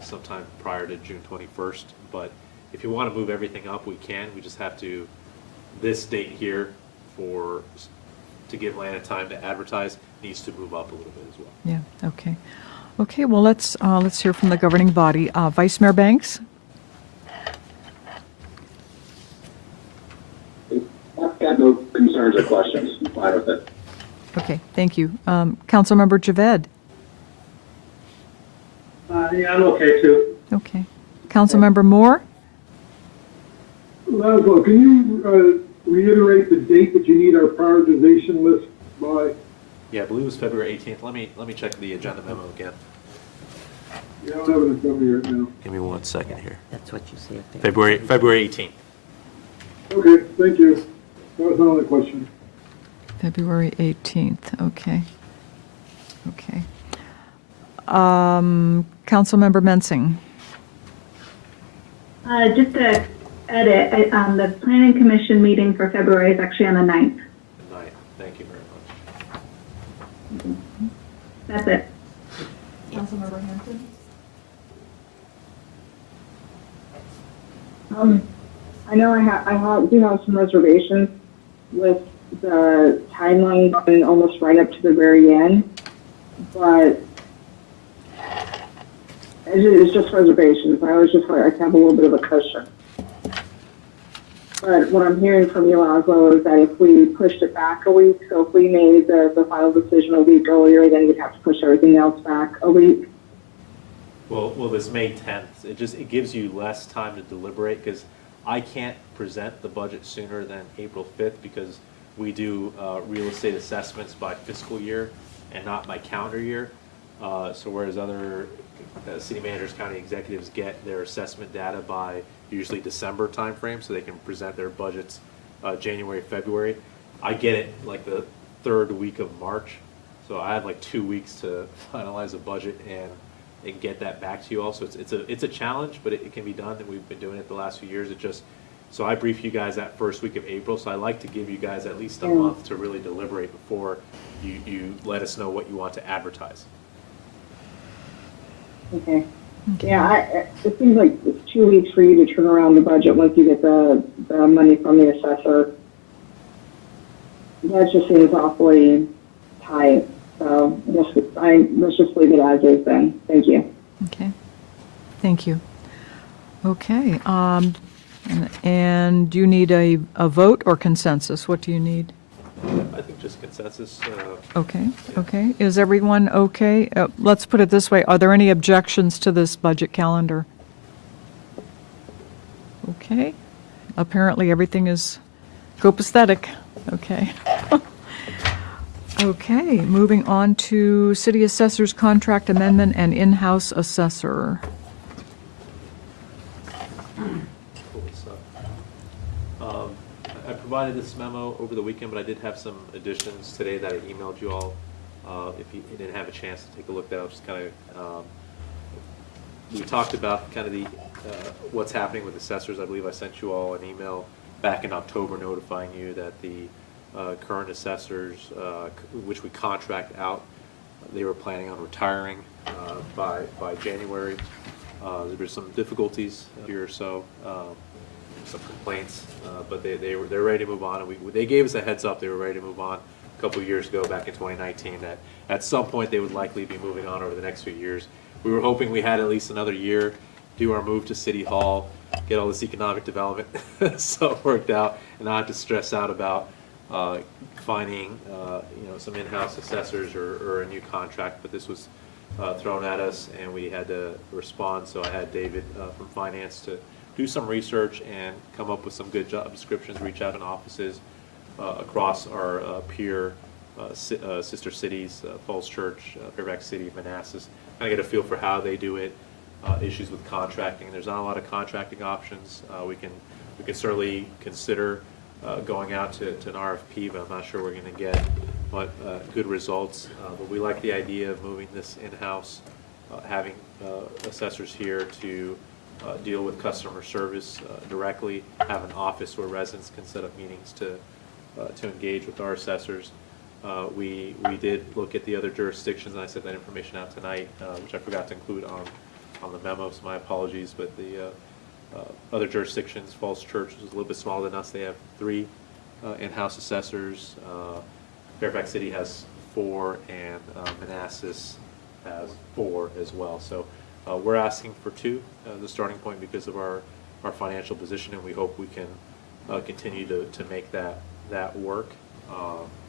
sometime prior to June 21st. But if you want to move everything up, we can. We just have to, this date here to give Lana time to advertise needs to move up a little bit as well. Yeah, okay. Okay, well, let's hear from the governing body. Vice Mayor Banks? I've got no concerns or questions. I'm fine with it. Okay, thank you. Councilmember Javed? Yeah, I'm okay too. Okay. Councilmember Moore? Laszlo, can you reiterate the date that you need our prioritization list by? Yeah, I believe it was February 18th. Let me check the agenda memo again. Yeah, I don't have it in front of me right now. Give me 1 second here. That's what you say. February 18th. Okay, thank you. That was my only question. February 18th, okay. Okay. Councilmember Mensing. Just to edit, the planning commission meeting for February is actually on the 9th. Good night. Thank you very much. That's it. Councilmember Hampton? I know I do have some reservations with the timeline going almost right up to the very end, but it's just reservations. I always just like to have a little bit of a cushion. But what I'm hearing from you, Oslo, is that if we pushed it back a week, so if we made the final decision a week earlier, then we'd have to push everything else back a week. Well, this May 10th, it gives you less time to deliberate, because I can't present the budget sooner than April 5th because we do real estate assessments by fiscal year and not by calendar year. So whereas other city managers, county executives get their assessment data by usually December timeframe, so they can present their budgets January, February. I get it like the third week of March, so I have like 2 weeks to finalize a budget and get that back to you all. So it's a challenge, but it can be done, and we've been doing it the last few years. So I brief you guys that first week of April, so I like to give you guys at least a month to really deliberate before you let us know what you want to advertise. Okay. Yeah, it seems like it's 2 weeks for you to turn around the budget once you get the money from the assessor. That just seems awfully tight. So let's just leave it as is then. Thank you. Okay, thank you. Okay, and do you need a vote or consensus? What do you need? I think just consensus. Okay, okay. Is everyone okay? Let's put it this way. Are there any objections to this budget calendar? Okay. Apparently everything is copacetic. Okay. Okay, moving on to City Assessor's Contract Amendment and In-House Assessor. Cool stuff. I provided this memo over the weekend, but I did have some additions today that I emailed you all. If you didn't have a chance to take a look at that, I'll just kind of, we talked about kind of the, what's happening with assessors. I believe I sent you all an email back in October notifying you that the current assessors, which we contract out, they were planning on retiring by January. There were some difficulties here or so, some complaints, but they're ready to move on. And they gave us a heads up they were ready to move on a couple of years ago, back in 2019, that at some point they would likely be moving on over the next few years. We were hoping we had at least another year, do our move to City Hall, get all this economic development so it worked out, and not have to stress out about finding some in-house assessors or a new contract. But this was thrown at us, and we had to respond. So I had David from Finance to do some research and come up with some good job descriptions, reach out in offices across our peer sister cities, Falls Church, Fairfax City, Manassas, kind of get a feel for how they do it, issues with contracting. There's not a lot of contracting options. We can certainly consider going out to an RFP, but I'm not sure we're going to get good results. But we like the idea of moving this in-house, having assessors here to deal with customer service directly, have an office where residents can set up meetings to engage with our assessors. We did look at the other jurisdictions, and I sent that information out tonight, which I forgot to include on the memo, so my apologies. But the other jurisdictions, Falls Church is a little bit smaller than us. They have 3 in-house assessors. Fairfax City has 4, and Manassas has 4 as well. So we're asking for 2 as a starting point because of our financial position, and we hope we can continue to make that work.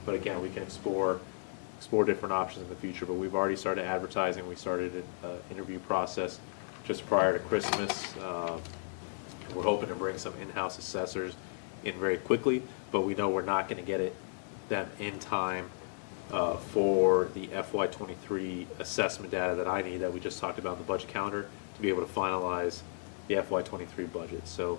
But again, we can explore different options in the future. But we've already started advertising. We started an interview process just prior to Christmas. We're hoping to bring some in-house assessors in very quickly, but we know we're not going to get them in time for the FY23 assessment data that I need, that we just talked about in the budget calendar, to be able to finalize the FY23 budget. So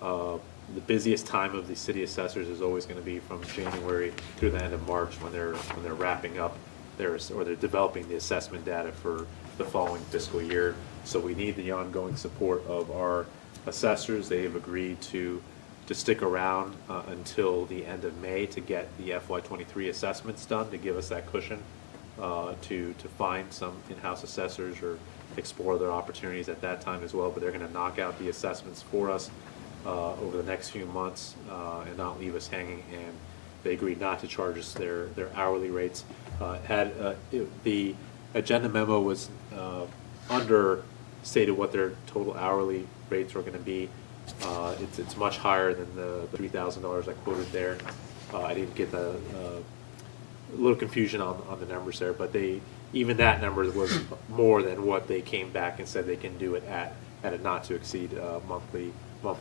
the busiest time of the city assessors is always going to be from January through the end of March, when they're wrapping up they're developing the assessment data for the following fiscal year. So we need the ongoing support of our assessors. They have agreed to stick around until the end of May to get the FY23 assessments done, to give us that cushion to find some in-house assessors or explore their opportunities at that time as well. But they're going to knock out the assessments for us over the next few months and not leave us hanging. And they agreed not to charge us their hourly rates. The agenda memo was understated what their total hourly rates were going to be. It's much higher than the $3,000 I quoted there. I didn't get a little confusion on the numbers there, but even that number was more than what they came back and said they can do it at a not to exceed monthly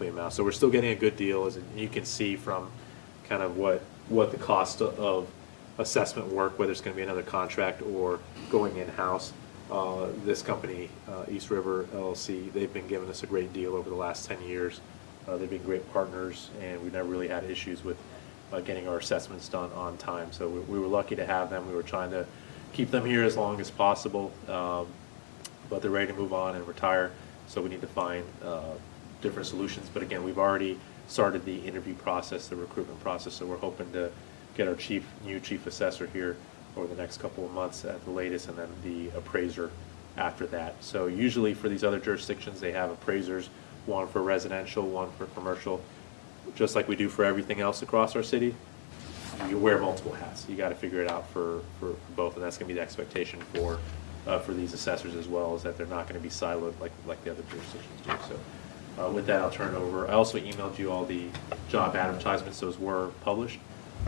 amount. So we're still getting a good deal, as you can see from kind of what the cost of assessment work, whether it's going to be another contract or going in-house. This company, East River LLC, they've been giving us a great deal over the last 10 years. They've been great partners, and we've never really had issues with getting our assessments done on time. So we were lucky to have them. We were trying to keep them here as long as possible, but they're ready to move on and retire. So we need to find different solutions. But again, we've already started the interview process, the recruitment process. So we're hoping to get our new chief assessor here over the next couple of months at the latest, and then the appraiser after that. So usually for these other jurisdictions, they have appraisers, one for residential, one for commercial. Just like we do for everything else across our city, you wear multiple hats. You got to figure it out for both, and that's going to be the expectation for these assessors as well, is that they're not going to be siloed like the other jurisdictions do. So with that, I'll turn it over. I also emailed you all the job advertisements. Those were published.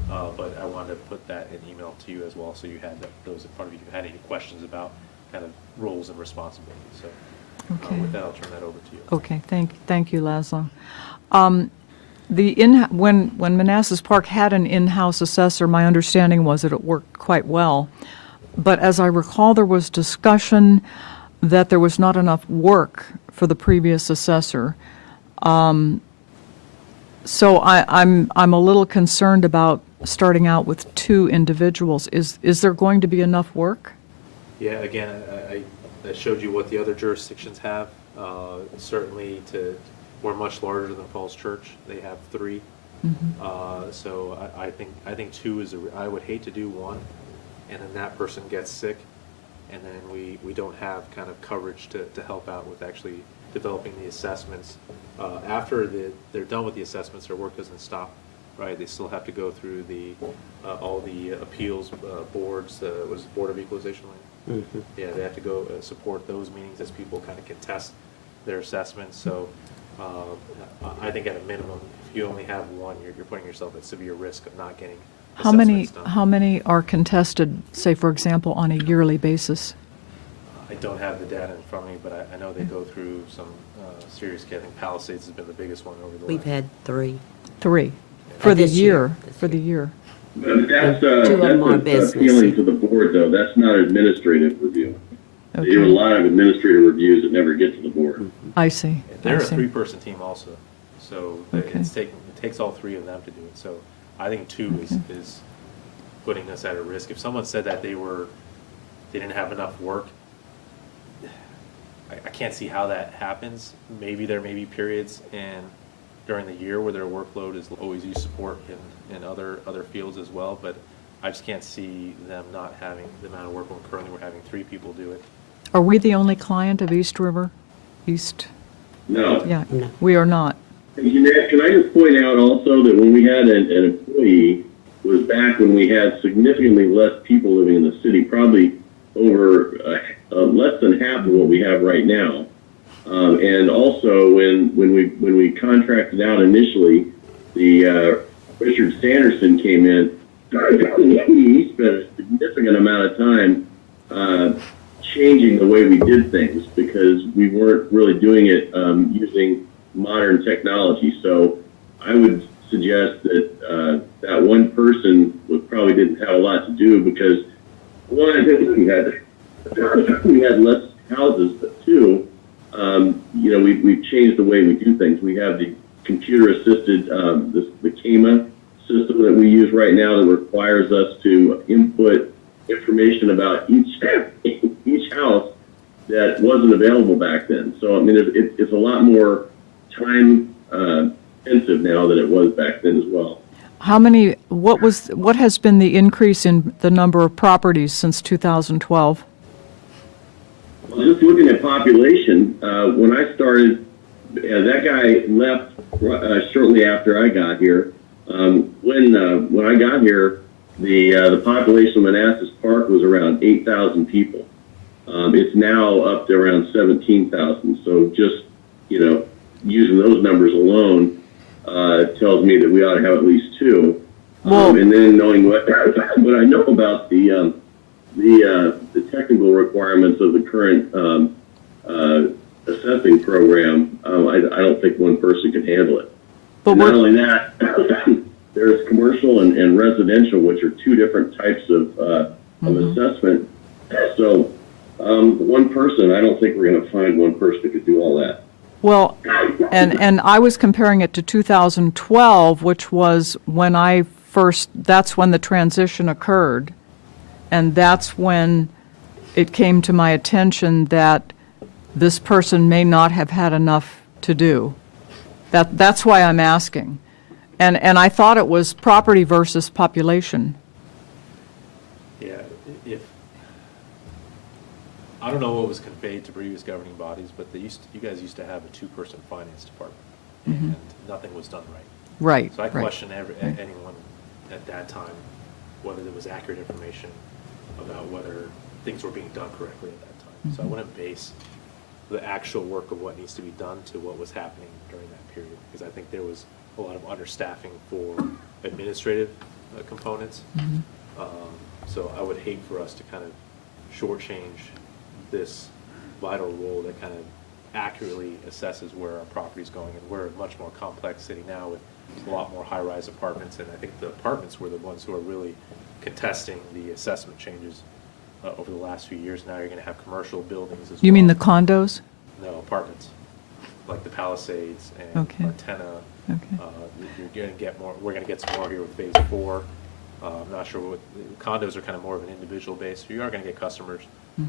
But I wanted to put that in email to you as well, so you had those in front of you if you had any questions about kind of roles and responsibilities. So Okay. With that, I'll turn that over to you. Okay, thank you, Laszlo. When Manassas Park had an in-house assessor, my understanding was that it worked quite well. But as I recall, there was discussion that there was not enough work for the previous assessor. So I'm a little concerned about starting out with two individuals. Is there going to be enough work? Yeah, again, I showed you what the other jurisdictions have. Certainly, we're much larger than Falls Church. They have 3. Mm-hmm. So I think 2 is I would hate to do 1, and then that person gets sick, and then we don't have kind of coverage to help out with actually developing the assessments. After they're done with the assessments, their work doesn't stop, right? They still have to go through all the appeals boards. Was it Board of Equalization? Mm-hmm. Yeah, they have to go support those meetings as people kind of contest their assessments. So I think at a minimum, if you only have 1, you're putting yourself at severe risk of not getting assessments done. How many are contested, say, for example, on a yearly basis? I don't have the data in front of me, but I know they go through some serious. I think Palisades has been the biggest one over the We've last. had 3. 3 for the This year. year. For the year. But that's Two of them are business. appealing to the board, though. That's not administrative review. They do a Okay. lot of administrative reviews that never get to the board. I see. They're I a see. 3-person team also, so Okay. it takes all 3 of them to do it. So I think 2 is putting us at a risk. If someone said that they didn't have enough work, I can't see how that happens. Maybe there may be periods during the year where their workload is always use support in other fields as well, but I just can't see them not having the amount of work when currently we're having 3 people do it. Are we the only client of East River? No. Yeah, No. we are not. Can I just point out also that when we had an employee, was back when we had significantly less people living in the city, probably over less than half of what we have right now. And also when we contracted out initially, the Richard Sanderson came in. He spent a significant amount of time changing the way we did things because we weren't really doing it using modern technology. So I would suggest that that one person probably didn't have a lot to do because one, we had less houses, but two, we've changed the way we do things. We have the computer-assisted, the CAMA system that we use right now that requires us to input information about each house that wasn't available back then. So, I mean, it's a lot more time intensive now than it was back then as well. What has been the increase in the number of properties since 2012? Well, just looking at population, when I started, that guy left shortly after I got here. When I got here, the population of Manassas Park was around 8,000 people. It's now up to around 17,000. So just, using those numbers alone tells me that we ought to have at least two. And then knowing what I know about the technical requirements of the current assessing program, I don't think one person can handle it. But not only that, there's commercial and residential, which are two different types of assessment. So one person, I don't think we're going to find one person that could do all that. Well, and I was comparing it to 2012, which was when that's when the transition occurred. And that's when it came to my attention that this person may not have had enough to do. That's why I'm asking. And I thought it was property versus population. Yeah, I don't know what was conveyed to previous governing bodies, but you guys used to have a two-person finance department, and nothing was done right. Right. So I question anyone at that time whether there was accurate information about whether things were being done correctly at that time. So I wouldn't base the actual work of what needs to be done to what was happening during that period, because I think there was a lot of understaffing for administrative components. So I would hate for us to kind of shortchange this vital role that kind of accurately assesses where our property is going. And we're a much more complex city now with a lot more high-rise apartments, and I think the apartments were the ones who are really contesting the assessment changes over the last few years. Now you're going to have commercial buildings as well. You mean the condos? No, apartments, like the Palisades and Antenna. You're going to get more. We're going to get some more here with Phase 4. I'm not sure what condos are kind of more of an individual base. So you are going to get customers,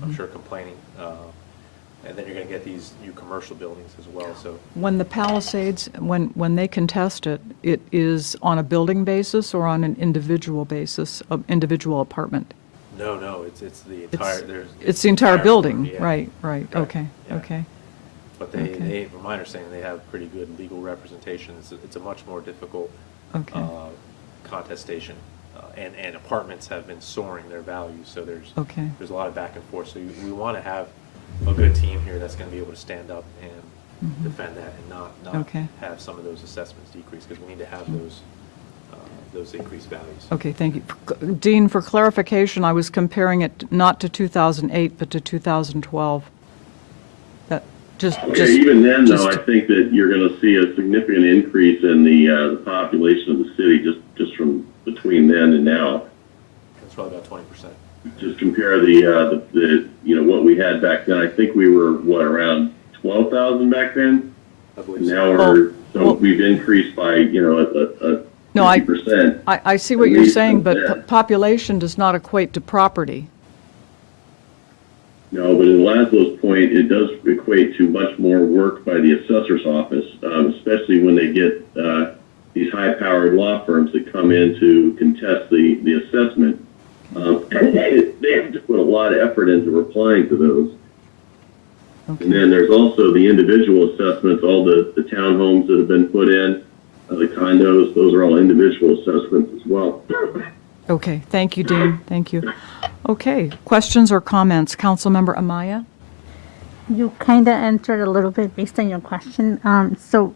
I'm sure, complaining, and then you're going to get these new commercial buildings as well. So when the Palisades, when they contest it, it is on a building basis or on an individual basis, individual apartment? No, it's the entire. It's the entire building, yeah. Right. Correct. Okay. Yeah. Okay. But they, from my understanding, they have pretty good legal representation. It's a much more difficult contestation, and apartments have been soaring their values. So there's a lot of back and forth. So we want to have a good team here that's going to be able to stand up and defend that, and not have some of those assessments decrease, because we need to have those increased values. Okay, thank you. Dean, for clarification, I was comparing it not to 2008, but to 2012. Even then, though, I think that you're going to see a significant increase in the population of the city just from between then and now. It's probably about 20%. Just compare the what we had back then. I think we were around 12,000 back then. I believe and so. Now we've increased by a 50%. I see what you're saying, but population does not equate to property. No, but in Laszlo's point, it does equate to much more work by the assessor's office, especially when they get these high-powered law firms that come in to contest the assessment. They have to put a lot of effort into replying to those. And then there's also the individual assessments, all the townhomes that have been put in, the condos, those are all individual assessments as well. Okay, thank you, Dean. Thank you. Okay, questions or comments? Councilmember Amaya? You kind of answered a little bit based on your question. So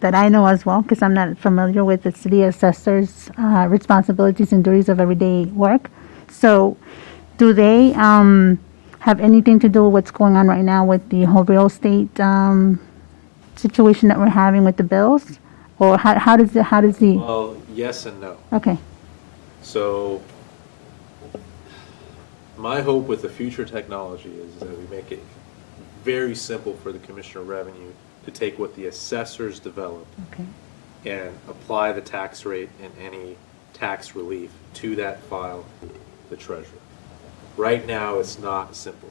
that I know as well, because I'm not familiar with the city assessor's responsibilities and duties of everyday work. So do they have anything to do with what's going on right now with the whole real estate situation that we're having with the bills? Or how does the, Well, yes and no. okay, So my hope with the future technology is that we make it very simple for the Commissioner of Revenue to take what the assessors develop okay, and apply the tax rate and any tax relief to that file, the treasurer. Right now, it's not simple.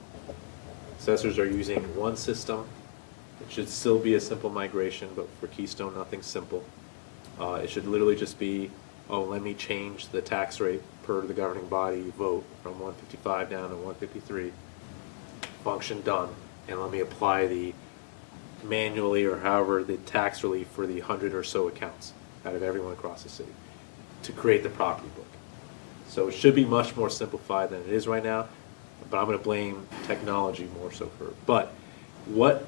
Assessors are using one system. It should still be a simple migration, but for Keystone, nothing's simple. It should literally just be, oh, let me change the tax rate per the governing body vote from 155 down to 153. Function done. And let me apply the manually or however the tax relief for the 100 or so accounts out of everyone across the city to create the property book. So it should be much more simplified than it is right now, but I'm going to blame technology more so for it. But what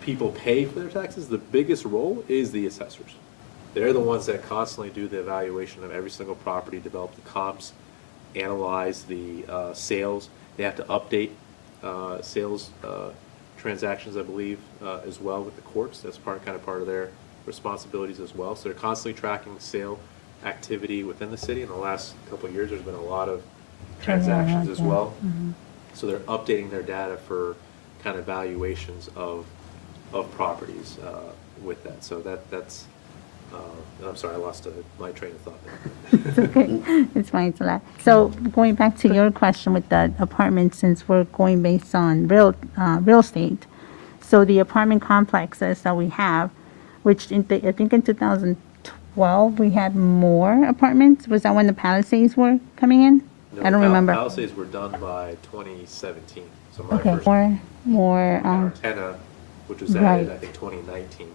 people pay for their taxes, the biggest role is the assessors. They're the ones that constantly do the evaluation of every single property, develop the comps, analyze the sales. They have to update sales transactions, I believe, as well with the courts. That's kind of part of their responsibilities as well. So they're constantly tracking sale activity within the city. In the last couple of years, there's been a lot of transactions as well. So they're updating their data for kind of valuations of properties with that. So that's I'm sorry, I lost my train of thought there. it's okay, it's fine, it's a lot. So going back to your question with the apartments, since we're going based on real estate, so the apartment complexes that we have, which I think in 2012, we had more apartments. Was that when the Palisades were coming in? No, I don't remember. Palisades were done by 2017. So my Okay, first more, antenna, which was right. added, I think, 2019.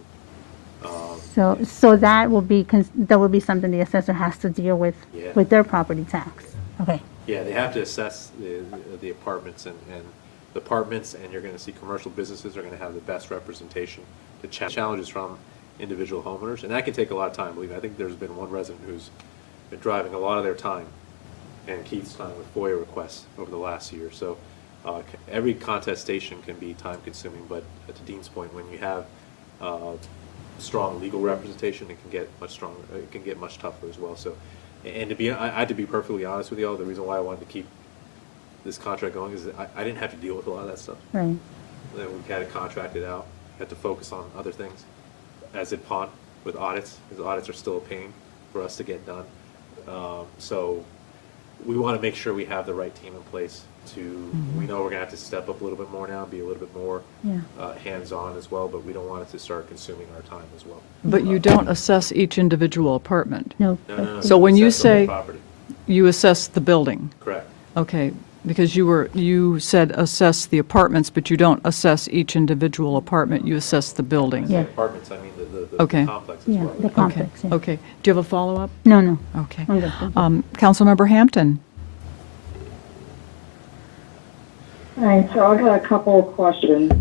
so that will be something the assessor has to deal with, Yeah. with their property tax. Okay, Yeah, they have to assess the apartments and the apartments, and you're going to see commercial businesses are going to have the best representation. The challenges from individual homeowners, and that can take a lot of time. Believe me, I think there's been one resident who's been driving a lot of their time and Keith's time with FOIA requests over the last year. So every contestation can be time consuming, but to Dean's point, when you have strong legal representation, it can get much stronger. It can get much tougher as well. So, and I had to be perfectly honest with y'all. The reason why I wanted to keep this contract going is that I didn't have to deal with a lot of that stuff. right. Then we had it contracted out. Had to focus on other things, as it PON with audits, because audits are still a pain for us to get done. So we want to make sure we have the right team in place we know we're going to have to step up a little bit more now, be a little bit more Yeah. hands-on as well, but we don't want it to start consuming our time as well. But you don't assess each individual apartment. No. No. So when you Assess the whole say property. you assess the building, Correct. okay, because you said assess the apartments, but you don't assess each individual apartment, you assess the building. Yeah. Apartments, I mean the Okay. complex as Yeah, well. the Okay, complex, yeah. okay. Do you have a follow-up? No. Okay. I'm good, thank you. Councilmember Hampton? Hi, so I've got a couple of questions.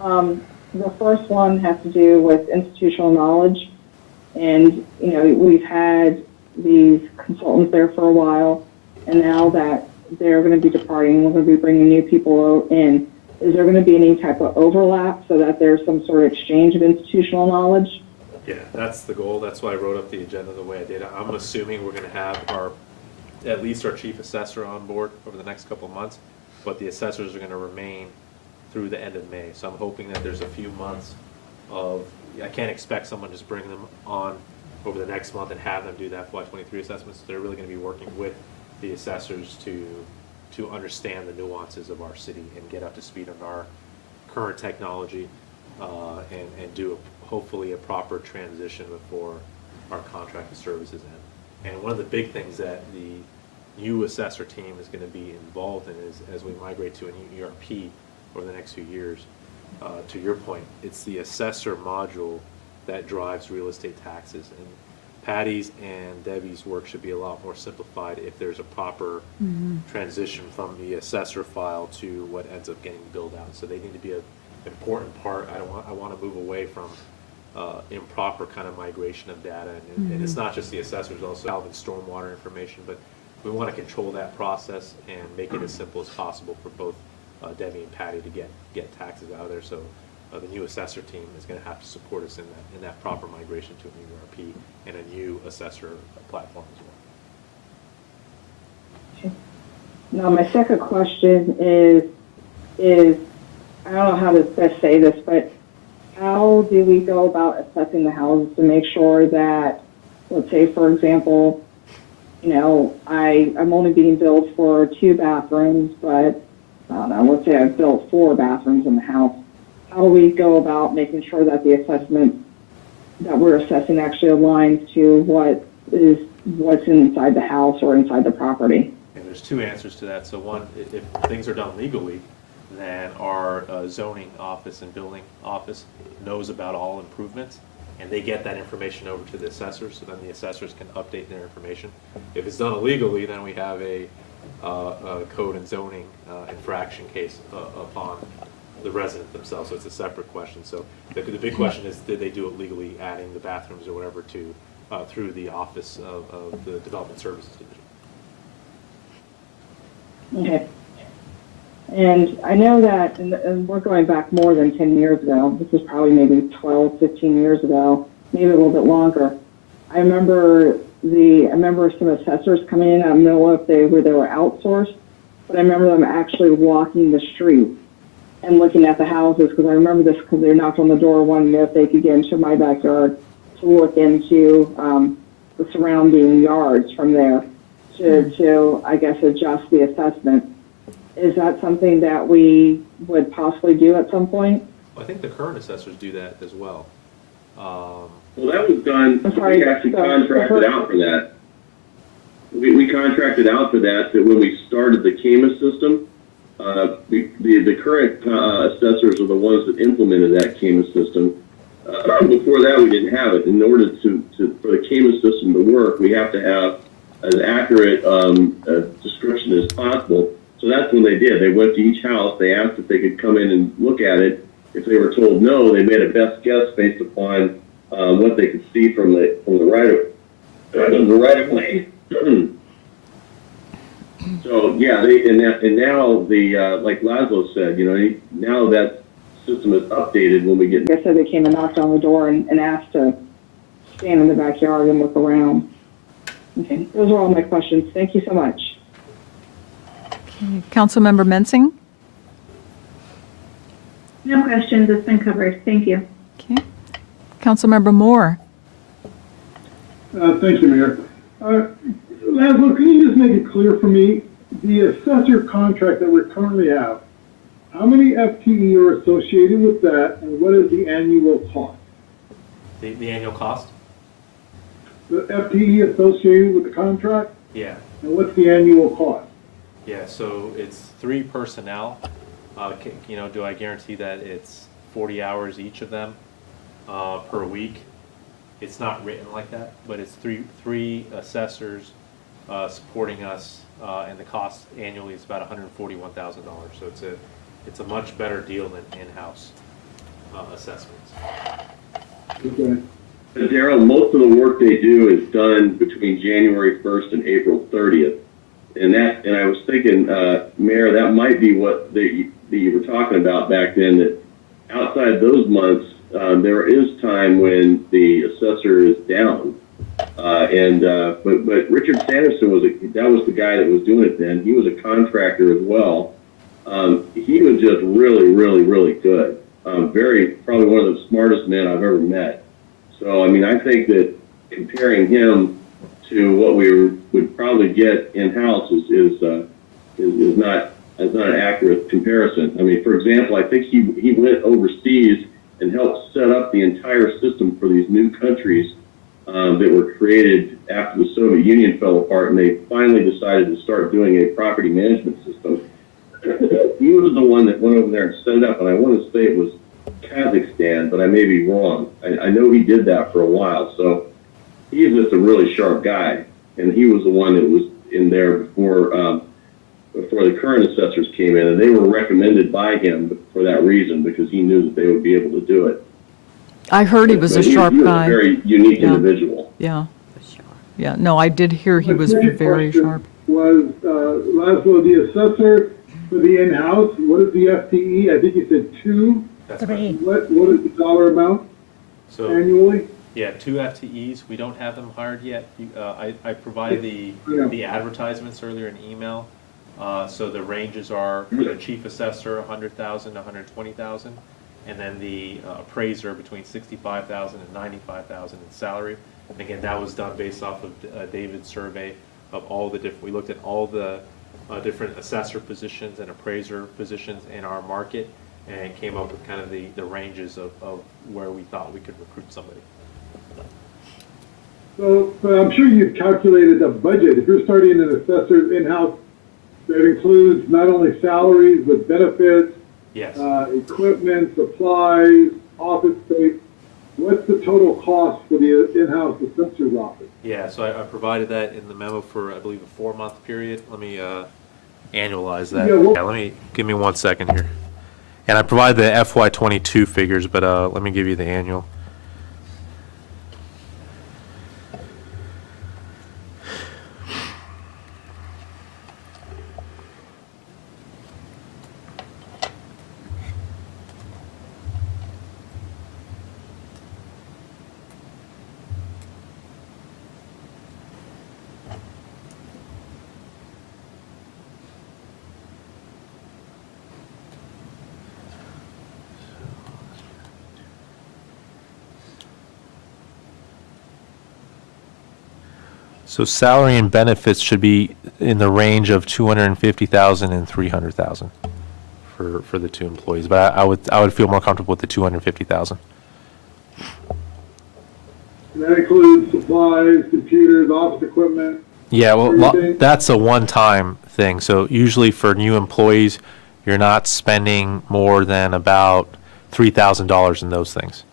The first one has to do with institutional knowledge. And, we've had these consultants there for a while, and now that they're going to be departing, we're going to be bringing new people in. Is there going to be any type of overlap so that there's some sort of exchange of institutional knowledge? Yeah, that's the goal. That's why I wrote up the agenda the way I did. I'm assuming we're going to have at least our chief assessor on board over the next couple of months, but the assessors are going to remain through the end of May. So I'm hoping that there's a few months I can't expect someone just bring them on over the next month and have them do the FY23 assessments. They're really going to be working with the assessors to understand the nuances of our city and get up to speed on our current technology and do hopefully a proper transition before our contracted services end. And one of the big things that the new assessor team is going to be involved in is as we migrate to a new ERP over the next few years. To your point, it's the assessor module that drives real estate taxes. And Patty's and Debbie's work should be a lot more simplified if there's a proper transition from the assessor file to what ends up getting billed out. So they need to be an important part. I want to move away from improper kind of migration of data. And it's not just the assessors, also Alvin stormwater information, but we want to control that process and make it as simple as possible for both Debbie and Patty to get taxes out of there. So the new assessor team is going to have to support us in that proper migration to a new ERP and a new assessor platform as well. Now, my second question is I don't know how to best say this, but how do we go about assessing the houses to make sure that, let's say, for example, you know, I'm only being billed for 2 bathrooms, but I don't know, let's say I've built 4 bathrooms in the house. How do we go about making sure that the assessment that we're assessing actually aligns to what's inside the house or inside the property? And there's 2 answers to that. So one, if things are done legally, then our zoning office and building office knows about all improvements, and they get that information over to the assessors, so then the assessors can update their information. If it's done illegally, then we have a code and zoning infraction case upon the resident themselves, so it's a separate question. So the big question is, did they do it legally, adding the bathrooms or whatever to through the office of the Development Services Division. Okay. And I know that, and we're going back more than 10 years ago. This was probably maybe 12, 15 years ago, maybe a little bit longer. I remember some assessors coming in. I don't know if they were outsourced, but I remember them actually walking the street and looking at the houses, because I remember this because they knocked on the door wondering if they could get into my backyard to look into the surrounding yards from there to I guess, adjust the assessment. Is that something that we would possibly do at some point? Well, I think the current assessors do that as well. Well, that was done, sorry, we actually contracted out for that. We contracted out for that when we started the CAMA system. The current assessors are the ones that implemented that CAMA system. Before that, we didn't have it. In order for the CAMA system to work, we have to have as accurate description as possible. So that's when they did. They went to each house. They asked if they could come in and look at it. If they were told no, they made a best guess based upon what they could see from the right of way. So yeah, and now like Laszlo said, you know, now that system is updated when we get. Like I said, they came and knocked on the door and asked to stand in the backyard and look around. Okay, those are all my questions. Thank you so much. Councilmember Mensing? No questions. It's been covered. Thank you. Okay. Councilmember Moore? Thank you, Mayor. Laszlo, can you just make it clear for me, the assessor contract that we currently have, how many FTE are associated with that, and what is the annual cost? The annual cost? The FTE associated with the contract, Yeah. and what's the annual cost? Yeah, so it's 3 personnel. You know, do I guarantee that it's 40 hours each of them per week? It's not written like that, but it's three assessors supporting us, and the cost annually is about $141,000. So it's a much better deal than in-house assessments. Okay. Daryl, most of the work they do is done between January 1st and April 30th. And I was thinking, Mayor, that might be what you were talking about back then, that outside those months, there is time when the assessor is down. But Richard Sanderson was the guy that was doing it then. He was a contractor as well. He was just really, really, really good. Probably one of the smartest men I've ever met. So, I mean, I think that comparing him to what we would probably get in-house is not an accurate comparison. I mean, for example, I think he went overseas and helped set up the entire system for these new countries that were created after the Soviet Union fell apart, and they finally decided to start doing a property management system. He was the one that went over there and set it up, and I want to say it was Kazakhstan, but I may be wrong. I know he did that for a while, so he's just a really sharp guy, and he was the one that was in there before the current assessors came in, and they were recommended by him for that reason, because he knew that they would be able to do it. I heard he was a sharp he was guy. a very unique individual. Yeah. Yeah, no, I did hear he was very sharp. Was Laszlo the assessor for the in-house? What is the FTE? I think you said 2 That's Three. correct. What is the dollar amount So, annually? yeah, 2 FTEs. We don't have them hired yet. I provided the advertisements earlier in email. So the ranges are for the chief assessor, 100,000 to 120,000, and then the appraiser between 65,000 and 95,000 in salary. And again, that was done based off of David's survey of all the different. We looked at all the different assessor positions and appraiser positions in our market, and came up with kind of the ranges of where we thought we could recruit somebody. So I'm sure you've calculated a budget. If you're starting an assessor's in-house, that includes not only salaries, but benefits, Yes. Equipment, supplies, office space. What's the total cost for the in-house assessor's office? Yeah, so I provided that in the memo for, I believe, a 4-month period. Let me annualize that. Yeah, well- Give me 1 second here. And I provided the FY22 figures, but let me give you the annual. So salary and benefits should be in the range of 250,000 and 300,000 for the 2 employees. But I would feel more comfortable with the 250,000. And that includes supplies, computers, office equipment. Yeah, well, Everything? that's a one-time thing. So usually for new employees, you're not spending more than about $3,000 in those things.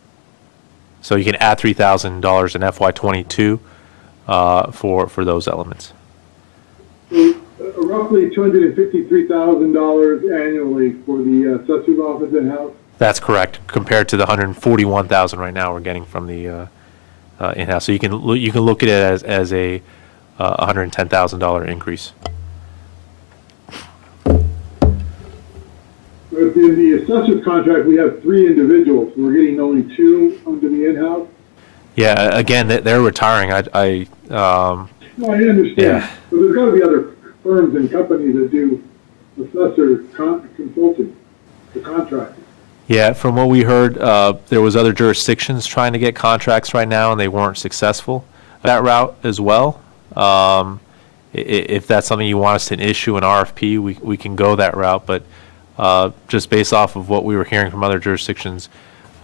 So you can add $3,000 in FY22 for those elements. So, roughly $253,000 annually for the assessor's office in-house. That's correct, compared to the 141,000 right now we're getting from the in-house. So you can look at it as a $110,000 increase. But in the assessor's contract, we have 3 individuals. We're getting only 2 under the in-house. Yeah, again, they're retiring. No, I understand. Yeah. But there's got to be other firms and companies that do assessor consulting, the contracting. Yeah, from what we heard, there was other jurisdictions trying to get contracts right now, and they weren't successful that route as well. If that's something you want us to issue an RFP, we can go that route. But just based off of what we were hearing from other jurisdictions,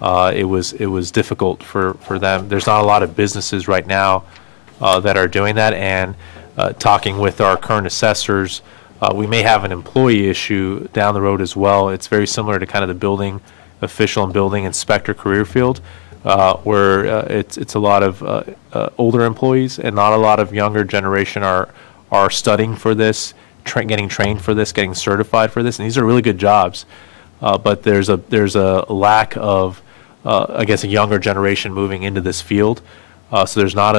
it was difficult for them. There's not a lot of businesses right now that are doing that, and talking with our current assessors, we may have an employee issue down the road as well. It's very similar to kind of the building official and building inspector career field, where it's a lot of older employees and not a lot of younger generation are studying for this, getting trained for this, getting certified for this, and these are really good jobs. But there's a lack of, I guess, a younger generation moving into this field. So there's not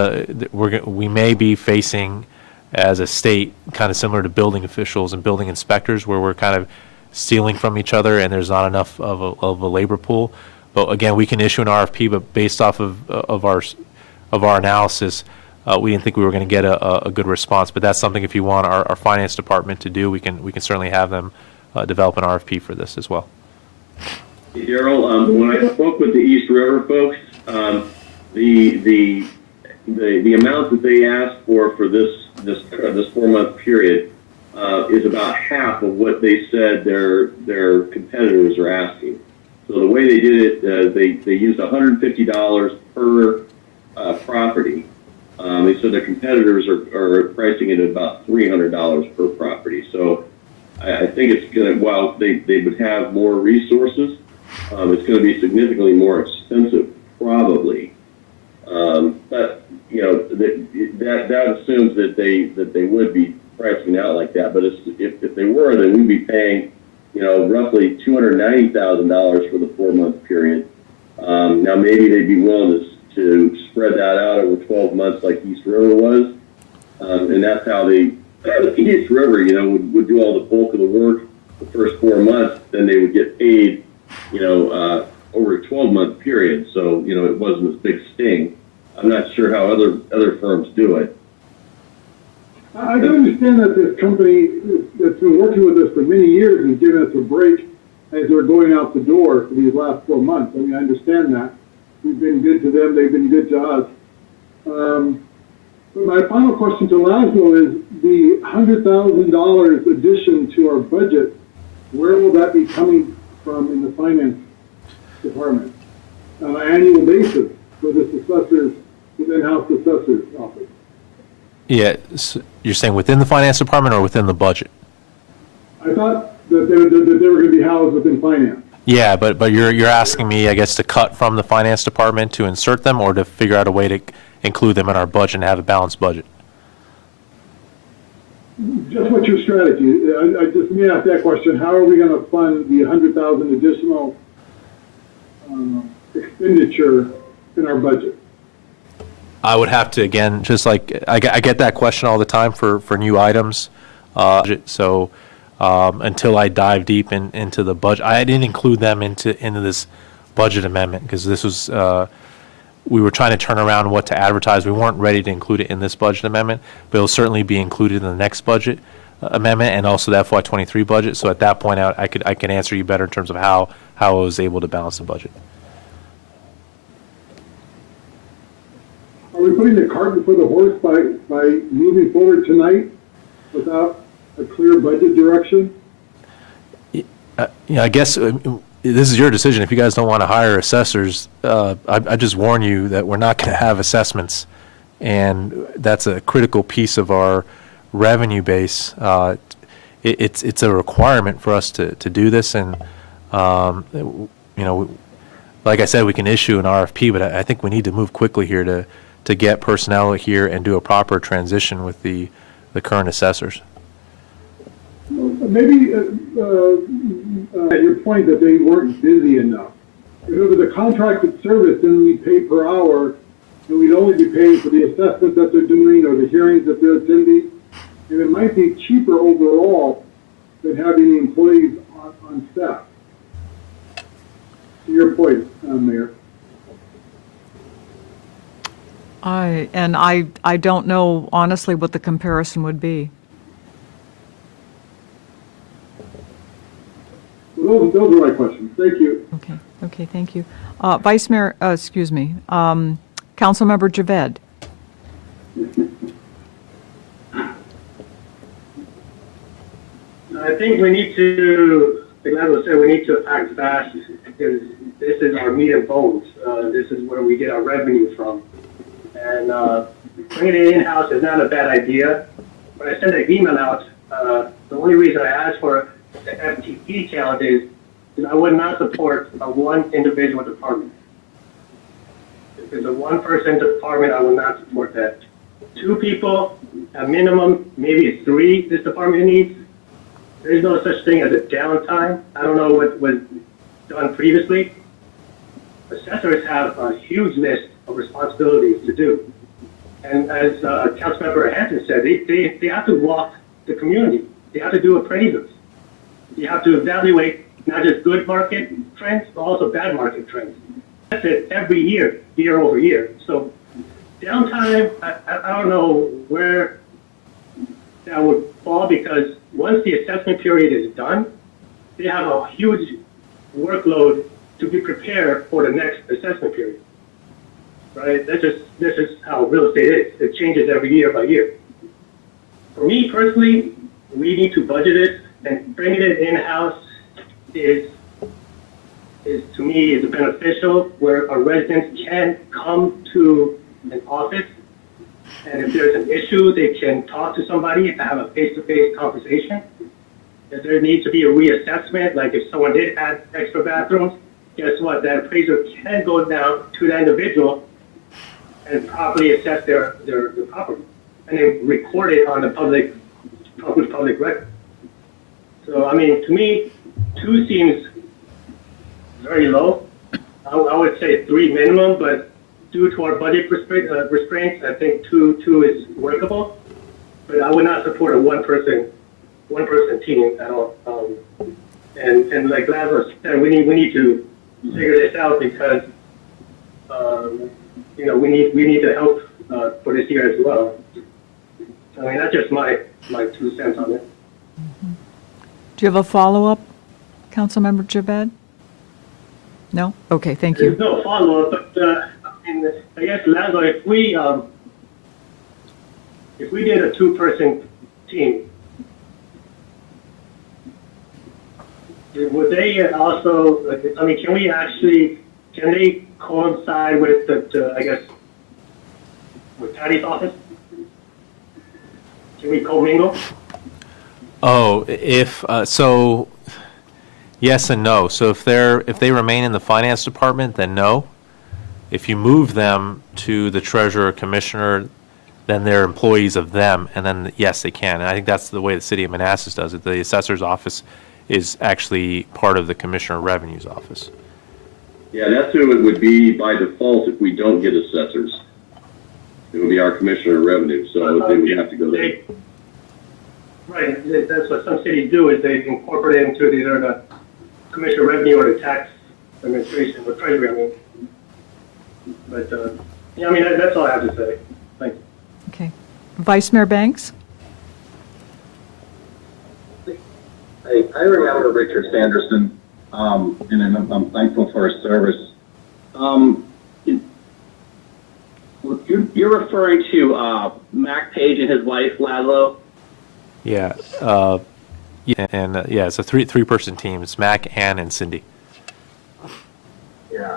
we may be facing, as a state, kind of similar to building officials and building inspectors, where we're kind of stealing from each other and there's not enough of a labor pool. But again, we can issue an RFP, but based off of our analysis, we didn't think we were going to get a good response. But that's something, if you want our finance department to do, we can certainly have them develop an RFP for this as well. Hey, Daryl, when I spoke with the East River folks, the amount that they asked for this 4-month period is about half of what they said their competitors are asking. So the way they did it, they used $150 per property. They said their competitors are pricing it at about $300 per property. So I think it's going to, while they would have more resources, it's going to be significantly more expensive, probably. But you know that assumes that they would be pricing out like that. But if they were, then we'd be paying roughly $290,000 for the 4-month period. Now maybe they'd be willing to spread that out over 12 months like East River was, and that's how East River would do all the bulk of the work the first 4 months. Then they would get paid over a 12-month period. So, it wasn't a big sting. I'm not sure how other firms do it. I can understand that this company that's been working with us for many years is giving us a break as they're going out the door for these last 4 months. I mean, I understand that. We've been good to them, they've been good to us. But my final question to Laszlo is the $100,000 addition to our budget, where will that be coming from in the finance department on an annual basis for this assessor's, in-house assessor's office? Yeah, so you're saying within the finance department or within the budget? I thought that they were going to be housed within finance. Yeah, but you're asking me, I guess, to cut from the finance department to insert them, or to figure out a way to include them in our budget and have a balanced budget? Just what's your strategy? I just let me ask that question. How are we going to fund the 100,000 additional expenditure in our budget? I would have to, again, just like I get that question all the time for new items. So until I dive deep into the budget, I didn't include them into this budget amendment because this was we were trying to turn around what to advertise. We weren't ready to include it in this budget amendment, but it'll certainly be included in the next budget amendment and also the FY23 budget. So at that point out, I can answer you better in terms of how I was able to balance the budget. Are we putting the cart before the horse by moving forward tonight without a clear budget direction? I guess this is your decision. If you guys don't want to hire assessors, I just warn you that we're not going to have assessments, and that's a critical piece of our revenue base. It's a requirement for us to do this, and like I said, we can issue an RFP, but I think we need to move quickly here to get personnel here and do a proper transition with the current assessors. Maybe at your point that they weren't busy enough. If it was a contracted service, then we pay per hour, and we'd only be paying for the assessments that they're doing or the hearings that they're attending. And it might be cheaper overall than having the employees on staff. To your point, Mayor. I don't know honestly what the comparison would be. Those are my questions. Thank you. Okay, thank you. Vice Mayor, Councilmember Javed. I think we need to, like Laszlo said, we need to act fast because this is our meat and bones. This is where we get our revenue from. And bringing it in-house is not a bad idea. When I sent an email out, the only reason I asked for the FTP challenge is I would not support a one individual department. If it's a one-person department, I will not support that. 2 people, a minimum, maybe 3 this department needs. There's no such thing as a downtime. I don't know what was done previously. Assessors have a huge list of responsibilities to do. And as Councilmember Hanson said, they have to walk the community. They have to do appraisals. You have to evaluate not just good market trends, but also bad market trends. That's it every year, year over year. So downtime, I don't know where that would fall because once the assessment period is done, they have a huge workload to be prepared for the next assessment period. Right? This is how real estate is. It changes every year by year. For me personally, we need to budget it, and bringing it in-house is to me is beneficial where a resident can come to an office, and if there's an issue, they can talk to somebody and have a face-to-face conversation. If there needs to be a reassessment, like if someone did add extra bathrooms, guess what? That appraiser can go down to that individual and properly assess their property, and then record it on the public record. So, I mean, to me, 2 seems very low. I would say 3 minimum, but due to our budget restraints, I think 2 is workable. But I would not support a one person team at all. And like Lazarus said, we need to figure this out because, we need the help for this year as well. I mean, that's just my 2 cents on it. Do you have a follow-up, Councilmember Javed? No? Okay, thank you. There's no follow-up, but I guess, Lazarus, if we did a 2-person team, would they also, can they coincide with with Patty's office? Can we co-mingle? Oh, so yes and no. So if they remain in the finance department, then no. If you move them to the treasurer or commissioner, then they're employees of them, and then yes, they can. And I think that's the way the city of Manassas does it. The assessor's office is actually part of the commissioner of revenue's office. Yeah, that's who it would be by default if we don't get assessors. It would be our commissioner of revenue, so they would have to go there. Right, that's what some cities do, is they incorporate it into either the commissioner of revenue or the tax administration or treasury, I mean. But, that's all I have to say. Thank you. Okay. Vice Mayor Banks? I remember Richard Sanderson, and I'm thankful for his service. You're referring to Mac Page and his wife, Laszlo? Yeah. It's a three-person team. It's Mac, Ann, and Cindy. Yeah.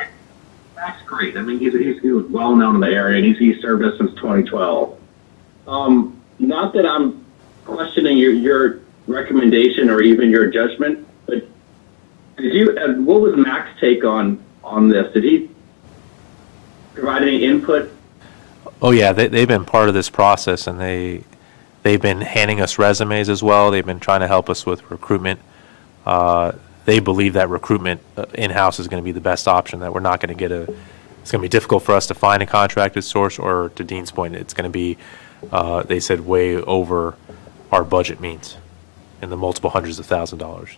Mac's great. I mean, he was well known in the area, and he's served us since 2012. Not that I'm questioning your recommendation or even your judgment, but what was Mac's take on this? Did he provide any input? Oh yeah, they've been part of this process, and they've been handing us resumes as well. They've been trying to help us with recruitment. They believe that recruitment in-house is going to be the best option, that we're not going to get it's going to be difficult for us to find a contracted source, or to Dean's point, it's going to be, they said, way over our budget means in the multiple hundreds of $1,000s.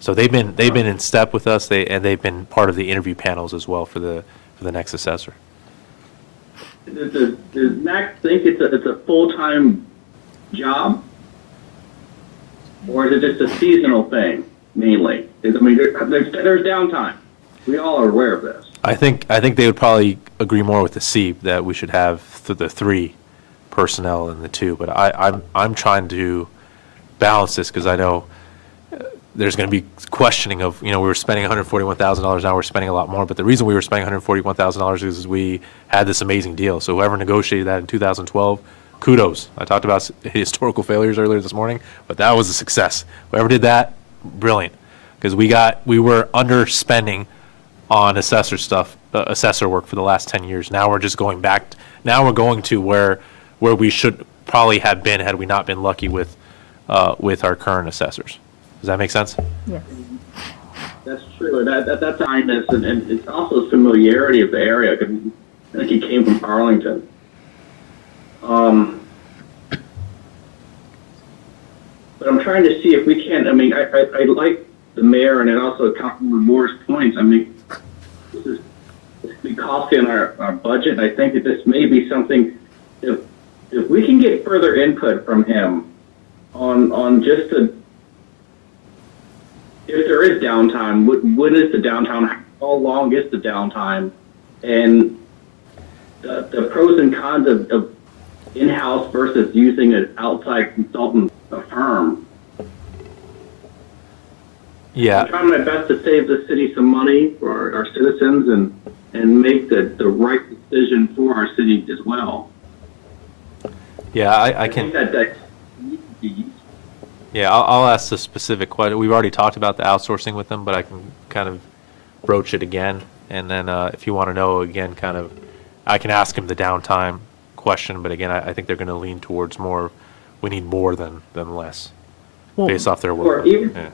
So they've been in step with us, and they've been part of the interview panels as well for the next assessor. Does Mac think it's a full-time job, or is it just a seasonal thing mainly? There's downtime. We all are aware of this. I think they would probably agree more with the C, that we should have the 3 personnel and the 2. But I'm trying to balance this, because I know there's going to be questioning of, we were spending $141,000, now we're spending a lot more. But the reason we were spending $141,000 is we had this amazing deal. So whoever negotiated that in 2012, kudos. I talked about historical failures earlier this morning, but that was a success. Whoever did that, brilliant. Because we were underspending on assessor work for the last 10 years. Now we're just going back. Now we're going to where we should probably have been had we not been lucky with our current assessors. Does that make sense? Yes. That's true. That's kindness, and it's also familiarity of the area. I think he came from Arlington. But I'm trying to see if we can. I mean, I like the mayor and also Councilman Moore's points. I mean, this is be costly on our budget. I think that this may be something. If we can get further input from him on just if there is downtime, what is the downtime? How long is the downtime? And the pros and cons of in-house versus using an outside consultant firm. Yeah. I'm trying my best to save the city some money for our citizens and make the right decision for our city as well. Yeah, I can. I think that Yeah, I'll ask the specific question. We've already talked about the outsourcing with them, but I can kind of broach it again. And then if you want to know again, I can ask him the downtime question. But again, I think they're going to lean towards we need more than less, based off their work. Yeah.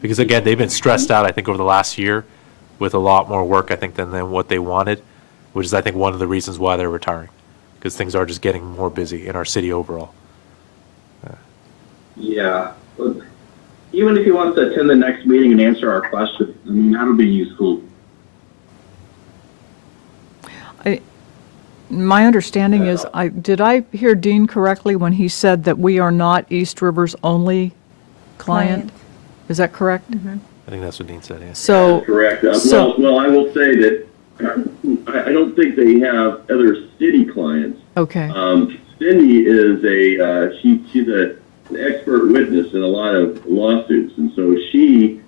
Because again, they've been stressed out, I think, over the last year with a lot more work, I think, than what they wanted, which is, I think, one of the reasons why they're retiring, because things are just getting more busy in our city overall. Yeah. even if he wants to attend the next meeting and answer our questions, I mean, that would be useful. My understanding is, did I hear Dean correctly when he said that we are not East River's only client? Is that correct? I think that's what Dean said, yeah. So, Correct. so- Well, I will say that I don't think they have other city clients. okay, Cindy is she's an expert witness in a lot of lawsuits, and so she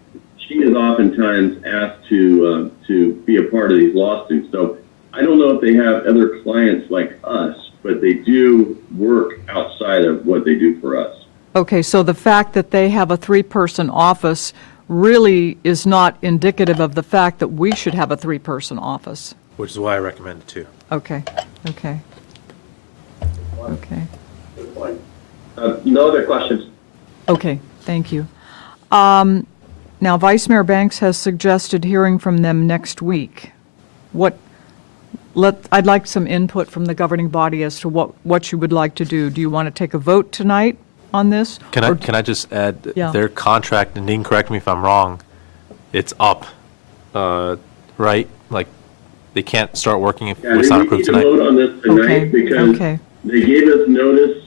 is oftentimes asked to be a part of these lawsuits. So I don't know if they have other clients like us, but they do work outside of what they do for us. okay, so the fact that they have a 3-person office really is not indicative of the fact that we should have a 3-person office. Which is why I recommend it too. Okay, okay. Okay, Good point. No other questions. okay, thank you. Now, Vice Mayor Banks has suggested hearing from them next week. I'd like some input from the governing body as to what you would like to do. Do you want to take a vote tonight on this? Can Or- I just add, Yeah. their contract, and Dean, correct me if I'm wrong, it's up, right? Like, they can't start working if Yeah, it's we not need approved to tonight? vote on this Okay, tonight because okay. they gave us notice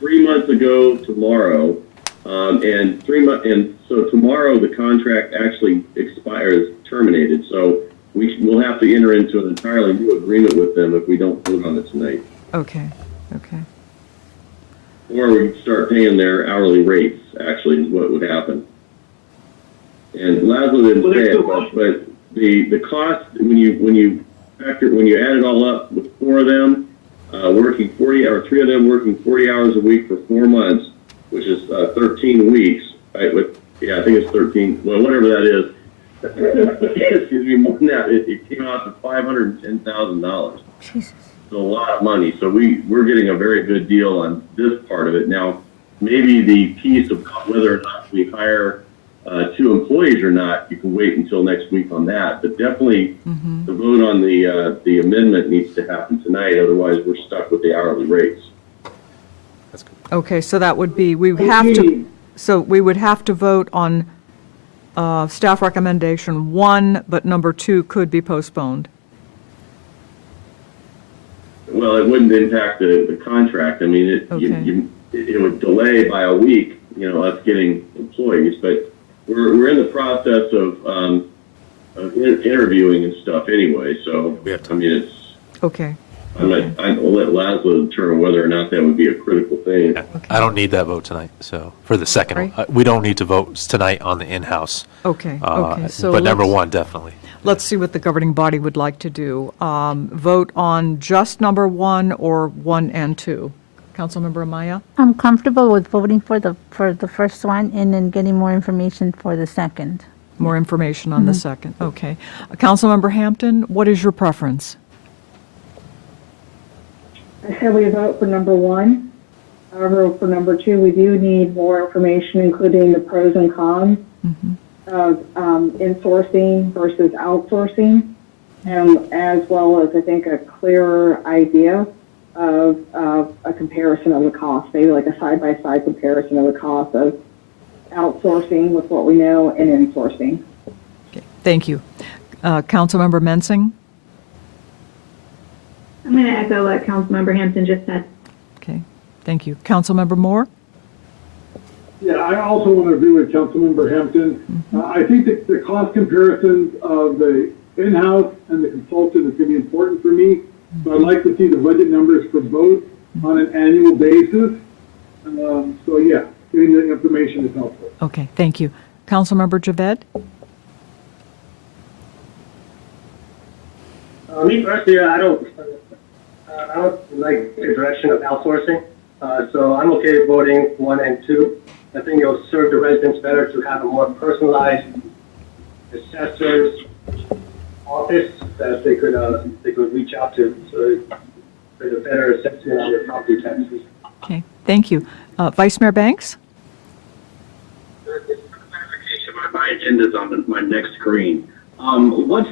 3 months ago tomorrow, and so tomorrow the contract actually expires, terminated. So we'll have to enter into an entirely new agreement with them if we don't vote on it tonight, Okay, okay. or we can start paying their hourly rates. Actually, is what would happen. And Laszlo didn't Well, say there's it, but the cost when you add it all up with 4 of them working 40 or 3 of them working 40 hours a week for 4 months, which is 13 weeks. Right? I think it's 13. Well, whatever that is. Excuse me, more than that. It came out to $510,000. Jesus. It's a lot of money. So we're getting a very good deal on this part of it. Now, maybe the piece of whether or not we hire 2 employees or not, you can wait until next week on that. But definitely, the vote on the amendment needs to happen tonight. Otherwise, we're stuck with the hourly rates. That's good. Okay, so that would be, we would have to vote on staff recommendation 1, but number 2 could be postponed. Well, it wouldn't impact the contract. I mean, it would delay by a week, us getting employees. But we're in the process of interviewing and stuff anyway. So We have I mean, it's. Okay, I'll let Laszlo determine whether or not that would be a critical thing. I don't need that vote tonight, so, for the second, Right. we don't need to vote tonight on the in-house. okay, okay. So But number let's- 1, definitely. Let's see what the governing body would like to do. Vote on just number 1 or 1 and 2. Councilmember Amaya? I'm comfortable with voting for the first one and then getting more information for the second. More information on the second, okay. Councilmember Hampton, what is your preference? I said we vote for number 1. However, for number 2, we do need more information, including the pros and cons of insourcing versus outsourcing, as well as, I think, a clearer idea of a comparison of the cost, maybe like a side-by-side comparison of the cost of outsourcing with what we know and insourcing. Okay, thank you. Councilmember Mensing? I'm going to echo what Councilmember Hampton just said. Okay, thank you. Councilmember Moore? Yeah, I also want to agree with Councilmember Hampton. I think that the cost comparisons of the in-house and the consultant is going to be important for me. So I'd like to see the budget numbers for both on an annual basis. So yeah, getting the information is helpful. Okay, thank you. Councilmember Javed? Me personally, I don't like the direction of outsourcing, so I'm okay voting 1 and 2. I think it'll serve the residents better to have a more personalized assessor's office that they could reach out to, so for the better assessment on their property taxes. Okay, thank you. Vice Mayor Banks? Just for clarification, my agenda's on my next screen. What's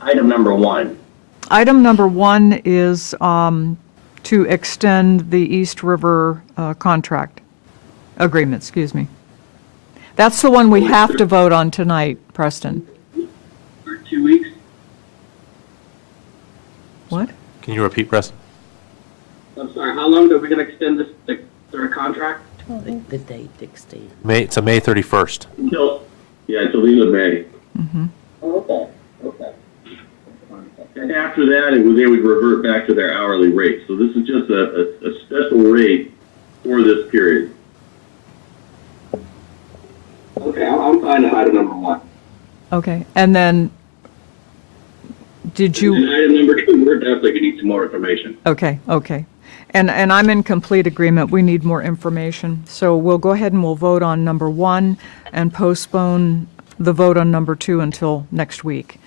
item number 1? Item number 1 is to extend the East River contract. Agreement, excuse me. That's the one we have to vote on tonight, Preston. For 2 weeks? What? Can you repeat, Preston? I'm sorry, how long are we going to extend their contract? The date extend. It's a May 31st. Until the end of May. Okay, okay. And after that, they would revert back to their hourly rate. So this is just a special rate for this period. Okay, I'm fine with item number 1. Okay, and then, did you? And item number 2, we're definitely going to need some more information. Okay, okay. And I'm in complete agreement. We need more information. So we'll go ahead and we'll vote on number 1 and postpone the vote on number 2 until next week.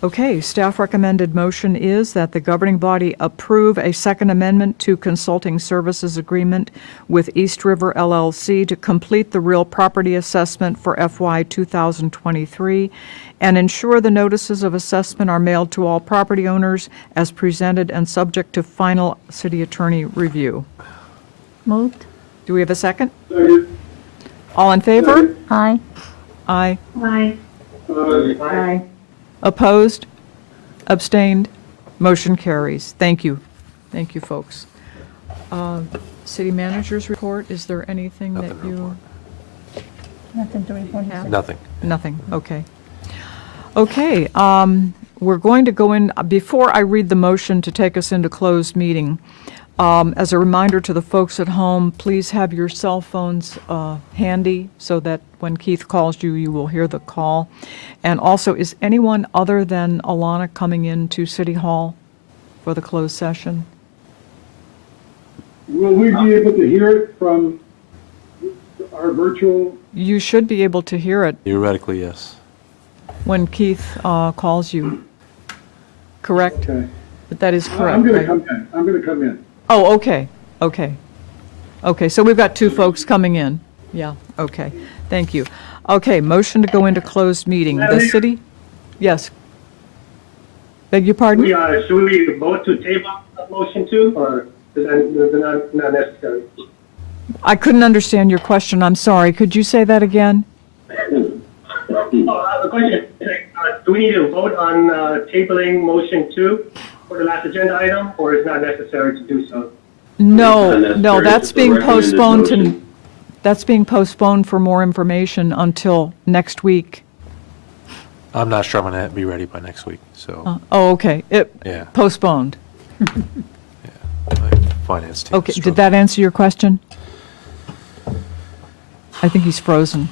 Okay, staff recommended motion is that the governing body approve a second amendment to consulting services agreement with East River LLC to complete the real property assessment for FY 2023 and ensure the notices of assessment are mailed to all property owners as presented and subject to final city attorney review. Moved. Do we have a second? Second. All in favor? Aye. Aye. Aye. Aye. Opposed? Abstained? Motion carries. Thank you. Thank you, folks. City manager's report, is there anything that you Nothing to report. have? Nothing. Nothing, okay. Okay, we're going to go in, before I read the motion to take us into closed meeting, as a reminder to the folks at home, please have your cell phones handy so that when Keith calls you, you will hear the call. And also, is anyone other than Alana coming into City Hall for the closed session? Will we be able to hear it from our virtual? You should be able to hear it Theoretically, yes. when Keith calls you, correct? Okay. But that is correct, I'm going to right? come in. I'm going to come in. Oh, okay, okay. Okay, so we've got 2 folks coming in. Yeah, okay, thank you. Okay, motion to go into closed meeting. The city? Yes. Beg your pardon? Should we vote to table that motion too, or is that not necessary? I couldn't understand your question, I'm sorry. Could you say that again? The question is, do we need to vote on tabling motion 2 for the last agenda item, or is it not necessary to do so? No, Unnecessary, no, that's just a being recommended postponed to, motion. that's being postponed for more information until next week. I'm not sure I'm going to be ready by next week, so, Oh, okay, yeah. postponed. My finance team. Okay, did that answer your question? I think he's frozen.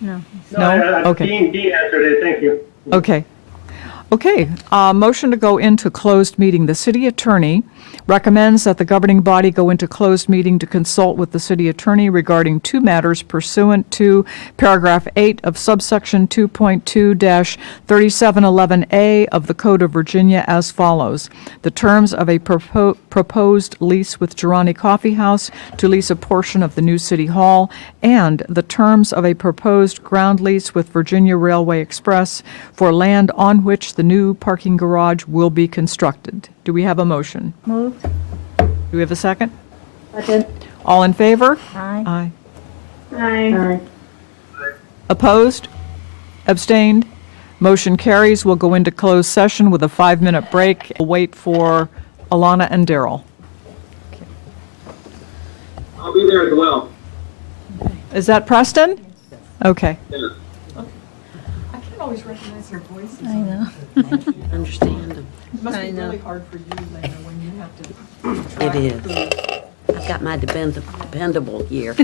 No. No? Okay. Dean answered it, thank you. Okay. Okay, motion to go into closed meeting. The city attorney recommends that the governing body go into closed meeting to consult with the city attorney regarding 2 matters pursuant to paragraph 8 of subsection 2.2-3711A of the Code of Virginia as follows. The terms of a proposed lease with Girani Coffee House to lease a portion of the new city hall, and the terms of a proposed ground lease with Virginia Railway Express for land on which the new parking garage will be constructed. Do we have a motion? Moved. Do we have a second? Second. All in favor? Aye. Aye. Aye. Opposed? Abstained? Motion carries. We'll go into closed session with a 5-minute break. We'll wait for Alana and Daryl. I'll be there as well. Is that Preston? Okay. Yeah. I can't always recognize your voices. I know. Understand them. It must I be know. really hard for you, Lena, when you have to It track is. the- I've got my dependable here.